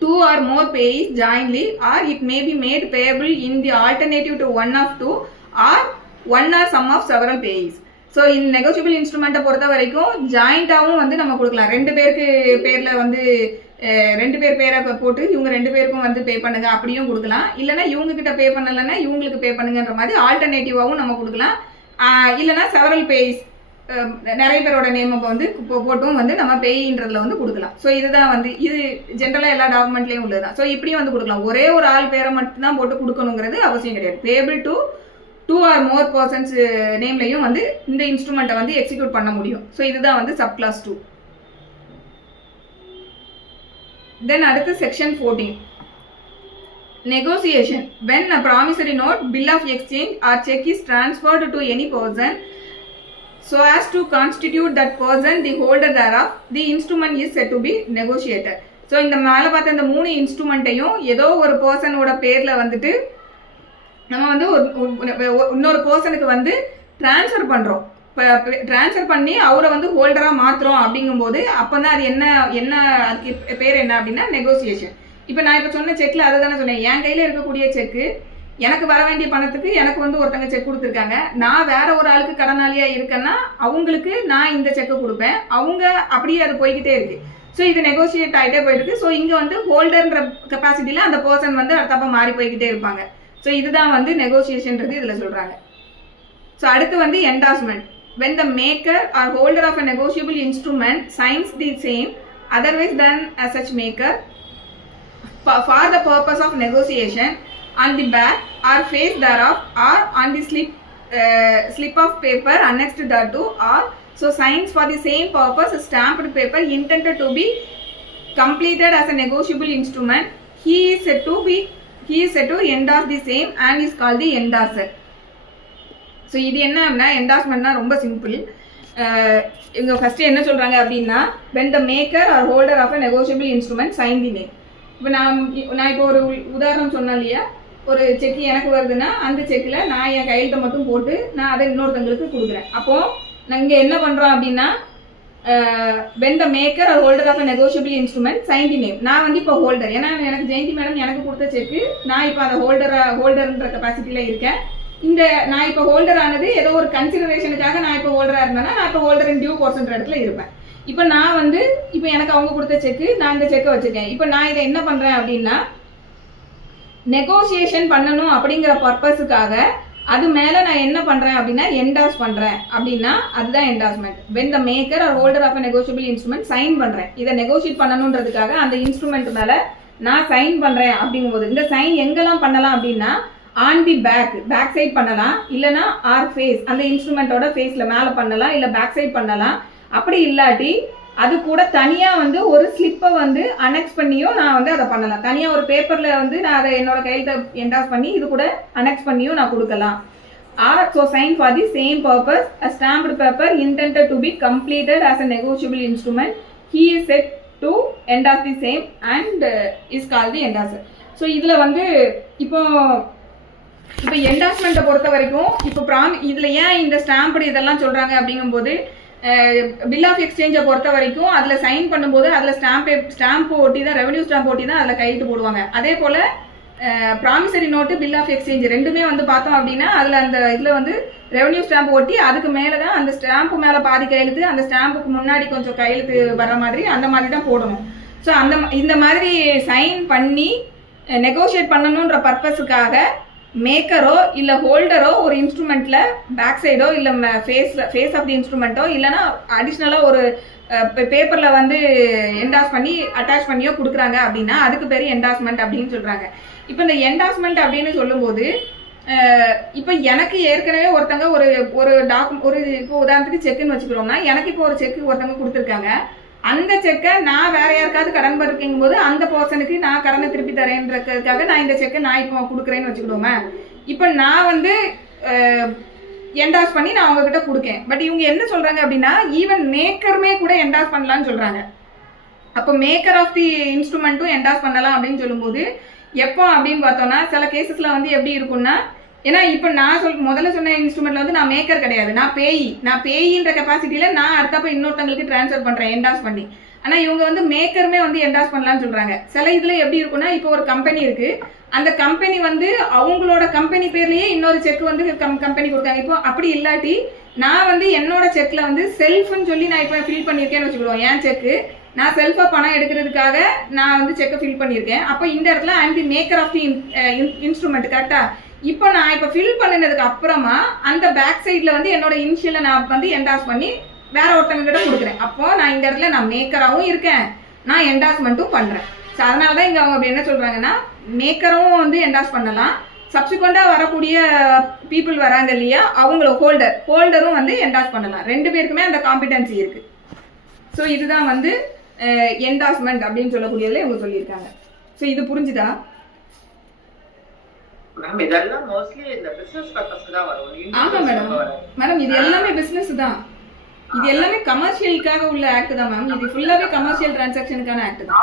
two or more payees jointly, or it may be made payable in the alternative to one of two or one or some of several payees. So இந்த negotiable இன்ஸ்ட்ருமெண்ட்டை பொறுத்த வரைக்கும் ஜாயிண்டாகவும் வந்து நம்ம கொடுக்கலாம். 2 பேருக்கு பேரில் வந்து 2 பேர் பேரை போட்டு இவங்க 2 பேருக்கும் வந்து பே பண்ணுங்க அப்படியும் கொடுக்கலாம். இல்லைனா இவங்க கிட்ட பே பண்ணலைன்னா இவங்களுக்கு பே பண்ணுங்கன்ற மாதிரி ஆல்டர்னேட்டிவாகவும் நம்ம கொடுக்கலாம். இல்லைனா செவரல் பேய்ஸ் நிறைய பேரோட நேம் வந்து போட்டும் வந்து நம்ம பேயின்றதுல வந்து கொடுக்கலாம். ஸோ இதுதான் வந்து இது ஜென்ரலாக எல்லா டாக்குமெண்ட்லேயும் உள்ளது தான். ஸோ இப்படியும் வந்து கொடுக்கலாம். ஒரே ஒரு ஆள் பேரை மட்டும்தான் போட்டு கொடுக்கணுங்கிறது அவசியம் கிடையாது. Payable to 2 or more persons நேம்லையும் வந்து இந்த இன்ஸ்ட்ருமெண்ட்டை வந்து எக்ஸிக்யூட் பண்ண முடியும். ஸோ இதுதான் வந்து சப் கிளாஸ் 2. தென் அடுத்து section 14 negotiation. When a promissory note, bill of exchange or check is transferred to any person so as to constitute that person the holder thereof, the instrument is said to be negotiated. So இந்த மேலே பார்த்த இந்த 3 இன்ஸ்ட்ருமெண்ட்டையும் ஏதோ ஒரு பர்சனோட பேரில் வந்துட்டு நம்ம வந்து இன்னொரு பர்சனுக்கு வந்து டிரான்ஸ்ஃபர் பண்ணுறோம். டிரான்ஸ்ஃபர் பண்ணி அவரை வந்து ஹோல்டராக மாற்றுறோம் அப்படிங்கும்போது அப்போ தான் அது என்ன அதுக்கு பேர் என்ன அப்படின்னா நெகோசியேஷன். இப்போ நான் இப்போ சொன்ன செக்கில் அதை தானே சொன்னேன். என் கையில் இருக்கக்கூடிய செக்கு எனக்கு வர வேண்டிய பணத்துக்கு எனக்கு வந்து ஒருத்தங்க செக் கொடுத்துருக்காங்க. நான் வேற ஒரு ஆளுக்கு கடனாளியாக இருக்கேன்னா அவங்களுக்கு நான் இந்த செக்கை கொடுப்பேன். அவங்க அப்படியே அது போய்கிட்டே இருக்கு. ஸோ இது நெகோசியேட் ஆகிட்டே போயிட்டு இருக்கு. ஸோ இங்கே வந்து ஹோல்டர்ன்ற கெப்பாசிட்டியில் அந்த பர்சன் வந்து அடுத்தப்ப மாறி போய்கிட்டே இருப்பாங்க. ஸோ இதுதான் வந்து நெகோசியேஷன்றது இதில் சொல்கிறாங்க. ஸோ அடுத்து வந்து endorsement. when the maker or holder of a negotiable instrument signs the same otherwise than as such maker for the purpose of negotiation on the back or face thereof or on the slip of paper annexed thereto or so signs for the same purpose stamped paper intended to be completed as a negotiable instrument, he is said to endorse the same and is called the endorser. So இது என்ன அப்படின்னா என்டாஸ்மெண்ட்னா ரொம்ப simple. இவங்க first என்ன சொல்கிறாங்க அப்படின்னா when the maker or holder of a negotiable instrument sign the name. இப்போ நான் இப்போ ஒரு உதாரணம் சொன்னேன் இல்லையா, ஒரு செக்கு எனக்கு வருதுன்னா அந்த செக்கில் நான் என் கையெழுத்தை மட்டும் போட்டு நான் அதை இன்னொருத்தங்களுக்கு கொடுக்குறேன். அப்போது நான் இங்கே என்ன பண்ணுறோம் அப்படின்னா when the maker or holder of a negotiable instrument sign the name. நான் வந்து இப்போ ஹோல்டர், ஏன்னா எனக்கு ஜெயந்தி மேடம் எனக்கு கொடுத்த செக்கு நான் இப்போ அந்த ஹோல்டர்ன்ற கெப்பாசிட்டியில் இருக்கேன். இந்த நான் இப்போ ஹோல்டர் ஆனது ஏதோ ஒரு கன்சிடரேஷனுக்காக நான் இப்போ ஹோல்டராக இருந்தேன்னா நான் இப்போ ஹோல்டர் இன் டியூ கோர்ஸ்ன்ற இடத்துல இருப்பேன். இப்போ நான் வந்து இப்போ எனக்கு அவங்க கொடுத்த செக்கு நான் இந்த செக்கை வச்சுருக்கேன். இப்போ நான் இதை என்ன பண்ணுறேன் அப்படின்னா நெகோசியேஷன் பண்ணணும் அப்படிங்கிற பர்பஸுக்காக அது மேலே நான் என்ன பண்ணுறேன் அப்படின்னா என்டாஸ் பண்ணுறேன் அப்படின்னா அதுதான் endorsement. when the maker or holder of a negotiable instrument sign பண்ணுறேன், இதை நெகோசியேட் பண்ணணுன்றதுக்காக அந்த இன்ஸ்ட்ருமெண்ட் மேலே நான் சைன் பண்ணுறேன் அப்படிங்கும்போது இந்த சைன் எங்கெல்லாம் பண்ணலாம் அப்படின்னா ஆன் தி பேக் சைட் பண்ணலாம், இல்லைனா ஆர் ஃபேஸ் அந்த இன்ஸ்ட்ருமெண்ட்டோட ஃபேஸில் மேலே பண்ணலாம், இல்லை பேக் சைட் பண்ணலாம். அப்படி இல்லாட்டி அது கூட தனியாக வந்து ஒரு ஸ்லிப்பை வந்து அனெக்ஸ் பண்ணியும் நான் வந்து அதை பண்ணலாம். தனியாக ஒரு பேப்பரில் வந்து நான் அதை என்னோட கையில் என்டாஸ் பண்ணி இது கூட அனெக்ஸ் பண்ணியும் நான் கொடுக்கலாம். Or so sign for the same purpose a stamped paper intended to be completed as a negotiable instrument, he is said to endorse the same and is call the endorser. So இதில் வந்து இப்போ என்டாஸ்மெண்ட்டை பொறுத்த வரைக்கும் இப்போ இதில் ஏன் இந்த stamped இதெல்லாம் சொல்கிறாங்க அப்படிங்கும்போது பில் ஆஃப் எக்ஸ்சேஞ்சை பொறுத்த வரைக்கும் அதில் சைன் பண்ணும்போது அதில் ஸ்டாம்ப் ஒட்டி தான் ரெவன்யூ ஸ்டாம்ப் ஒட்டி தான் அதில் கையெழுத்து போடுவாங்க. அதே போல் promissory note bill of exchange ரெண்டுமே வந்து பார்த்தோம் அப்படின்னா அதில் அந்த இதில் வந்து ரெவன்யூ ஸ்டாம்ப் ஒட்டி அதுக்கு மேலே தான் அந்த ஸ்டாம்ப்பு மேலே பாதி கையெழுத்து, அந்த ஸ்டாம்புக்கு முன்னாடி கொஞ்சம் கையெழுத்து வர மாதிரி அந்த மாதிரி தான் போடணும். ஸோ இந்த மாதிரி சைன் பண்ணி நெகோஷியேட் பண்ணணுன்ற பர்பஸுக்காக மேக்கரோ இல்லை ஹோல்டரோ ஒரு இன்ஸ்ட்ருமெண்ட்டில் பேக் சைடோ இல்லை ஃபேஸ் ஆஃப் தி இன்ஸ்ட்ருமெண்ட்டோ இல்லைனா அடிஷ்னலாக ஒரு பேப்பரில் வந்து என்டாஸ் பண்ணி அட்டாச் பண்ணியோ கொடுக்குறாங்க அப்படின்னா அதுக்கு பேர் என்டாஸ்மெண்ட் அப்படின்னு சொல்கிறாங்க. இப்போ இந்த என்டாஸ்மெண்ட் அப்படின்னு சொல்லும்போது இப்போ எனக்கு ஏற்கனவே ஒருத்தங்க ஒரு இப்போ உதாரணத்துக்கு செக்குன்னு வச்சுக்கிறோம்னா எனக்கு இப்போ ஒரு செக்கு ஒருத்தங்க கொடுத்துருக்காங்க. அந்த செக்கை நான் வேற யாருக்காவது கடன் படுக்கும் போது அந்த பர்சனுக்கு நான் கடனை திருப்பி தரேன்றதுக்காக நான் இந்த செக்கை நான் இப்போ கொடுக்குறேன்னு வச்சுக்கிடுவோமே. இப்போ நான் வந்து என்டாஸ் பண்ணி நான் அவங்ககிட்ட கொடுக்கேன். பட் இவங்க என்ன சொல்றாங்க அப்படின்னா ஈவன் மேக்கருமே கூட என்டாஸ் பண்ணலான்னு சொல்றாங்க. அப்போ மேக்கர் ஆஃப் தி இன்ஸ்ட்ருமெண்ட்டும் என்டாஸ் பண்ணலாம் அப்படின்னு சொல்லும்போது எப்போ அப்படின்னு பார்த்தோம்னா சில கேசஸ்ல வந்து எப்படி இருக்கும்னா, ஏன்னா இப்போ நான் முதல்ல சொன்ன இன்ஸ்ட்ருமெண்ட்ல வந்து நான் மேக்கர் கிடையாது, நான் பேயின்ற கெப்பாசிட்டியில நான் அடுத்தப்ப இன்னொருத்தங்களுக்கு டிரான்ஸ்ஃபர் பண்றேன் என்டாஸ் பண்ணி. ஆனா இவங்க வந்து மேக்கருமே வந்து என்டாஸ் பண்ணலாம்னு சொல்றாங்க. சில இதுல எப்படி இருக்குன்னா, இப்போ ஒரு கம்பெனி இருக்கு, அந்த கம்பெனி வந்து அவங்களோட கம்பெனி பேர்லயே இன்னொரு செக் வந்து கம்பெனி கொடுக்காங்க. இப்போ அப்படி இல்லாட்டி நான் வந்து என்னோட செக்ல வந்து செல்ஃப்னு சொல்லி நான் இப்போ ஃபில் பண்ணியிருக்கேன்னு வச்சுக்கிடுவோம். என் செக்கு நான் செல்ஃபா பணம் எடுக்கிறதுக்காக நான் வந்து செக்கை ஃபில் பண்ணியிருக்கேன். அப்போ இந்த இடத்துல I am the maker of the instrument. கரெக்டா? இப்போ நான் இப்போ ஃபில் பண்ணினதுக்கு அப்புறமா அந்த பேக் சைட்ல வந்து என்னோட இனிஷியலை நான் வந்து என்டாஸ் பண்ணி வேற ஒருத்தவங்க கிட்ட கொடுக்குறேன். அப்போ நான் இந்த இடத்துல நான் மேக்கராகவும் இருக்கேன், நான் என்டாஸ்மெண்ட்டும் பண்றேன். ஸோ அதனாலதான் இங்க அவங்க என்ன சொல்றாங்கன்னா, மேக்கரும் வந்து என்டாஸ் பண்ணலாம், சப்சிக்வெண்டா வரக்கூடிய பீப்புள் வராங்க இல்லையா, அவங்கள ஹோல்டரும் வந்து என்டாஸ் பண்ணலாம். ரெண்டு பேருக்குமே அந்த காம்பிடன்சி இருக்கு. ஸோ இதுதான் வந்து என்டாஸ்மெண்ட் அப்படின்னு சொல்லக்கூடியதுல இவங்க சொல்லியிருக்காங்க. ஸோ இது புரிஞ்சுதா? இதெல்லாம் மோஸ்ட்லி இந்த பிசினஸ் பர்பஸ் தான் வரும். ஆமா மேடம், இது எல்லாமே பிசினஸ் தான். இது எல்லாமே கமர்ஷியலுக்காக உள்ள ஆக்ட் தான் மேம். இது ஃபுல்லாவே கமர்ஷியல் டிரான்சாக்ஷனுக்கான ஆக்ட் தான்.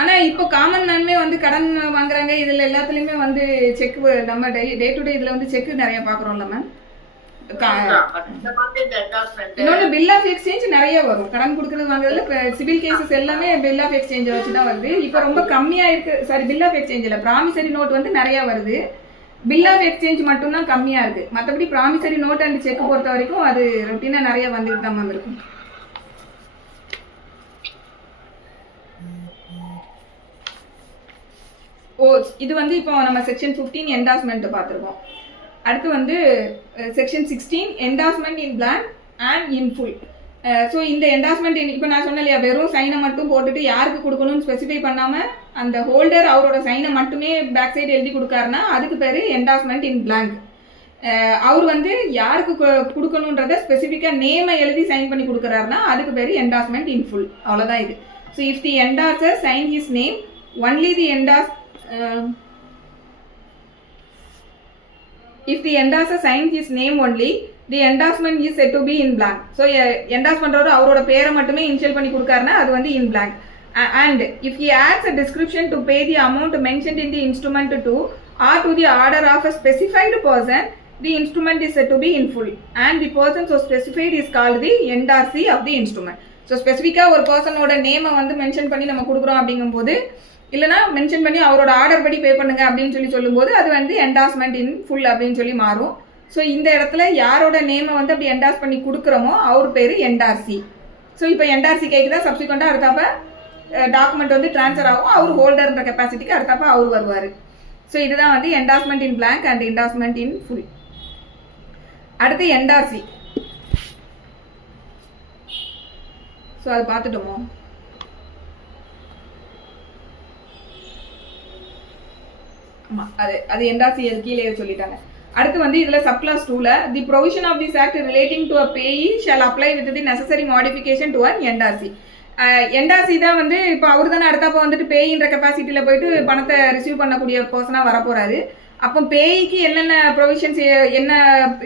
ஆனா இப்போ காமன் மேன்மே வந்து கடன் வாங்குறாங்க. இதுல எல்லாத்துலயுமே வந்து செக் நம்ம டே டு டே இதுல வந்து செக் நிறைய பாக்குறோம்ல மேம். இன்னொன்னு பில் ஆஃப் எக்ஸ்சேஞ்ச் நிறைய வரும். கடன் கொடுக்கறது வாங்குறதுல சிவில் கேசஸ் எல்லாமே பில் ஆஃப் எக்ஸ்சேஞ்ச் வச்சுதான் வருது. இப்ப ரொம்ப கம்மியா இருக்கு. சாரி, பில் ஆஃப் எக்ஸ்சேஞ்ச்ல ப்ராமிசரி நோட் வந்து நிறைய வருது. பில் ஆஃப் எக்ஸ்சேஞ்ச் மட்டும் தான் கம்மியா இருக்கு. மற்றபடி ப்ராமிசரி நோட் அண்ட் செக் பொறுத்த வரைக்கும் அது ரொட்டீனா நிறைய வந்துட்டு தான் மேம் இருக்கும். இது வந்து இப்போ நம்ம செக்ஷன் 15 என்டாஸ்மெண்ட் பார்த்துருக்கோம். அடுத்து வந்து section 16 endorsement in blank and in full. So இந்த என்டாஸ்மெண்ட் இப்போ நான் சொன்னேன் இல்லையா, வெறும் சைனை மட்டும் போட்டுட்டு யாருக்கு கொடுக்கணும்னு ஸ்பெசிஃபை பண்ணாம அந்த ஹோல்டர் அவரோட சைனை மட்டுமே பேக் சைடு எழுதி கொடுக்காருன்னா அதுக்கு பேரு என்டாஸ்மெண்ட் இன் பிளாங்க். அவர் வந்து யாருக்கு கொடுக்கணுன்றத ஸ்பெசிஃபிக்கா நேமை எழுதி சைன் பண்ணி கொடுக்குறாருன்னா அதுக்கு பேரு என்டாஸ்மெண்ட் இன் ஃபுல். அவ்வளோதான் இது. So if the endorser sign his name only the if the endorser signs his name only, the endorsement is said to be in blank. So endorse பண்றவர் அவரோட பேரை மட்டுமே இனிஷியல் பண்ணி கொடுக்காருன்னா அது வந்து in blank. And if he adds a description to pay the amount mentioned in the instrument to or to the order of a specified person, the instrument is said to be in full. And the person so specified is called the endorsee of the instrument. So ஸ்பெசிஃபிக்கா ஒரு பர்சனோட நேமை வந்து mention பண்ணி நம்ம கொடுக்குறோம் அப்படிங்கும்போது, இல்லைனா mention பண்ணி அவரோட ஆர்டர் படி பே பண்ணுங்க அப்படின்னு சொல்லும்போது அது வந்து என்டாஸ்மெண்ட் இன் ஃபுல் அப்படின்னு சொல்லி மாறும். ஸோ இந்த இடத்துல யாரோட நேமை வந்து அப்படி என்டாஸ் பண்ணி கொடுக்குறோமோ அவர் பேர் என்டார்சி. ஸோ இப்போ என்டார்சி கேட்குதா, சப்சிக்வெண்ட்டாக அடுத்தாப்ப டாக்குமெண்ட் வந்து டிரான்ஸ்ஃபர் ஆகும், அவர் ஹோல்டர்ன்ற கெப்பாசிட்டிக்கு அடுத்தாப்ப அவர் வருவார். ஸோ இதுதான் வந்து endorsement in blank and endorsement in full. அடுத்து என்டார்சி. ஸோ அது பார்த்துட்டோமோ? அது என்டார்சி கீழே சொல்லிட்டாங்க. அடுத்து வந்து இதுல சப்கிளாஸ் 2ல the provision of this act relating to a payee shall apply with the necessary modification to an endorsee. Endorsee தான் வந்து இப்போ அவர் தானே அடுத்தாப்ப வந்துட்டு பேயின்ற கெப்பாசிட்டியில போயிட்டு பணத்தை ரிசீவ் பண்ணக்கூடிய பர்சனா வரப்போறாரு. அப்போ பேய்க்கு என்னென்ன ப்ரொவிஷன்ஸ், என்ன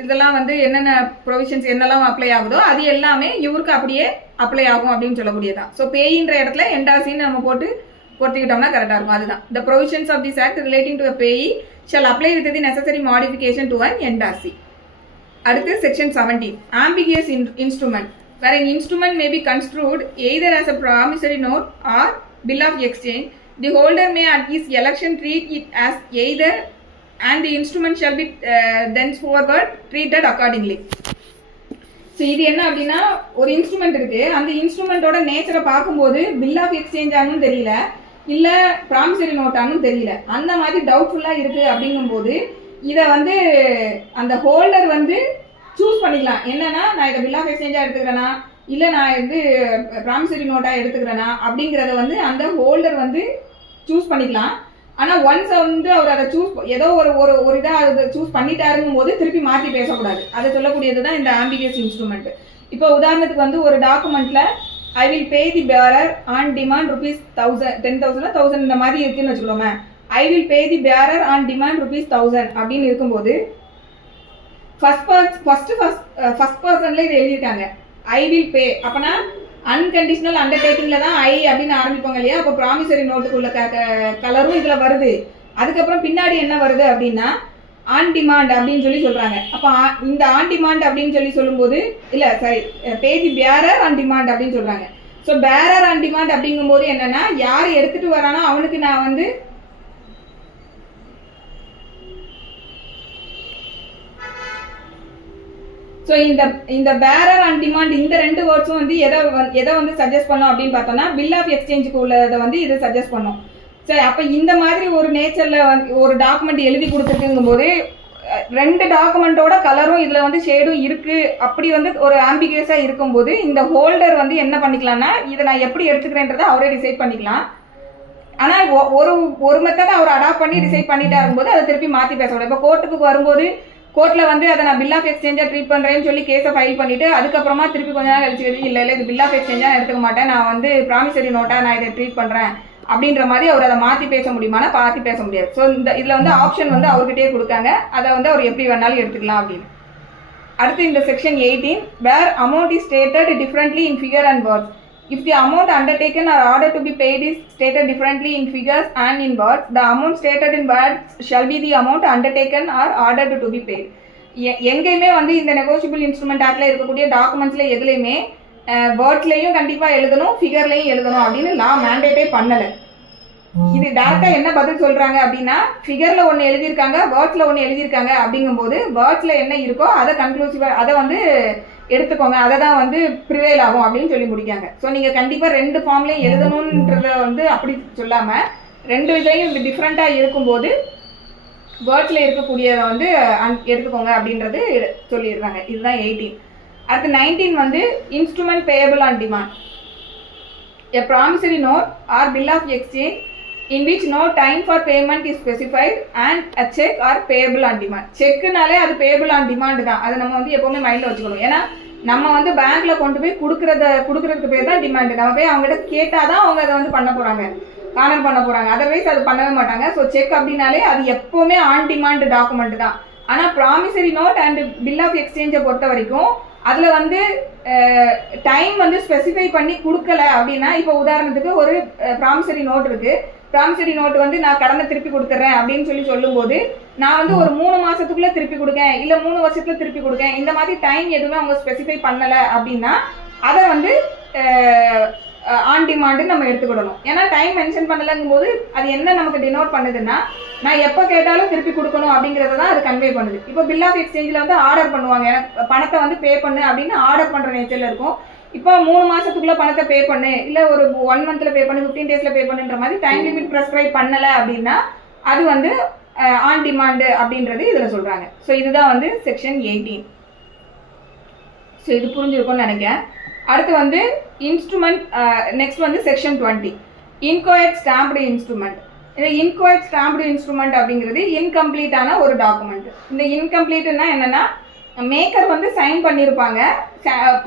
இதெல்லாம் வந்து என்னென்ன ப்ரொவிஷன்ஸ் என்னெல்லாம் அப்ளை ஆகுதோ அது எல்லாமே இவருக்கு அப்படியே அப்ளை ஆகும் அப்படின்னு சொல்லக்கூடியதான். ஸோ பேயின்ற இடத்துல என்டார்சின்னு நம்ம போட்டு பொறுத்திக்கிட்டோம்னா கரெக்டாக இருக்கும். அதுதான் the provisions of this act relating to a payee shall apply with the necessary modification to an endorsee. அடுத்து section 17 ambiguous instrument, where an instrument may be construed either as a promissory note or bill of exchange. The holder may at his election treat it as either and the instrument shall be thenceforward treated accordingly. So இது என்ன அப்படின்னா, ஒரு instrument இருக்கு, அந்த இன்ஸ்ட்ருமெண்டோட நேச்சரை பார்க்கும்போது bill of exchange ஆனும் தெரியல, இல்ல ப்ராமிசரி நோட்டானும் தெரியல, அந்த மாதிரி டவுட்ஃபுல்லா இருக்கு அப்படிங்கும்போது இதை வந்து அந்த ஹோல்டர் வந்து சூஸ் பண்ணிக்கலாம். என்னன்னா, நான் இதை பில் ஆஃப் எக்ஸ்சேஞ்சா எடுத்துக்கிறேனா இல்ல நான் வந்து ப்ராமிசரி நோட்டா எடுத்துக்கிறேனா அப்படிங்கறத வந்து அந்த ஹோல்டர் வந்து சூஸ் பண்ணிக்கலாம். ஆனா ஒன்ஸ் வந்து அவர் அதை ஏதோ ஒரு இதா அதை சூஸ் பண்ணிட்டாருங்கும் போது திருப்பி மாற்றி பேசக்கூடாது. அதை சொல்லக்கூடியதுதான் இந்த ஆம்பிகியஸ் இன்ஸ்ட்ருமெண்ட். இப்போ உதாரணத்துக்கு வந்து ஒரு டாக்குமெண்ட்ல I will pay the bearer on demand ₹1000 10,000 இந்த மாதிரி இருக்குன்னு வச்சுக்கோமே. I will pay the bearer on demand ₹1000 அப்படின்னு இருக்கும்போது ஃபர்ஸ்ட் பர்சன்ல இது எழுதியிருக்காங்க ஐ வில் பே. அப்பனா அன்கண்டிஷனல் அண்டர்டேக்கிங்ல தான் ஐ அப்படின்னு ஆரம்பிப்பாங்க இல்லையா. அப்போ ப்ராமிசரி நோட்டுக்குள்ள கலரும் இதுல வருது. அதுக்கப்புறம் பின்னாடி என்ன வருது அப்படின்னா ஆன் டிமாண்ட் அப்படின்னு சொல்லி சொல்றாங்க. அப்ப இந்த ஆன் டிமாண்ட் அப்படின்னு சொல்லி சொல்லும்போது இல்ல sorry page bearer on demand அப்படின்னு சொல்றாங்க. ஸோ பேரர் ஆன் டிமாண்ட் அப்படிங்கும்போது என்னன்னா யார் எடுத்துட்டு வரானோ அவனுக்கு நான் வந்து ஸோ இந்த பேரர் ஆன் டிமாண்ட் இந்த 2 வேர்ட்ஸும் வந்து எதை வந்து சஜஸ்ட் பண்ணோம் அப்படின்னு பார்த்தோம்னா பில் ஆஃப் எக்ஸ்சேஞ்சுக்கு உள்ளதை வந்து இதை சஜஸ்ட் பண்ணோம். சரி, அப்போ இந்த மாதிரி ஒரு நேச்சர்ல ஒரு டாக்குமெண்ட் எழுதி கொடுத்துருக்குங்கும் போது 2 டாக்குமெண்ட்டோட கலரும் இதுல வந்து ஷேடும் இருக்கு. அப்படி வந்து ஒரு ஆம்பிகியஸா இருக்கும்போது இந்த ஹோல்டர் வந்து என்ன பண்ணிக்கலாம்னா இதை நான் எப்படி எடுத்துக்கிறேன்றதை அவரே டிசைட் பண்ணிக்கலாம். ஆனா ஒரு மெத்தடை அவர் அடாப்ட் பண்ணி டிசைட் பண்ணிட்டா இருக்கும்போது அதை திருப்பி மாத்தி பேச முடியும். இப்போ கோர்ட்டுக்கு வரும்போது கோர்ட்ல வந்து அதை நான் பில் ஆஃப் எக்ஸ்சேஞ்சா ட்ரீட் பண்றேன்னு சொல்லி கேஸை ஃபைல் பண்ணிட்டு அதுக்கப்புறமா திருப்பி கொஞ்ச நாள் கழிச்சு இல்ல இது பில் ஆஃப் எக்ஸ்சேஞ்சா எடுத்துக்க மாட்டேன், நான் வந்து ப்ராமிசரி நோட்டா நான் இதை ட்ரீட் பண்றேன் அப்படின்ற மாதிரி அவர் அதை மாற்றி பேச முடியுமானா மாற்றி பேச முடியாது. ஸோ இதில் வந்து ஆப்ஷன் வந்து அவர்கிட்டயே கொடுக்காங்க, அதை வந்து அவர் எப்படி வேணாலும் எடுத்துக்கலாம் அப்படின்னு. அடுத்து இந்த section 18 where amount is stated differently in figure and words. If the amount undertaken or order to be paid is stated differently in figures and in words the amount stated in words shall be the amount undertaken or order to be paid. எங்கேயுமே வந்து இந்த negotiable instrument ஆக்ட்ல இருக்கக்கூடிய டாக்குமெண்ட்ஸ்ல எதுலையுமே வேர்ட்ஸ்லையும் கண்டிப்பா எழுதணும் ஃபிகர்லையும் எழுதணும் அப்படின்னு லா மேண்டேட்டே பண்ணல. இது டைரக்டா என்ன பதில் சொல்றாங்க அப்படின்னா ஃபிகர்ல ஒன்னு எழுதியிருக்காங்க வேர்ட்ஸ்ல ஒன்னு எழுதியிருக்காங்க அப்படிங்கும்போது வேர்ட்ஸ்ல என்ன இருக்கோ அதை கன்க்ளூசிவா அதை வந்து எடுத்துக்கோங்க, அதை தான் வந்து ப்ரிவேல் ஆகும் அப்படின்னு சொல்லி முடிக்காங்க. ஸோ நீங்க கண்டிப்பா 2 ஃபார்ம்லயும் எழுதணும்ன்றத வந்து அப்படி சொல்லாம 2 இதுலையும் டிஃப்ரெண்டா இருக்கும்போது வேர்ட்ஸ்ல இருக்கக்கூடியதை வந்து எடுத்துக்கோங்க அப்படின்றது சொல்லிடுறாங்க. இதுதான் 18. அடுத்து 19 வந்து instrument payable on demand. A promissory note or bill of exchange in which no time for payment is specified and a check are payable on demand. செக்னாலே அது பேயபிள் ஆன் டிமாண்ட் தான். அதை நம்ம வந்து எப்பவுமே மைண்ட்ல வச்சுக்கணும். ஏன்னா நம்ம வந்து பேங்க்ல கொண்டு போய் கொடுக்கறதுக்கு பேர் தான் டிமாண்ட். நம்ம போய் அவங்ககிட்ட கேட்டாதான் அவங்க அதை வந்து பண்ண போறாங்க, காணல் பண்ண போறாங்க. அதர்வைஸ் அது பண்ணவே மாட்டாங்க. ஸோ செக் அப்படின்னாலே அது எப்பவுமே ஆன் டிமாண்ட் டாக்குமெண்ட் தான். ஆனா promissory note and bill of எக்ஸ்சேஞ்சை பொறுத்த வரைக்கும் அதுல வந்து டைம் வந்து ஸ்பெசிஃபை பண்ணி கொடுக்கல அப்படின்னா இப்போ உதாரணத்துக்கு ஒரு ப்ராமிசரி நோட் இருக்கு. ப்ராமிசரி நோட் வந்து நான் கடனை திருப்பி கொடுத்துறேன் அப்படின்னு சொல்லி சொல்லும்போது நான் வந்து ஒரு 3 மாசத்துக்குள்ள திருப்பி கொடுக்கேன் இல்ல 3 வருஷத்துல திருப்பி கொடுக்கேன் இந்த மாதிரி டைம் எதுவுமே அவங்க ஸ்பெசிஃபை பண்ணல அப்படின்னா அதை வந்து ஆன் டிமாண்ட் நம்ம எடுத்துக்கிடணும். ஏன்னா டைம் மென்ஷன் பண்ணலங்கும் போது அது என்ன நமக்கு டினோட் பண்ணுதுன்னா நான் எப்போ கேட்டாலும் திருப்பி கொடுக்கணும் அப்படிங்கறத தான் அது கன்வே பண்ணுது. இப்போ பில் ஆஃப் எக்ஸ்சேஞ்சில் வந்து ஆர்டர் பண்ணுவாங்க, எனக்கு பணத்தை வந்து பே பண்ணு அப்படின்னு ஆர்டர் பண்ற நேச்சர்ல இருக்கும். இப்போ 3 மாசத்துக்குள்ள பணத்தை பே பண்ணு இல்ல ஒரு 1 மந்த்ல பே பண்ணு 15 டேஸ்ல பே பண்ணுன்ற மாதிரி டைம் லிமிட் ப்ரெஸ்கிரைப் பண்ணல அப்படின்னா அது வந்து ஆன் டிமாண்ட் அப்படின்றது இதுல சொல்றாங்க. ஸோ இதுதான் வந்து செக்ஷன் 18. ஸோ இது புரிஞ்சிருக்கும்னு நினைக்கிறேன். அடுத்து வந்து இன்ஸ்ட்ருமெண்ட் நெக்ஸ்ட் வந்து செக்ஷன் 20 இன்கோயட் ஸ்டாம்ப்டு இன்ஸ்ட்ருமெண்ட். இந்த இன்கோயட் ஸ்டாம்ப்டு இன்ஸ்ட்ருமெண்ட் அப்படிங்கிறது இன்கம்ப்ளீட்டான ஒரு டாக்குமெண்ட். இந்த இன்கம்ப்ளீட்னா என்னன்னா மேக்கர் வந்து சைன் பண்ணியிருப்பாங்க,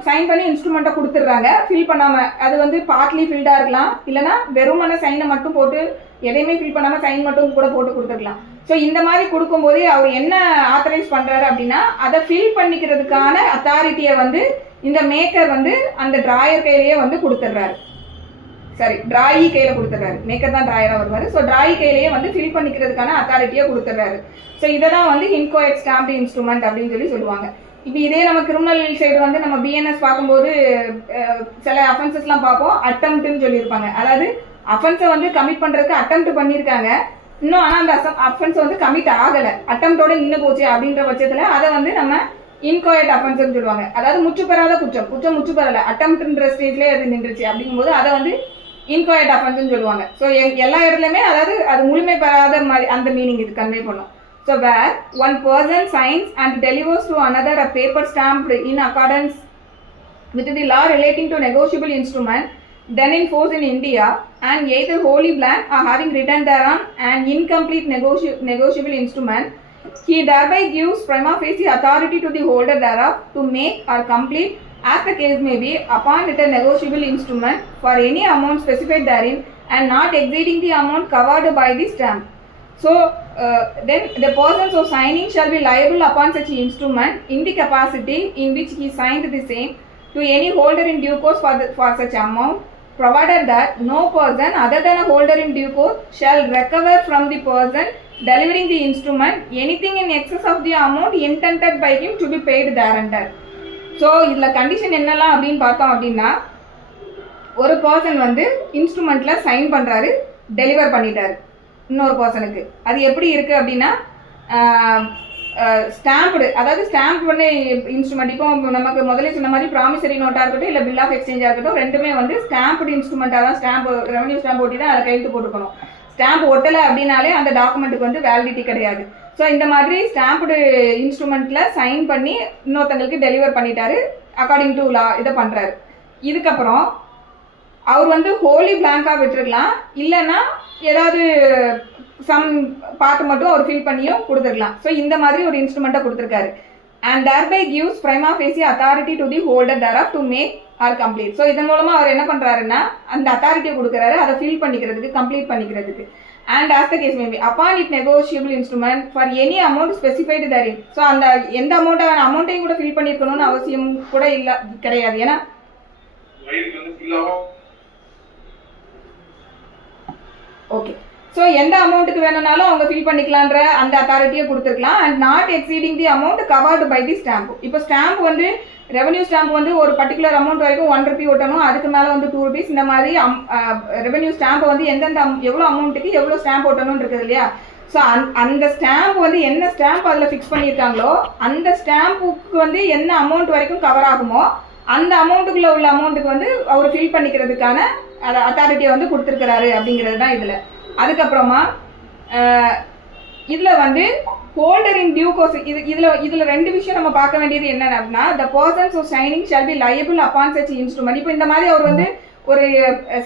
சைன் பண்ணி இன்ஸ்ட்ருமெண்ட்டை கொடுத்துட்றாங்க, ஃபில் பண்ணாம அது வந்து பார்ட்லி ஃபில்டா இருக்கலாம் இல்லைன்னா வெறுமன சைனை மட்டும் போட்டு எதையுமே ஃபில் பண்ணாம சைன் மட்டும் கூட போட்டு கொடுத்துருக்கலாம். ஸோ இந்த மாதிரி கொடுக்கும்போது அவர் என்ன ஆத்தரைஸ் பண்றாரு அப்படின்னா அதை ஃபில் பண்ணிக்கிறதுக்கான அத்தாரிட்டியை வந்து இந்த மேக்கர் வந்து அந்த டிராயர் கையிலேயே வந்து கொடுத்துட்றாரு. சரி, டிராயி கையில கொடுத்துட்றாரு. மேக்கர் தான் டிராயரா வருவாரு. ஸோ டிராயி கையிலேயே வந்து ஃபில் பண்ணிக்கிறதுக்கான அத்தாரிட்டியை கொடுத்துட்றாரு. ஸோ இதெல்லாம் வந்து இன்கோயட் ஸ்டாம்ப்டு இன்ஸ்ட்ருமெண்ட் அப்படின்னு சொல்லி சொல்லுவாங்க. இப்போ இதே நம்ம கிரிமினல் சைடு வந்து நம்ம பிஎன்எஸ் பார்க்கும்போது சில அஃபென்சஸ்லாம் பார்ப்போம் அட்டம்ப்ட்னு சொல்லியிருப்பாங்க. அதாவது அஃபென்ஸை வந்து கமிட் பண்றதுக்கு அட்டம்ப்ட் பண்ணியிருக்காங்க இன்னும், ஆனால் அந்த அஃபென்ஸ் வந்து கமிட் ஆகலை, அட்டம்ப்டோட நின்று போச்சு அப்படின்ற பட்சத்தில் அதை வந்து நம்ம இன்கோயட் அஃபென்ஸ்னு சொல்லுவாங்க. அதாவது முற்று பெறாத குற்றம் முற்று பெறல அட்டம்ப்ட்ன்ற ஸ்டேஜ்லேயே அது நின்றுச்சு அப்படிங்கும்போது அதை வந்து இன்கோயட் அஃபென்ஸ்னு சொல்லுவாங்க. ஸோ எல்லா இடத்துலையுமே அதாவது அது முழுமை பெறாத மாதிரி அந்த மீனிங் இது கன்வே பண்ணும். So where one person signs and delivers to another a paper stamped in accordance with the law relating to negotiable instrument then in force in India and either wholly blank or having written thereon an incomplete negotiable instrument, he thereby gives prima facie authority to the holder thereof to make or complete as the case may be upon the negotiable instrument for any amount specified therein and not exceeding the amount covered by the stamp. So then the person so signing shall be liable upon such instrument in the capacity in which he signed the same to any holder in due course for such amount, provided that no person other than a holder in due course shall recover from the person delivering the instrument, anything in excess of the amount intended by him to be paid thereafter. So இதில் condition என்னெல்லாம் அப்படின்னு பார்த்தோம் அப்படின்னா, ஒரு person வந்து இன்ஸ்ட்ருமெண்ட்டில் sign பண்ணுறாரு, deliver பண்ணிட்டாரு இன்னொரு பர்சனுக்கு. அது எப்படி இருக்குது அப்படின்னா, ஸ்டாம்ப்டு, அதாவது ஸ்டாம்ப் பண்ணி இன்ஸ்ட்ருமெண்ட். இப்போ நமக்கு முதல்ல சொன்ன மாதிரி ப்ராமிசரி நோட்டாக இருக்கட்டும் இல்லை பில் ஆஃப் எக்ஸ்சேஞ்சாக இருக்கட்டும், ரெண்டுமே வந்து ஸ்டாம்ப்டு இன்ஸ்ட்ருமெண்ட்டாக தான், ஸ்டாம்ப் ரெவன்யூ ஸ்டாம்ப் ஒட்டி தான் அதில் கையெழுத்து போட்டுக்கணும். ஸ்டாம்ப் ஒட்டலை அப்படின்னாலே அந்த டாக்குமெண்ட்டுக்கு வந்து வேலிடிட்டி கிடையாது. ஸோ இந்த மாதிரி ஸ்டாம்ப்டு இன்ஸ்ட்ருமெண்ட்டில் சைன் பண்ணி இன்னொருத்தங்களுக்கு டெலிவர் பண்ணிட்டாரு, அக்கார்டிங் டு லா இதை பண்ணுறாரு. இதுக்கப்புறம் அவர் வந்து ஹோலி பிளாங்காக விட்டுருக்கலாம், இல்லைன்னா ஏதாவது சம் பார்ட் மட்டும் அவர் ஃபில் பண்ணியும் கொடுத்துருக்கலாம். ஸோ இந்த மாதிரி ஒரு இன்ஸ்ட்ருமெண்ட்டை கொடுத்துருக்காரு. And thereby gives prima facie authority to the holder thereof to make or complete. So இதன் மூலமாக அவர் என்ன பண்ணுறாருன்னா அந்த அத்தாரிட்டியை கொடுக்குறாரு, அதை ஃபில் பண்ணிக்கிறதுக்கு, கம்ப்ளீட் பண்ணிக்கிறதுக்கு. And as the case may be, upon it negotiable instrument for any amount specified therein. So அந்த எந்த அமௌண்ட்டையும் கூட ஃபில் பண்ணியிருக்கணும்னு அவசியம் கூட இல்லை, கிடையாது. ஏன்னா ஓகே, ஸோ எந்த அமௌண்ட்டுக்கு வேணும்னாலும் அவங்க ஃபில் பண்ணிக்கலான்ற அந்த அத்தாரிட்டியை கொடுத்துருக்கலாம். And not exceeding the amount covered by the stamp. இப்போ ஸ்டாம்ப் வந்து ரெவன்யூ ஸ்டாம்ப் வந்து ஒரு பர்டிகுலர் அமௌண்ட் வரைக்கும் 1 ரூபி ஒட்டணும், அதுக்கு மேலே வந்து 2 rupees, இந்த மாதிரி ரெவன்யூ ஸ்டாம்பை வந்து எந்தெந்த எவ்வளோ அமௌண்ட்டுக்கு எவ்வளோ ஸ்டாம்ப் ஒட்டணும்னு இருக்குது இல்லையா. ஸோ அந்த ஸ்டாம்ப் வந்து என்ன ஸ்டாம்ப் அதில் ஃபிக்ஸ் பண்ணியிருக்காங்களோ அந்த ஸ்டாம்புக்கு வந்து என்ன அமௌண்ட் வரைக்கும் கவர் ஆகுமோ அந்த அமௌண்ட்டுக்குள்ளே உள்ள அமௌண்ட்டுக்கு வந்து அவர் ஃபில் பண்ணிக்கிறதுக்கான அத்தாரிட்டியை வந்து கொடுத்துருக்கிறாரு அப்படிங்கிறது தான் இதில். அதுக்கப்புறமா இதில் வந்து ஹோல்டர் இன் டியூ கோர்ஸ், இதில் ரெண்டு விஷயம் நம்ம பார்க்க வேண்டியது என்னென்ன அப்படின்னா, the persons of signing shall be liable upon such instrument. இப்போ இந்த மாதிரி அவர் வந்து ஒரு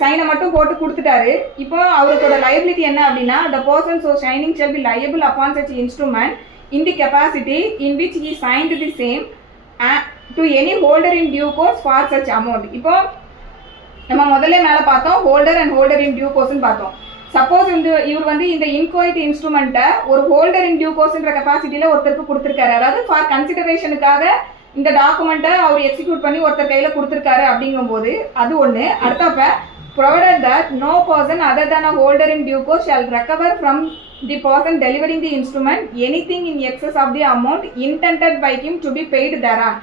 சைனை மட்டும் போட்டு கொடுத்துட்டாரு. இப்போ அவருக்கோட லயபிலிட்டி என்ன அப்படின்னா, the persons of signing shall be liable upon such instrument in the capacity in which he signed the same to any holder in due course for such amount. இப்போ நம்ம முதல்ல மேலே பார்த்தோம் holder and holder in due கோர்ஸ்ன்னு பார்த்தோம். Suppose இவர் வந்து இந்த இன்கொயிட் இன்ஸ்ட்ருமெண்ட்டை ஒரு ஹோல்டர் இன் டியூ கோர்ஸ்ன்ற கெப்பாசிட்டியில் ஒருத்தருக்கு கொடுத்துருக்காரு, அதாவது ஃபார் கன்சிடரேஷனுக்காக இந்த டாக்குமெண்ட்டை அவர் எக்ஸிக்யூட் பண்ணி ஒருத்தர் கையில் கொடுத்துருக்காரு அப்படிங்கும்போது அது ஒன்று. அடுத்தப்ப provided that no person other than a holder in due course shall recover from the person delivering the instrument anything in excess of the amount intended by him to be paid thereon.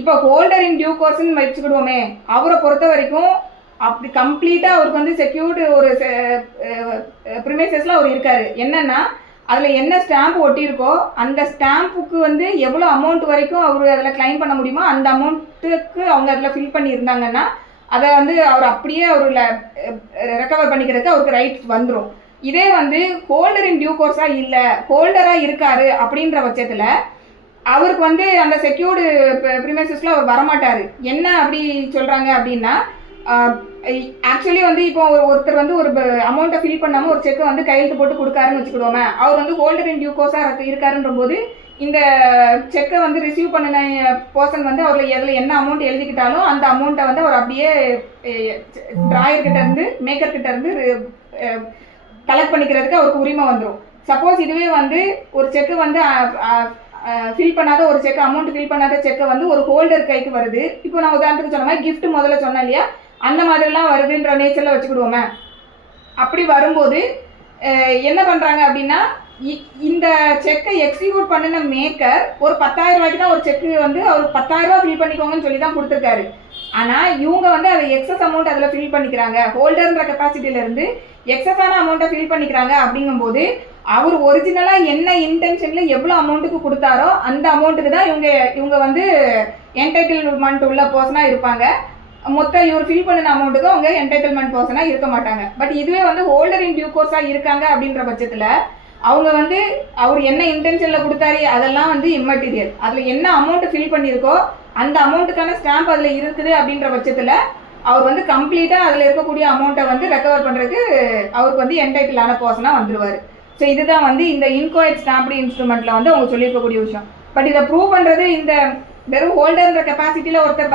இப்போ holder in due கோர்ஸ்ன்னு வச்சுக்கிடுவோமே, அவரை பொறுத்த வரைக்கும் அப்படி கம்ப்ளீட்டாக அவருக்கு வந்து secured ஒரு ப்ரிமைசஸில் அவர் இருக்காரு. என்னன்னா அதில் என்ன ஸ்டாம்ப் ஒட்டியிருக்கோ அந்த ஸ்டாம்புக்கு வந்து எவ்வளோ அமௌண்ட் வரைக்கும் அவர் அதில் கிளைம் பண்ண முடியுமோ அந்த அமௌண்ட்டுக்கு அவங்க அதில் ஃபில் பண்ணியிருந்தாங்கன்னா அதை வந்து அவர் அப்படியே அவரில் ரெக்கவர் பண்ணிக்கிறதுக்கு அவருக்கு ரைட்ஸ் வந்துடும். இதே வந்து ஹோல்டர் இன் டியூ கோர்ஸாக இல்லை, ஹோல்டராக இருக்காரு அப்படின்ற பட்சத்தில் அவருக்கு வந்து அந்த செக்யூர்டு ப்ரிமைசஸில் அவர் வரமாட்டார். என்ன அப்படி சொல்கிறாங்க அப்படின்னா, ஆக்சுவலி வந்து இப்போ ஒருத்தர் வந்து ஒரு அமௌண்ட்டை ஃபில் பண்ணாமல் ஒரு செக்கை வந்து கையெழுத்து போட்டு கொடுக்காருன்னு வச்சுக்கிடுவோமே, அவர் வந்து ஹோல்டர் இன் டியூ கோர்ஸாக இருக்காருன்ற போது இந்த செக்கை வந்து ரிசீவ் பண்ணின பர்சன் வந்து அவரில் எதில் என்ன அமௌண்ட் எழுதிக்கிட்டாலும் அந்த அமௌண்ட்டை வந்து அவர் அப்படியே டிராயர்கிட்ட இருந்து மேக்கர்கிட்ட இருந்து கலெக்ட் பண்ணிக்கிறதுக்கு அவருக்கு உரிமை வந்துடும். சப்போஸ் இதுவே வந்து ஒரு செக்கு வந்து ஃபில் பண்ணாத ஒரு செக், அமௌண்ட் ஃபில் பண்ணாத செக்கை வந்து ஒரு ஹோல்டர் கைக்கு வருது. இப்போ நான் உதாரணத்துக்கு சொன்ன மாதிரி கிஃப்ட் முதல்ல சொன்னேன் இல்லையா, அந்த மாதிரிலாம் வருதுன்ற நேச்சரில் வச்சுக்கிடுவோமே. அப்படி வரும்போது என்ன பண்ணுறாங்க அப்படின்னா, இந்த செக்கை எக்ஸிக்யூட் பண்ணின மேக்கர் ஒரு 10,000 ரூபாய்க்கு தான் ஒரு செக்கு வந்து அவர் 10,000 ரூபா ஃபில் பண்ணிக்கோங்கன்னு சொல்லி தான் கொடுத்துருக்காரு. ஆனால் இவங்க வந்து அதை எக்ஸஸ் அமௌண்ட் அதில் ஃபில் பண்ணிக்கிறாங்க, ஹோல்டர்ன்ற கெப்பாசிட்டியிலேருந்து எக்ஸஸான அமௌண்ட்டை ஃபில் பண்ணிக்கிறாங்க. அப்படிங்கும்போது அவர் ஒரிஜினலாக என்ன இன்டென்ஷனில் எவ்வளோ அமௌண்ட்டுக்கு கொடுத்தாரோ அந்த அமௌண்ட்டுக்கு தான் இவங்க வந்து என்டைட்டில்மெண்ட் உள்ள பர்சனாக இருப்பாங்க. மொத்தம் இவர் ஃபில் பண்ணின அமௌண்ட்டுக்கு அவங்க என்டைட்டில்மெண்ட் பர்சனாக இருக்க மாட்டாங்க. பட் இதுவே வந்து ஹோல்டர் இன் டியூ கோர்ஸாக இருக்காங்க அப்படின்ற பட்சத்தில் அவங்க வந்து அவர் என்ன இன்டென்ஷனில் கொடுத்தாரு அதெல்லாம் வந்து இம்மெட்டீரியல். அதில் என்ன அமௌண்ட் ஃபில் பண்ணியிருக்கோ அந்த அமௌண்ட்டுக்கான ஸ்டாம்ப் அதில் இருக்குது அப்படின்ற பட்சத்தில் அவர் வந்து கம்ப்ளீட்டாக அதில் இருக்கக்கூடிய அமௌண்ட்டை வந்து ரெக்கவர் பண்ணுறதுக்கு அவருக்கு வந்து என்டைட்டிலான பர்சனாக வந்துடுவார். ஸோ இதுதான் வந்து இந்த இன்கொயட் ஸ்டாம்ப்டு இன்ஸ்ட்ருமெண்ட்டில் வந்து அவங்க சொல்லியிருக்கக்கூடிய விஷயம். பட் இதை ப்ரூவ் பண்ணுறது இந்த வெறும் ஹோல்டர்ன்ற கெப்பாசிட்டியில் ஒருத்தர்